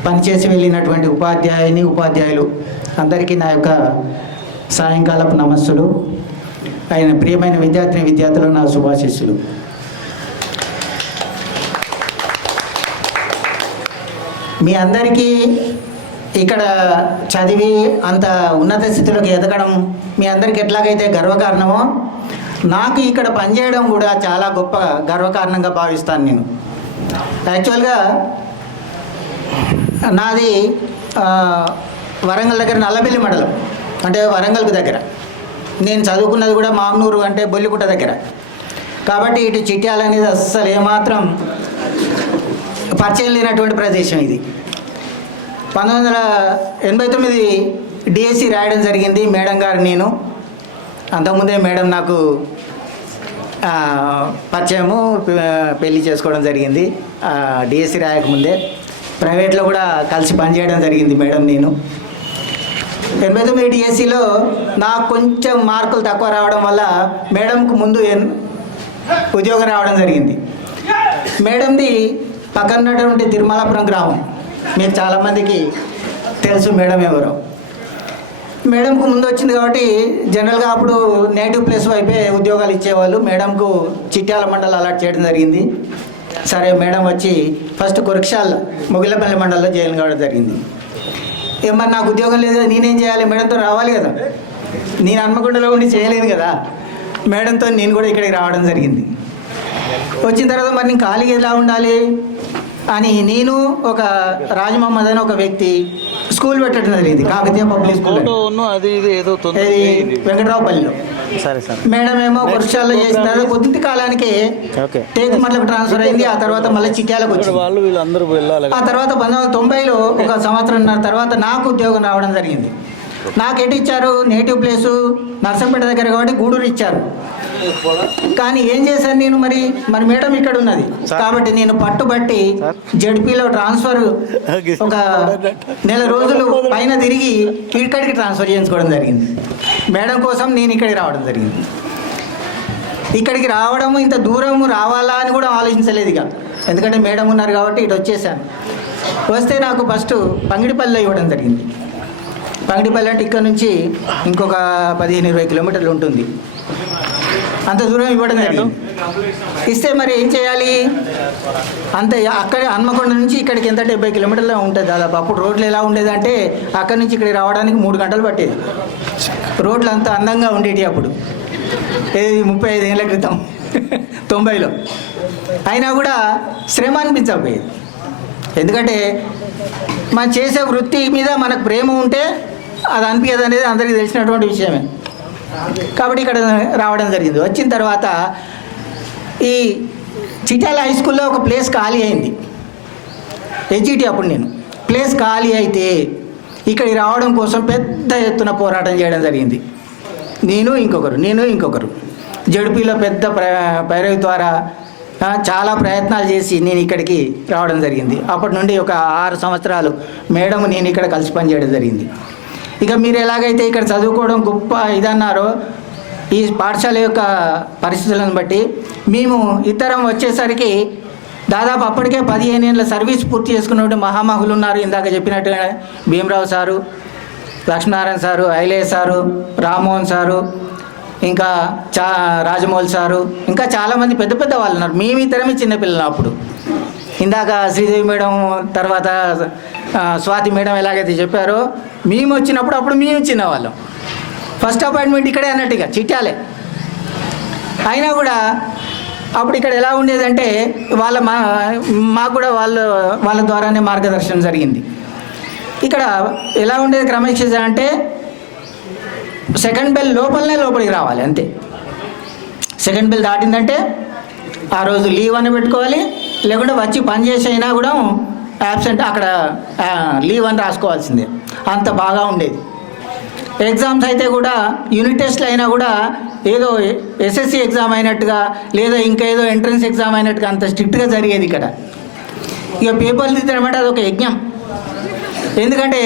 పనిచేసి వెళ్ళినటువంటి ఉపాధ్యాయులు అందరికీ నా యొక్క సాయంకాలపు నమస్సులు. ఆయన ప్రియమైన విద్యార్థులు నా శుభాశీస్సులు. మీ అందరికీ ఇక్కడ చదివి అంత ఉన్నత స్థితిలోకి ఎదగడం మీ అందరికీ ఎట్లాగైతే గర్వకారణమో, నాకు ఇక్కడ పనిచేయడం కూడా చాలా గొప్ప గర్వకారణంగా భావిస్తాను. నేను యాక్చువల్గా నాది వరంగల్ దగ్గర నల్లబెల్లి మండలం, అంటే వరంగల్కు దగ్గర. నేను చదువుకున్నది కూడా మామ్నూరు అంటే బొల్లిపుట్ట దగ్గర. కాబట్టి ఇటు చిట్యాల అనేది అస్సలు ఏమాత్రం పరిచయం లేనటువంటి ప్రదేశం ఇది. 1989 డిఎస్సి రాయడం జరిగింది మేడం గారు, నేను. అంతకుముందే మేడం నాకు పరిచయము, పెళ్లి చేసుకోవడం జరిగింది. డిఎస్సి రాయకముందే ప్రైవేట్లో కూడా కలిసి పనిచేయడం జరిగింది మేడం నేను. 89 డిఎస్సిలో నాకు కొంచెం మార్కులు తక్కువ రావడం వల్ల మేడంకు ముందు ఉద్యోగం రావడం జరిగింది. మేడంది పక్కనటువంటి తిరుమలాపురం గ్రామం, మీకు చాలామందికి తెలుసు మేడం ఎవరో. మేడంకు ముందు వచ్చింది కాబట్టి జనరల్గా అప్పుడు నేటివ్ ప్లేస్ వైపే ఉద్యోగాలు ఇచ్చేవాళ్ళు. మేడంకు చిట్యాల మండలం అలాట్ చేయడం జరిగింది. సరే మేడం వచ్చి ఫస్ట్ కురక్షాల్ మొగిలపల్లి మండలంలో జాయిన్ కావడం జరిగింది. మరి నాకు ఉద్యోగం లేదు కదా, నేనేం చేయాలి? మేడంతో రావాలి కదా. నేను హన్మకొండలో ఉండి చేయలేదు కదా. మేడంతో నేను కూడా ఇక్కడికి రావడం జరిగింది. వచ్చిన తర్వాత మరి నేను ఖాళీగా ఎలా ఉండాలి అని నేను ఒక రాజమహమ్మద్ అని ఒక వ్యక్తి స్కూల్ పెట్టడం జరిగింది, కాకతీయ పబ్లిక్ స్కూల్ వెంకటరావుపల్లిలో. మేడం ఏమో వర్షాల్లో చేసిన తర్వాత కొద్ది కాలానికి టేకుమట్లకు ట్రాన్స్ఫర్ అయింది. ఆ తర్వాత మళ్ళీ చిట్యాలకు వచ్చింది. ఆ తర్వాత 1990లో ఒక సంవత్సరంన్నర తర్వాత నాకు ఉద్యోగం రావడం జరిగింది. నాకు ఎటు ఇచ్చారు? నేటివ్ ప్లేసు నర్సంపేట దగ్గర కాబట్టి గూడూరు ఇచ్చారు. కానీ ఏం చేశాను నేను? మరి మేడం ఇక్కడ ఉన్నది కాబట్టి నేను పట్టుబట్టి జడ్పీలో ట్రాన్స్ఫర్ ఒక నెల రోజులు పైన తిరిగి ఇక్కడికి ట్రాన్స్ఫర్ చేయించుకోవడం జరిగింది. మేడం కోసం నేను ఇక్కడికి రావడం జరిగింది. ఇక్కడికి రావడము, ఇంత దూరము రావాలా అని కూడా ఆలోచించలేదు ఇక, ఎందుకంటే మేడం ఉన్నారు కాబట్టి ఇటు వచ్చేసాను. వస్తే నాకు ఫస్ట్ పంగిడిపల్లిలో ఇవ్వడం జరిగింది. పంగిడిపల్లి అంటే ఇక్కడ నుంచి ఇంకొక 15-20 కిలోమీటర్లు ఉంటుంది. అంత దూరం ఇవ్వడం జరిగింది. ఇస్తే మరి ఏం చేయాలి? అంత అక్కడ హన్మకొండ నుంచి ఇక్కడికి ఎంత 70 కిలోమీటర్లు ఉంటుంది దాదాపు. అప్పుడు రోడ్లు ఎలా ఉండేదంటే అక్కడి నుంచి ఇక్కడికి రావడానికి 3 గంటలు పట్టేది. రోడ్లు అంత అందంగా ఉండేవి అప్పుడు, 35 ఏళ్ళ క్రితం 90లో. అయినా కూడా శ్రమ అనిపించకపోయేది. ఎందుకంటే మనం చేసే వృత్తి మీద మనకు ప్రేమ ఉంటే అది అనిపించదు అనేది అందరికీ తెలిసినటువంటి విషయమే. కాబట్టి ఇక్కడ రావడం జరిగింది. వచ్చిన తర్వాత ఈ చిట్యాల హై స్కూల్లో ఒక ప్లేస్ ఖాళీ అయింది. హెచ్ఈటీ అప్పుడు నేను ప్లేస్ ఖాళీ అయితే ఇక్కడికి రావడం కోసం పెద్ద ఎత్తున పోరాటం చేయడం జరిగింది. నేను ఇంకొకరు జడ్పీలో పెద్ద పైరవి ద్వారా చాలా ప్రయత్నాలు చేసి నేను ఇక్కడికి రావడం జరిగింది. అప్పటి నుండి ఒక 6 సంవత్సరాలు మేడం నేను ఇక్కడ కలిసి పనిచేయడం జరిగింది. ఇక మీరు ఎలాగైతే ఇక్కడ చదువుకోవడం గొప్ప ఇదన్నారో, ఈ పాఠశాల యొక్క పరిస్థితులను బట్టి మేము ఇద్దరం వచ్చేసరికి దాదాపు అప్పటికే 15 ఏళ్ళ సర్వీస్ పూర్తి చేసుకున్నటువంటి మహామహులు ఉన్నారు. ఇందాక చెప్పినట్టుగా Bhimarao sir, Lakshminarayana sir, Ailayya sir, Rammohan sir, ఇంకా రాజమౌళి సారు, ఇంకా చాలామంది పెద్ద పెద్ద వాళ్ళు ఉన్నారు. మేమిద్దరమే చిన్నపిల్లలు అప్పుడు. ఇందాక శ్రీదేవి మేడం, తర్వాత స్వాతి మేడం ఎలాగైతే చెప్పారో, మేము వచ్చినప్పుడు అప్పుడు మేము చిన్నవాళ్ళం. ఫస్ట్ అపాయింట్మెంట్ ఇక్కడే అన్నట్టుగా చిట్యాలే. అయినా కూడా అప్పుడు ఇక్కడ ఎలా ఉండేదంటే మాకు కూడా వాళ్ళ ద్వారానే మార్గదర్శనం జరిగింది. ఇక్కడ ఎలా ఉండేది క్రమశిక్షణ అంటే సెకండ్ బెల్ లోపలికి రావాలి అంతే. సెకండ్ బెల్ దాటిందంటే ఆ రోజు లీవ్ అని పెట్టుకోవాలి, లేకుంటే వచ్చి పని చేసి అయినా కూడా యాబ్సెంట్ అక్కడ లీవ్ అని రాసుకోవాల్సిందే. అంత బాగా ఉండేది. ఎగ్జామ్స్ అయితే కూడా యూనిట్ టెస్ట్లు అయినా కూడా ఏదో ఎస్ఎస్సి ఎగ్జామ్ అయినట్టుగా లేదా ఇంకా ఏదో ఎంట్రన్స్ ఎగ్జామ్ అయినట్టుగా అంత స్ట్రిక్ట్గా జరిగేది ఇక్కడ. ఇక పేపర్లు తీద్దమంటే అదొక యజ్ఞం. ఎందుకంటే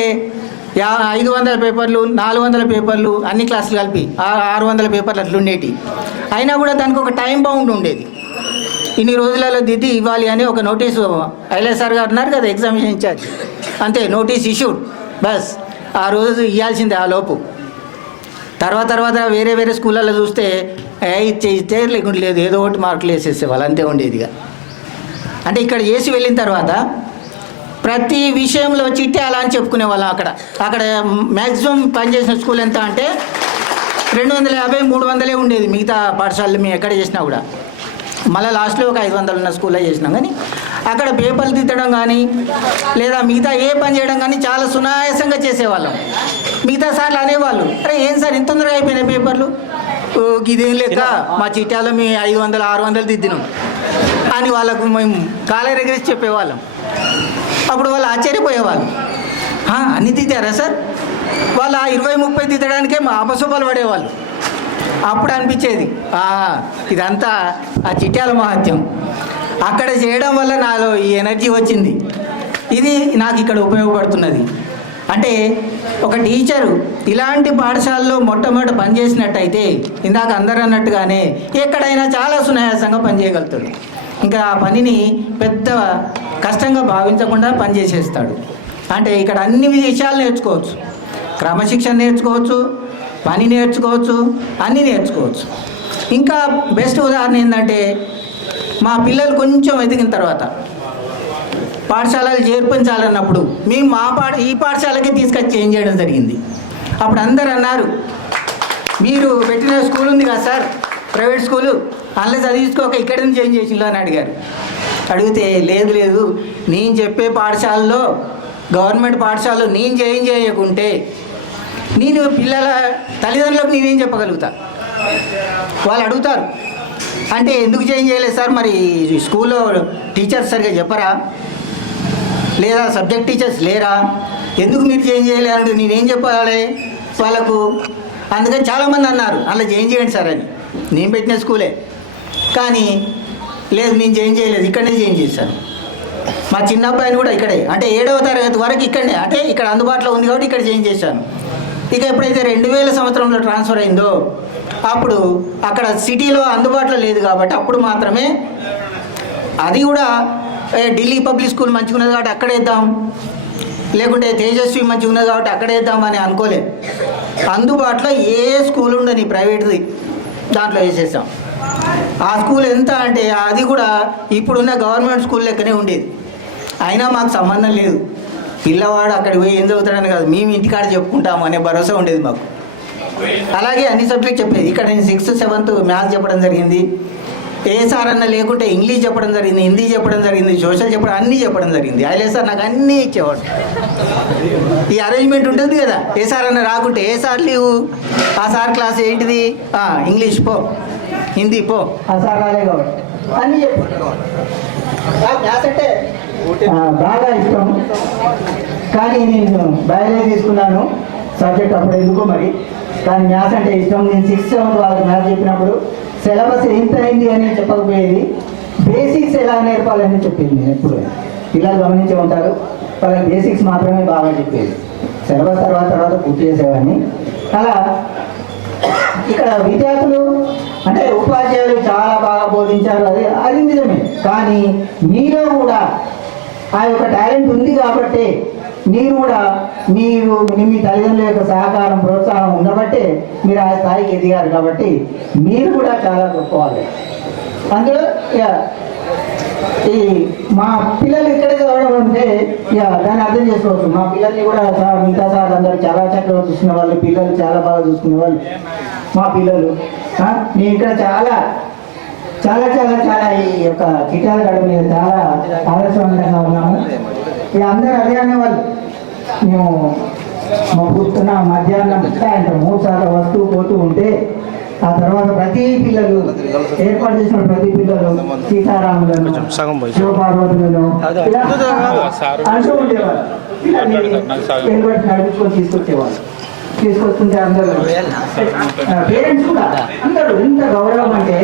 500 పేపర్లు, 400 పేపర్లు, అన్ని క్లాసులు కలిపి 600 పేపర్లు అట్లుండేటి. అయినా కూడా దానికి ఒక టైం బౌండ్ ఉండేది. ఇన్ని రోజులలో దిద్ది ఇవ్వాలి అని ఒక నోటీసు ఐలయ్య సార్ గారు ఉన్నారు కదా ఎగ్జామినేషన్ ఇన్ఛార్జ్, అంతే నోటీస్ ఇష్యూడ్, బస్ ఆ రోజు ఇవ్వాల్సిందే ఆ లోపు. తర్వాత వేరే స్కూళ్ళల్లో చూస్తే ఇచ్చే లేకుండా లేదు, ఏదో ఒకటి మార్కులు వేసేసేవాళ్ళు, అంతే ఉండేదిగా. అంటే ఇక్కడ చేసి వెళ్ళిన తర్వాత ప్రతి విషయంలో చిట్యాల అని చెప్పుకునే వాళ్ళం. అక్కడ మ్యాక్సిమం పనిచేసిన స్కూల్ ఎంత అంటే 250-300 ఉండేది. మిగతా పాఠశాలలు మేము ఎక్కడ చేసినా కూడా మళ్ళీ లాస్ట్లో ఒక 500 ఉన్న స్కూల్లో చేసినాం. కానీ అక్కడ పేపర్లు దిద్దడం కానీ లేదా మిగతా ఏ పని చేయడం కానీ చాలా సునాయాసంగా చేసేవాళ్ళం. మిగతా సార్లు అనేవాళ్ళు, అరే ఏం సార్ ఇంత తొందరగా అయిపోయినాయి పేపర్లు, ఇదేం లేక మా చిట్యాలో మేము 500-600 దిద్దినాం అని వాళ్ళకు మేము కాలర్ ఎగరేసి చెప్పేవాళ్ళం. అప్పుడు వాళ్ళు ఆశ్చర్యపోయేవాళ్ళు, అన్ని దిద్దారా సార్? వాళ్ళు 20-30 దిద్దడానికే మా అపశుభాలు పడేవాళ్ళు. అప్పుడు అనిపించేది ఇదంతా ఆ చిట్యాల మహత్యం. అక్కడ చేయడం వల్ల నాలో ఈ ఎనర్జీ వచ్చింది, ఇది నాకు ఇక్కడ ఉపయోగపడుతున్నది. అంటే ఒక టీచరు ఇలాంటి పాఠశాలలో మొట్టమొదటి పనిచేసినట్టయితే ఇందాక అందరూ అన్నట్టుగానే ఎక్కడైనా చాలా సునాయాసంగా పనిచేయగలుగుతాడు. ఇంకా ఆ పనిని పెద్ద కష్టంగా భావించకుండా పనిచేసేస్తాడు. అంటే ఇక్కడ అన్ని విషయాలు నేర్చుకోవచ్చు, క్రమశిక్షణ నేర్చుకోవచ్చు, పని నేర్చుకోవచ్చు, అన్నీ నేర్చుకోవచ్చు. ఇంకా బెస్ట్ ఉదాహరణ ఏంటంటే మా పిల్లలు కొంచెం ఎదిగిన తర్వాత పాఠశాలలు చేర్పించాలన్నప్పుడు మేము ఈ పాఠశాలకే తీసుకొచ్చి చేంజ్ చేయడం జరిగింది. అప్పుడు అందరు అన్నారు, మీరు పెట్టిన స్కూల్ ఉంది కదా సార్, ప్రైవేట్ స్కూలు, అందులో చదివించుకోక ఇక్కడ నుంచి చేంజ్ చేసిందో అని అడిగారు. అడిగితే లేదు నేను చెప్పే పాఠశాలలో, గవర్నమెంట్ పాఠశాలలో నేను చేంజ్ చేయకుంటే నేను పిల్లల తల్లిదండ్రులకు నేనేం చెప్పగలుగుతా? వాళ్ళు అడుగుతారు, అంటే ఎందుకు చేంజ్ చేయలేదు సార్, మరి స్కూల్లో టీచర్స్ సరిగా చెప్పరా, లేదా సబ్జెక్ట్ టీచర్స్ లేరా, ఎందుకు మీరు చేంజ్ చేయలేదంటే నేనేం చెప్పాలి వాళ్ళకు? అందుకని చాలామంది అన్నారు అలా చేంజ్ చేయండి సార్ అని. నేను పెట్టిన స్కూలే, కానీ లేదు నేను చేంజ్ చేయలేదు, ఇక్కడనే చేంజ్ చేశాను. మా చిన్న అబ్బాయిని కూడా ఇక్కడే, అంటే 7వ తరగతి వరకు ఇక్కడనే, అంటే ఇక్కడ అందుబాటులో ఉంది కాబట్టి ఇక్కడ చేంజ్ చేశాను. ఇక ఎప్పుడైతే 2000 సంవత్సరంలో ట్రాన్స్ఫర్ అయిందో అప్పుడు అక్కడ సిటీలో అందుబాటులో లేదు కాబట్టి అప్పుడు మాత్రమే, అది కూడా ఢిల్లీ పబ్లిక్ స్కూల్ మంచిగా ఉన్నది కాబట్టి అక్కడ వేద్దాం, లేకుంటే తేజస్వి మంచిగా ఉన్నది కాబట్టి అక్కడ వేద్దాం అని అనుకోలేదు. అందుబాటులో ఏ స్కూల్ ఉండని ప్రైవేట్ది దాంట్లో వేసేసాం. ఆ స్కూల్ ఎంత అంటే అది కూడా ఇప్పుడున్న గవర్నమెంట్ స్కూల్ లెక్కనే ఉండేది. అయినా మాకు సంబంధం లేదు, పిల్లవాడు అక్కడికి పోయి ఏం చదువుతాడని కాదు, మేము ఇంటికాడ చెప్పుకుంటాము అనే భరోసా ఉండేది మాకు. అలాగే అన్ని సబ్జెక్ట్ చెప్పేది. ఇక్కడ నేను 6th 7th మ్యాథ్స్ చెప్పడం జరిగింది, ఏ సార్ అన్న లేకుంటే ఇంగ్లీష్ చెప్పడం జరిగింది, హిందీ చెప్పడం జరిగింది, సోషల్ చెప్పడం, అన్నీ చెప్పడం జరిగింది. అయిలే సార్ నాకు అన్నీ ఇచ్చేవాడు. ఈ అరేంజ్మెంట్ ఉంటుంది కదా, ఏ సార్ అన్న రాకుంటే ఏ సార్ లీవు, ఆ సార్ క్లాస్ ఏంటిది, ఇంగ్లీష్ పో, హిందీ పో, ఆ సార్ రాలే కాబట్టి అన్నీ చెప్పాడు. మ్యాథ్స్ అంటే బాగా ఇష్టం, కానీ నేను బయాలజీ తీసుకున్నాను సబ్జెక్ట్ అప్పుడు ఎందుకో మరి, కానీ మ్యాథ్స్ అంటే ఇష్టం. నేను 6th 7th వాళ్ళకి మ్యాథ్స్ చెప్పినప్పుడు సిలబస్ ఎంత అయింది అని చెప్పకపోయేది, బేసిక్స్ ఎలా నేర్పాలని చెప్పింది. నేను ఎప్పుడు పిల్లలు గమనించి ఉంటారు, వాళ్ళకి బేసిక్స్ మాత్రమే బాగా చెప్పేది, సిలబస్ తర్వాత పూర్తి చేసేవాడిని. అలా ఇక్కడ విద్యార్థులు అంటే ఉపాధ్యాయులు చాలా బాగా బోధించారు, అది నిజమే. కానీ మీలో కూడా ఆ యొక్క టాలెంట్ ఉంది కాబట్టి మీరు కూడా మీ తల్లిదండ్రుల యొక్క సహకారం ప్రోత్సాహం ఉండబట్టే మీరు ఆ స్థాయికి ఎదిగారు కాబట్టి మీరు కూడా చాలా గొప్పవాళ్ళు. అందులో ఈ మా పిల్లలు ఇక్కడే చదవడం అంటే దాన్ని అర్థం చేసుకోవచ్చు. మా పిల్లల్ని కూడా మిగతా సార్ అందరూ చాలా చక్కగా చూసుకునే వాళ్ళు, పిల్లలు చాలా బాగా చూసుకునే వాళ్ళు మా పిల్లలు. మేము ఇక్కడ చాలా చాలా చాలా చాలా ఈ యొక్క చిట్యాల గడ మీద చాలా ఆదర్శవంతంగా ఉన్నాము. ఇక అందరూ అదే అనేవాళ్ళు, మేము పొద్దున మధ్యాహ్నం సాయంత్రం 3 సార్లు వస్తూ పోతూ ఉంటే ఆ తర్వాత ప్రతి పిల్లలు ఏర్పాటు చేసిన ప్రతి పిల్లలు సీతారాములను, శివపార్వతులను అంటూ ఉండేవాళ్ళు. నడుపుకొని తీసుకొచ్చేవాళ్ళు. తీసుకొస్తుంటే అందరూ పేరెంట్స్ కూడా అందరూ ఎంత గౌరవం అంటే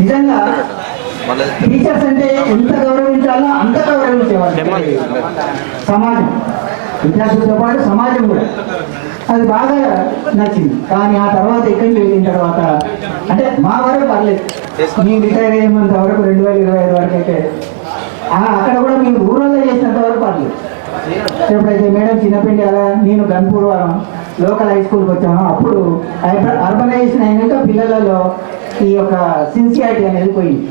నిజంగా టీచర్స్ అంటే ఎంత గౌరవించాలో అంత గౌరవించేవాళ్ళు సమాజం, విద్యార్థులతో పాటు సమాజం కూడా. అది బాగా నచ్చింది. కానీ ఆ తర్వాత ఇక్కడికి వెళ్ళిన తర్వాత అంటే మా వరకు పర్లేదు, మేము రిటైర్ అయ్యేంత వరకు 2025 వరకు అయితే అక్కడ కూడా మేము రూరల్లో చేసినంత వరకు పర్లేదు. ఎప్పుడైతే మేడం చిన్నపిండి అలా నేను గన్పూర్ లోకల్ హై స్కూల్కి వచ్చాను, అప్పుడు అర్బనైజేషన్ అయినాక పిల్లలలో ఈ యొక్క సిన్సియారిటీ అనేది పోయింది.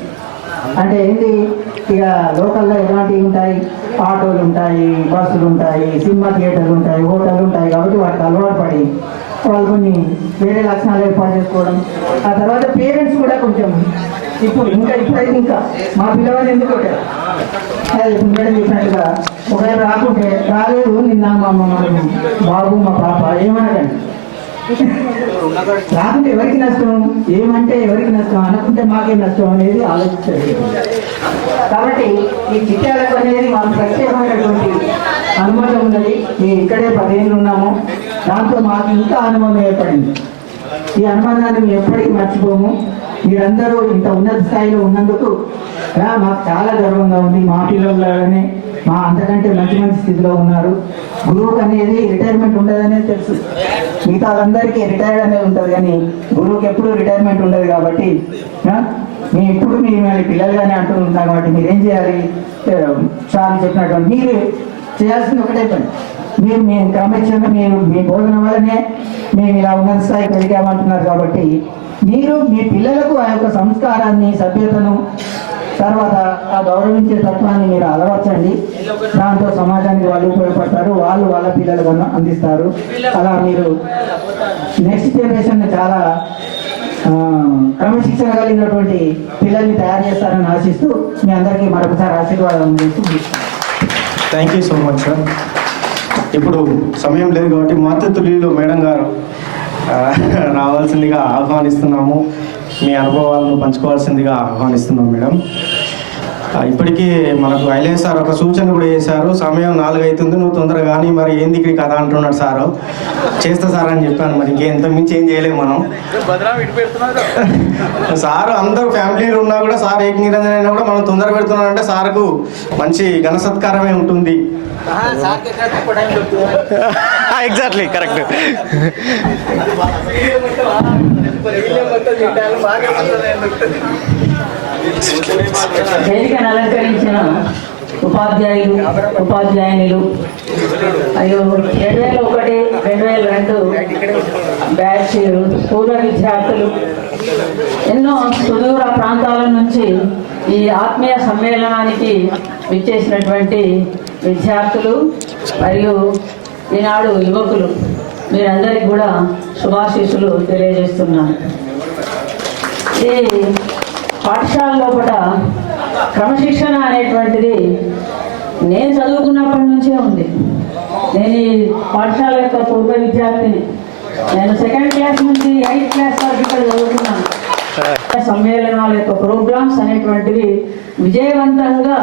అంటే ఏంటి, ఇక లోకల్లో ఎలాంటివి ఉంటాయి, ఆటోలు ఉంటాయి, బస్సులు ఉంటాయి, సినిమా థియేటర్లు ఉంటాయి, హోటళ్ళు ఉంటాయి, కాబట్టి వాటికి అలవాటు పడి వాళ్ళు కొన్ని వేరే లక్షణాలు ఏర్పాటు చేసుకోవడం. ఆ తర్వాత పేరెంట్స్ కూడా కొంచెం ఇప్పుడైతే ఇంకా మా పిల్లవాళ్ళు ఎందుకు కొట్టారు మేడం చెప్పినట్టుగా ఒకవేళ రాకుంటే రాలేదు నిన్న మా బాబు మా పాప ఏమనకండి, రాకుంటే ఎవరికి నష్టం, ఏమంటే ఎవరికి నష్టం, అనుకుంటే మాకే నష్టం అనేది ఆలోచించారు. కాబట్టి ఈ చిట్యాలకు అనేది మాకు ప్రత్యేకమైనటువంటి అనుభవం ఉన్నది. మేము ఇక్కడే 10 ఏళ్ళు ఉన్నాము, దాంతో మాకు ఇంకా అనుభవం ఏర్పడింది. ఈ అనుబంధాన్ని మేము ఎప్పటికీ మర్చిపోము. మీరందరూ ఇంత ఉన్నత స్థాయిలో ఉన్నందుకు మాకు చాలా గర్వంగా ఉంది. మా పిల్లల్లోనే మా అంతకంటే మంచి మంచి స్థితిలో ఉన్నారు. గురువుకి అనేది రిటైర్మెంట్ ఉండదనేది తెలుసు, మిగతా వాళ్ళందరికీ రిటైర్డ్ అనేది ఉంటుంది, కానీ గురువుకి ఎప్పుడు రిటైర్మెంట్ ఉండదు. కాబట్టి మేము ఇప్పుడు మీరు పిల్లలుగానే అంటూ ఉంటాం. కాబట్టి మీరేం చేయాలి, సార్ చెప్పినటువంటి మీరు చేయాల్సింది ఒకటే పని. మీరు మీ క్రమశిక్షణ మీరు మీ బోధన వల్లనే మేము ఇలా ఉన్నత స్థాయికి వెలిగామంటున్నారు కాబట్టి మీరు మీ పిల్లలకు ఆ యొక్క సంస్కారాన్ని, సభ్యతను, తర్వాత ఆ గౌరవించే తత్వాన్ని మీరు అలవర్చండి. దాంతో సమాజానికి వాళ్ళు ఉపయోగపడతారు, వాళ్ళు వాళ్ళ పిల్లలకు అందిస్తారు. అలా మీరు నెక్స్ట్ జనరేషన్ చాలా క్రమశిక్షణ కలిగినటువంటి పిల్లల్ని తయారు చేస్తారని ఆశిస్తూ మీ అందరికీ మరొకసారి ఆశీర్వాదం చేస్తూ thank you so much sir. ఇప్పుడు సమయం లేదు కాబట్టి మాతృతుల్యులు మేడం గారు రావాల్సిందిగా ఆహ్వానిస్తున్నాము. మీ అనుభవాలను పంచుకోవాల్సిందిగా ఆహ్వానిస్తున్నాం మేడం. ఇప్పటికీ మనకు ఐలే సార్ ఒక సూచన కూడా చేశారు. సమయం 4 అవుతుంది, నువ్వు తొందరగా కానీ మరి ఏంది ఇక్కడ కథ అంటున్నాడు సారు. చేస్తా సార్ అని చెప్పాను. మరి ఇంకెంత మించి ఏం చేయలేము మనం. సారు అందరూ ఫ్యామిలీలు ఉన్నా కూడా సార్ ఏక నిరంజన అయినా కూడా మనం తొందర పెడుతున్నాడంటే సార్కు మంచి ఘన సత్కారమే ఉంటుంది. Exactly correct. వేదికను అలంకరించిన ఉపాధ్యాయులు, ఉపాధ్యాయునులు, అయ్యో 2001, 2002 బ్యాచ్ పూర్వ విద్యార్థులు, ఎన్నో సుదూర ప్రాంతాల నుంచి ఈ ఆత్మీయ సమ్మేళనానికి విచ్చేసినటువంటి విద్యార్థులు మరియు ఈనాడు యువకులు, మీరందరికీ కూడా శుభాశీస్సులు తెలియజేస్తున్నాను. ఈ పాఠశాల లోపల క్రమశిక్షణ అనేటువంటిది నేను చదువుకున్నప్పటి నుంచే ఉంది. నేను ఈ పాఠశాల యొక్క పూర్వ విద్యార్థిని. నేను 2nd క్లాస్ నుంచి 8th క్లాస్ వరకు ఇక్కడ చదువుకున్నాను. సమ్మేళనాల యొక్క ప్రోగ్రామ్స్ అనేటువంటివి విజయవంతంగా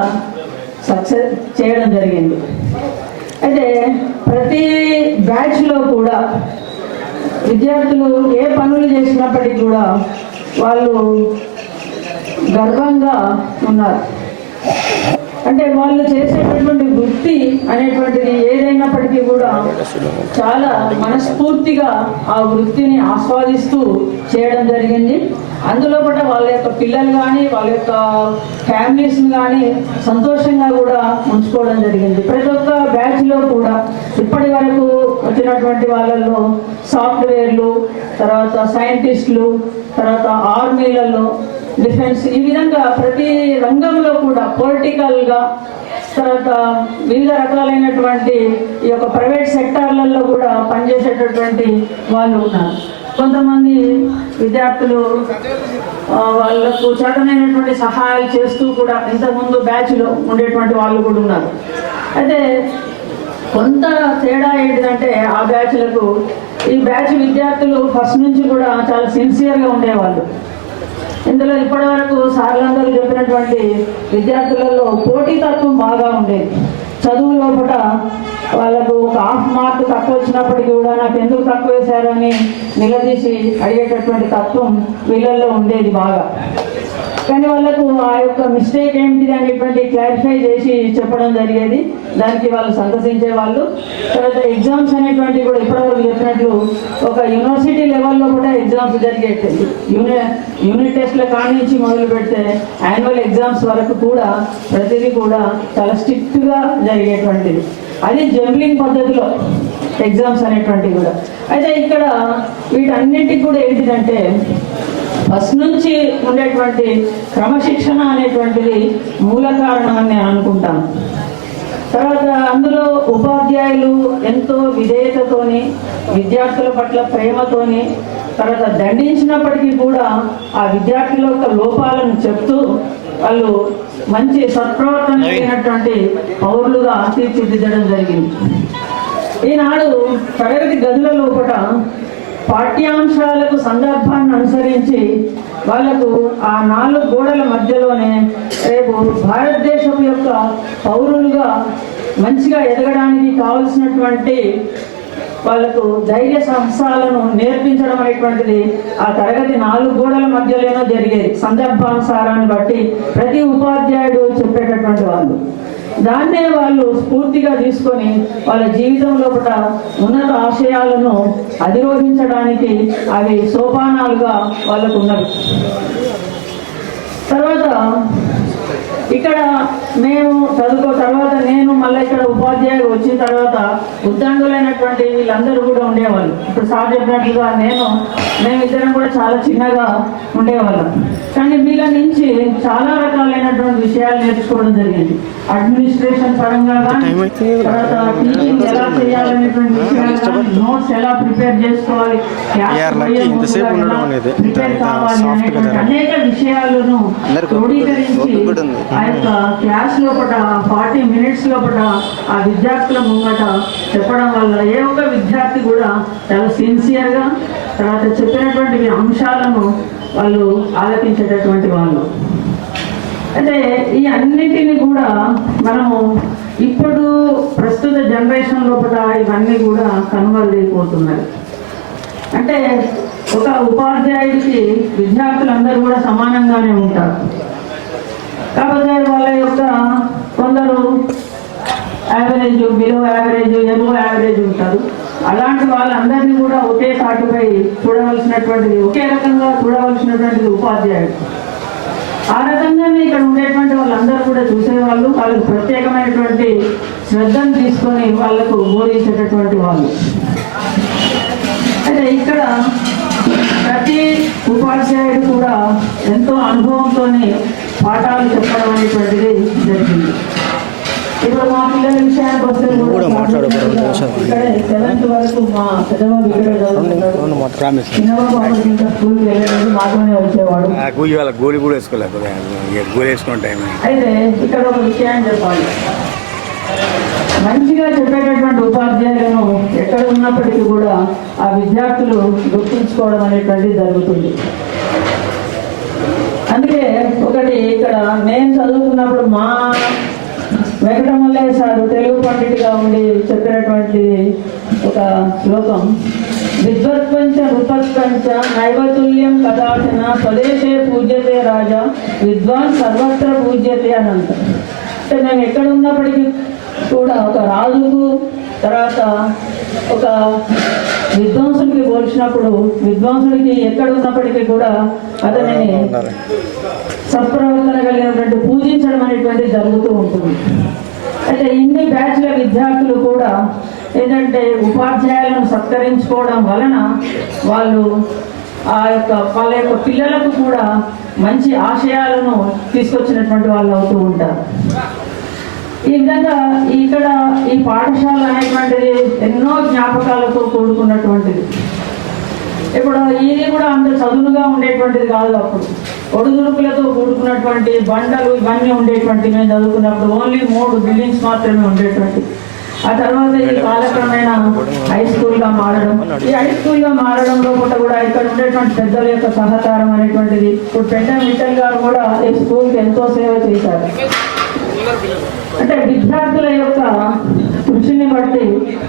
సక్సెస్ చేయడం జరిగింది. అయితే ప్రతి బ్యాచ్లో కూడా విద్యార్థులు ఏ పనులు చేసినప్పటికీ కూడా వాళ్ళు గర్వంగా ఉన్నారు. అంటే వాళ్ళు చేసేటటువంటి వృత్తి అనేటువంటిది ఏదైనప్పటికీ కూడా చాలా మనస్ఫూర్తిగా ఆ వృత్తిని ఆస్వాదిస్తూ చేయడం జరిగింది. అందులో కూడా వాళ్ళ యొక్క పిల్లలు కానీ వాళ్ళ యొక్క ఫ్యామిలీస్ని కానీ సంతోషంగా కూడా ఉంచుకోవడం జరిగింది. ప్రతి ఒక్క బ్యాచ్లో కూడా ఇప్పటి వరకు వచ్చినటువంటి వాళ్ళల్లో సాఫ్ట్వేర్లు, తర్వాత సైంటిస్టులు, తర్వాత ఆర్మీలలో, డిఫెన్స్, ఈ విధంగా ప్రతి రంగంలో కూడా పొలిటికల్గా, తర్వాత వివిధ రకాలైనటువంటి ఈ యొక్క ప్రైవేట్ సెక్టార్లలో కూడా పనిచేసేటటువంటి వాళ్ళు ఉన్నారు. కొంతమంది విద్యార్థులు వాళ్ళకు చేతనైనటువంటి సహాయాలు చేస్తూ కూడా ఇంతకుముందు బ్యాచ్లో ఉండేటువంటి వాళ్ళు కూడా ఉన్నారు. అయితే కొంత తేడా ఏంటిదంటే ఆ బ్యాచ్లకు ఈ బ్యాచ్ విద్యార్థులు ఫస్ట్ నుంచి కూడా చాలా సిన్సియర్గా ఉండేవాళ్ళు. ఇందులో ఇప్పటి వరకు సార్లందరూ చెప్పినటువంటి విద్యార్థులలో పోటీతత్వం బాగా ఉండేది. చదువు లోపల వాళ్ళకు ఒక 1/2 మార్క్ తక్కువ వచ్చినప్పటికీ కూడా నాకు ఎందుకు తక్కువ వేశారని నిలదీసి అడిగేటటువంటి తత్వం వీళ్ళల్లో ఉండేది బాగా. కానీ వాళ్ళకు ఆ యొక్క మిస్టేక్ ఏంటిది అనేటువంటి క్లారిఫై చేసి చెప్పడం జరిగేది. దానికి వాళ్ళు సంతోషించే వాళ్ళు. తర్వాత ఎగ్జామ్స్ అనేటువంటివి కూడా ఇప్పటివరకు చెప్పినట్లు ఒక యూనివర్సిటీ లెవెల్లో కూడా ఎగ్జామ్స్ జరిగేది. యూనిట్ టెస్ట్ల కాడి నుంచి మొదలు పెడితే యాన్యువల్ ఎగ్జామ్స్ వరకు కూడా ప్రతిదీ కూడా చాలా స్ట్రిక్ట్గా జరిగేటువంటిది. అది జంబ్లింగ్ పద్ధతిలో ఎగ్జామ్స్ అనేటువంటివి కూడా. అయితే ఇక్కడ వీటన్నింటికి కూడా ఏంటిదంటే ఫస్ట్ నుంచి ఉండేటువంటి క్రమశిక్షణ అనేటువంటిది మూల కారణం అని నేను అనుకుంటాను. తర్వాత అందులో ఉపాధ్యాయులు ఎంతో విధేయతతోని, విద్యార్థుల పట్ల ప్రేమతోని, తర్వాత దండించినప్పటికీ కూడా ఆ విద్యార్థుల యొక్క లోపాలను చెప్తూ వాళ్ళు మంచి సత్ప్రవర్తన కలిగినటువంటి పౌరులుగా తీర్చిదిద్దడం జరిగింది. ఈనాడు తరగతి గదుల లోపల పాఠ్యాంశాలకు సందర్భాన్ని అనుసరించి వాళ్లకు ఆ 4 గోడల మధ్యలోనే రేపు భారతదేశం యొక్క పౌరులుగా మంచిగా ఎదగడానికి కావలసినటువంటి వాళ్లకు ధైర్య సాహసాలను నేర్పించడం అనేటువంటిది ఆ తరగతి 4 గోడల మధ్యలోనూ జరిగేది. సందర్భానుసారాన్ని బట్టి ప్రతి ఉపాధ్యాయుడు చెప్పేటటువంటి వాళ్ళు దాన్నే వాళ్ళు స్ఫూర్తిగా తీసుకొని వాళ్ళ జీవితంలో కూడా ఉన్నత ఆశయాలను అధిరోహించడానికి అవి సోపానాలుగా వాళ్ళకు ఉన్నవి. తర్వాత ఇక్కడ మేము తర్వాత నేను మళ్ళీ ఇక్కడ ఉపాధ్యాయులు వచ్చిన తర్వాత ఉద్దండులైనటువంటి వీళ్ళందరూ కూడా ఉండేవాళ్ళు. ఇప్పుడు సార్ చెప్పినట్లుగా మేమిద్దరం కూడా చాలా చిన్నగా ఉండేవాళ్ళం. కానీ వీళ్ళ నుంచి చాలా రకాలైనటువంటి విషయాలు నేర్చుకోవడం జరిగింది. అడ్మినిస్ట్రేషన్ పరంగా కానీ, తర్వాత టీచింగ్ ఎలా చేయాలనేటువంటి విషయాలు కానీ, నోట్స్ ఎలా ప్రిపేర్ చేసుకోవాలి, ప్రిపేర్ కావాలి అనేటువంటి అనేక విషయాలను క్రోడీకరించి ఆ యొక్క క్లాస్ లోపల 40 minutes లోపల ఆ విద్యార్థుల ముంగట చెప్పడం వల్ల ఏ ఒక్క విద్యార్థి కూడా చాలా సిన్సియర్గా తర్వాత చెప్పినటువంటి అంశాలను వాళ్ళు ఆలోచించేటటువంటి వాళ్ళు. అయితే ఈ అన్నిటిని కూడా మనము ఇప్పుడు ప్రస్తుత జనరేషన్ లోపల ఇవన్నీ కూడా కనుమరుగైపోతున్నాయి. అంటే ఒక ఉపాధ్యాయుడికి విద్యార్థులందరూ కూడా సమానంగానే ఉంటారు. కాకపోతే వాళ్ళ యొక్క కొందరు average, below average, above average ఉంటారు. అలాంటి వాళ్ళందరినీ కూడా ఒకే తాటిపై చూడవలసినటువంటిది, ఒకే రకంగా చూడవలసినటువంటిది ఉపాధ్యాయుడు. ఆ రకంగానే ఇక్కడ ఉండేటువంటి వాళ్ళందరూ కూడా చూసేవాళ్ళు, వాళ్ళకు ప్రత్యేకమైనటువంటి శ్రద్ధను తీసుకొని వాళ్ళకు బోధించేటటువంటి వాళ్ళు. అయితే ఇక్కడ ప్రతి ఉపాధ్యాయుడు కూడా ఎంతో అనుభవంతో పాఠాలు చెప్పడం అనేటువంటిది జరిగింది. ఇప్పుడు మా పిల్లల విషయానికి వస్తే ఇక్కడే 7th వరకు మా పెద్దవాళ్ళు ఇక్కడ చదువుతున్నాడు. చిన్నబాబు అప్పటికి ఇంకా స్కూల్కి వెళ్ళలేదు, మాతోనే వచ్చేవాడు. అయితే ఇక్కడ ఒక విషయాన్ని చెప్పాలి, మంచిగా చెప్పేటటువంటి ఉపాధ్యాయులను ఎక్కడ ఉన్నప్పటికీ కూడా ఆ విద్యార్థులు గుర్తుంచుకోవడం అనేటువంటిది జరుగుతుంది. అందుకే ఒకటి ఇక్కడ నేను చదువుకున్నప్పుడు మా వెంకటమల్లయ్య సారు తెలుగు పండితుడిగా ఉండి చెప్పినటువంటి ఒక శ్లోకం, విద్వత్పంచ రూపత్పంచ నైవతుల్యం కదాచన స్వదేశే పూజ్యతే రాజా విద్వాన్ సర్వత్ర పూజ్యతే అని అంటారు. అంటే మేము ఎక్కడ ఉన్నప్పటికీ కూడా ఒక రాజుకు తర్వాత ఒక విద్వాంసుడికి పోల్చినప్పుడు విద్వాంసుడికి ఎక్కడ ఉన్నప్పటికీ కూడా అతనిని సత్ప్రవర్తన కలిగినటువంటి పూజించడం అనేటువంటిది జరుగుతూ ఉంటుంది. అయితే ఇన్ని బ్యాచ్ల విద్యార్థులు కూడా ఏంటంటే ఉపాధ్యాయులను సత్కరించుకోవడం వలన వాళ్ళు వాళ్ళ యొక్క పిల్లలకు కూడా మంచి ఆశయాలను తీసుకొచ్చినటువంటి వాళ్ళు అవుతూ ఉంటారు. ఈ విధంగా ఇక్కడ ఈ పాఠశాల అనేటువంటిది ఎన్నో జ్ఞాపకాలతో కూడుకున్నటువంటిది. ఇప్పుడు ఇది కూడా అంత చదువుగా ఉండేటువంటిది కాదు. అప్పుడు ఒడుదుడుకులతో కూడుకున్నటువంటి బండలు ఇవన్నీ ఉండేటువంటి మేము చదువుకున్నప్పుడు ఓన్లీ 3 బిల్డింగ్స్ మాత్రమే ఉండేటువంటి. ఆ తర్వాత ఈ కాలక్రమేణా హై స్కూల్గా మారడం, ఈ హై స్కూల్గా మారడంలో కూడా ఇక్కడ ఉండేటువంటి పెద్దల యొక్క సహకారం అనేటువంటిది. ఇప్పుడు పెద్ద మిట్టల్ గారు కూడా ఈ స్కూల్కి ఎంతో సేవ చేశారు. అంటే విద్యార్థుల యొక్క కృషిని బట్టి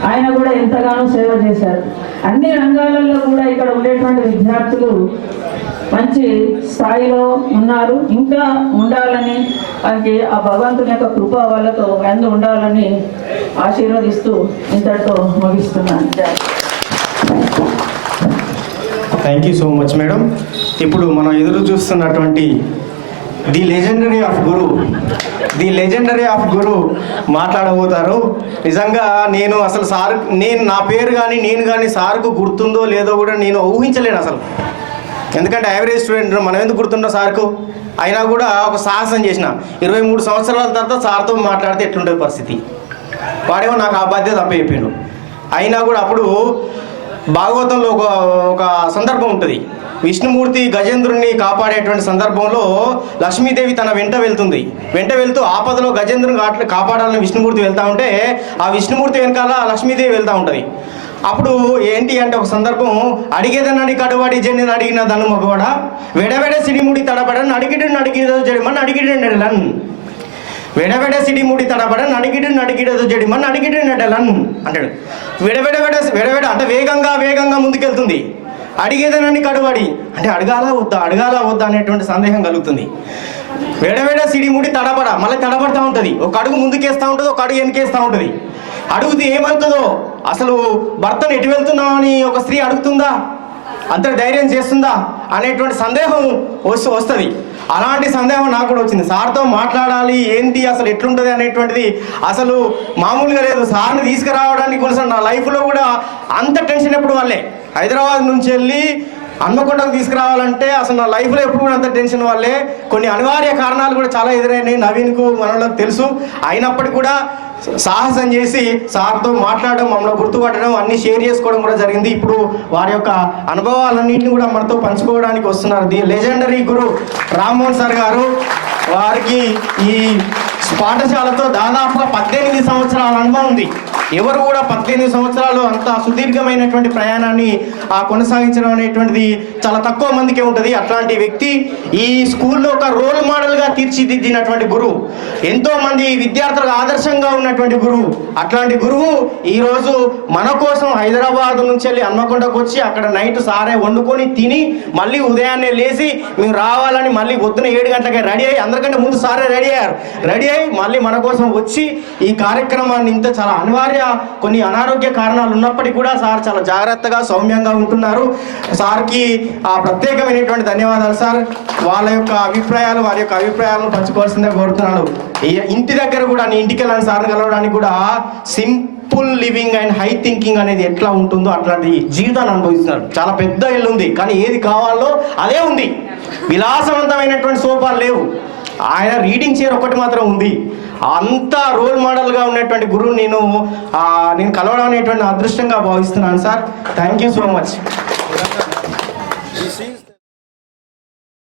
ఆయన కూడా ఎంతగానో సేవ చేశారు. అన్ని రంగాలలో కూడా ఇక్కడ ఉండేటువంటి విద్యార్థులు మంచి స్థాయిలో ఉన్నారు. ఇంకా ఉండాలని వారికి ఆ భగవంతుని యొక్క కృప వాళ్ళతో ఎందు ఉండాలని ఆశీర్వదిస్తూ ఇంతటితో ముగిస్తున్నాను. Thank you so much madam. ఇప్పుడు మనం ఎదురు చూస్తున్నటువంటి ది లెజెండరీ ఆఫ్ గురు మాట్లాడబోతారు. నిజంగా నేను అసలు నా పేరు కానీ నేను కానీ సార్కు గుర్తుందో లేదో కూడా నేను ఊహించలేను అసలు. ఎందుకంటే యావరేజ్ స్టూడెంట్ మనం ఎందుకు గుర్తుండో సార్కు. అయినా కూడా ఒక సాహసం చేసిన 23 సంవత్సరాల తర్వాత సార్తో మాట్లాడితే ఎట్లుంటుంది పరిస్థితి. వాడేమో నాకు ఆ బాధ్యత అప్పచెప్పాడు. అయినా కూడా అప్పుడు భాగవతంలో ఒక సందర్భం ఉంటుంది. విష్ణుమూర్తి గజేంద్రుడిని కాపాడేటువంటి సందర్భంలో లక్ష్మీదేవి తన వెంట వెళ్తూ ఆపదలో గజేంద్రుని కాపాడాలని విష్ణుమూర్తి వెళ్తూ ఉంటే ఆ విష్ణుమూర్తి వెనకాల లక్ష్మీదేవి వెళ్తూ ఉంటుంది. అప్పుడు ఏంటి అంటే ఒక సందర్భం, అడిగేదనని కడువాడి జడిని అడిగిన దను మగవాడ వెడవెడ సిడిముడి తడబడని అడిగిడో జడిమని అడిగిడెడలన్ వెడవెడ సిడిముడి తడబడని అడిగిడో జడిమని అడిగిడెడలన్ అంటాడు. వెడవెడ అంటే వేగంగా ముందుకెళ్తుంది. అడిగేదనని కడువాడి అంటే అడగాలా వద్దా అనేటువంటి సందేహం కలుగుతుంది. వెడవెడ సిడిముడి తడబడ మళ్ళీ తడబడతా ఉంటుంది. ఒక అడుగు ముందుకేస్తూ ఉంటుంది, ఒక అడుగు వెనకేస్తూ ఉంటుంది. అడుగుది ఏమవుతుందో, అసలు భర్తను ఎటు వెళ్తున్నావు అని ఒక స్త్రీ అడుగుతుందా, అంత ధైర్యం చేస్తుందా అనేటువంటి సందేహం వస్తుంది. అలాంటి సందేహం నాకు కూడా వచ్చింది. సార్తో మాట్లాడాలి ఏంటి అసలు ఎట్లుంటుంది అనేటువంటిది అసలు మామూలుగా లేదు. సార్ని తీసుకురావడానికి కూడా నా లైఫ్లో కూడా అంత టెన్షన్ ఎప్పుడు వాళ్ళే. హైదరాబాద్ నుంచి వెళ్ళి హన్మకొండకు తీసుకురావాలంటే అసలు నా లైఫ్లో ఎప్పుడు కూడా అంత టెన్షన్ వల్లే. కొన్ని అనివార్య కారణాలు కూడా చాలా ఎదురైనాయి, నవీన్కు మనలోకి తెలుసు. అయినప్పటికీ కూడా సాహసం చేసి సార్తో మాట్లాడడం, మమ్మల్ని గుర్తుపట్టడం, అన్ని షేర్ చేసుకోవడం కూడా జరిగింది. ఇప్పుడు వారి యొక్క అనుభవాలన్నింటినీ కూడా మనతో పంచుకోవడానికి వస్తున్నారు the legendary Guru Rammohan sir గారు. వారికి ఈ పాఠశాలతో దాదాపుగా 18 సంవత్సరాల అనుభవం ఉంది. ఎవరు కూడా 18 సంవత్సరాలు అంత సుదీర్ఘమైనటువంటి ప్రయాణాన్ని కొనసాగించడం అనేటువంటిది చాలా తక్కువ మందికే ఉంటుంది. అట్లాంటి వ్యక్తి ఈ స్కూల్లో ఒక రోల్ మోడల్గా తీర్చిదిద్దినటువంటి గురువు, ఎంతో మంది విద్యార్థులకు ఆదర్శంగా ఉన్నటువంటి గురువు. అట్లాంటి గురువు ఈరోజు మన కోసం హైదరాబాద్ నుంచి వెళ్ళి హన్మకొండకు వచ్చి అక్కడ నైట్ సారే వండుకొని తిని మళ్ళీ ఉదయాన్నే లేచి మేము రావాలని మళ్ళీ పొద్దున 7 గంటలకే రెడీ అయ్యి, అందరికంటే ముందు సారే రెడీ అయ్యారు. రెడీ అయ్యి మళ్ళీ మన కోసం వచ్చి ఈ కార్యక్రమాన్ని ఇంత చాలా అనివార్య కొన్ని అనారోగ్య కారణాలు ఉన్నప్పటికీ కూడా సార్ చాలా జాగ్రత్తగా సౌమ్యంగా ఉంటున్నారు. సార్కి ప్రత్యేకమైనటువంటి ధన్యవాదాలు సార్. వాళ్ళ యొక్క అభిప్రాయాలు, వారి యొక్క అభిప్రాయాలను పంచుకోవాల్సిందే కోరుతున్నాను. ఇంటి దగ్గర కూడా నీ ఇంటికి వెళ్ళాను సార్ని కలవడానికి కూడా simple living and high thinking అనేది ఎట్లా ఉంటుందో అట్లాంటి జీవితాన్ని అనుభవిస్తున్నారు. చాలా పెద్ద ఇల్లు ఉంది కానీ ఏది కావాలో అదే ఉంది. విలాసవంతమైనటువంటి సోఫాలు లేవు. ఆయన రీడింగ్ చైర్ ఒకటి మాత్రం ఉంది. అంత రోల్ మోడల్గా ఉన్నటువంటి గురువు నేను కలవడం అనేటువంటి అదృష్టంగా భావిస్తున్నాను sir. Thank you so much.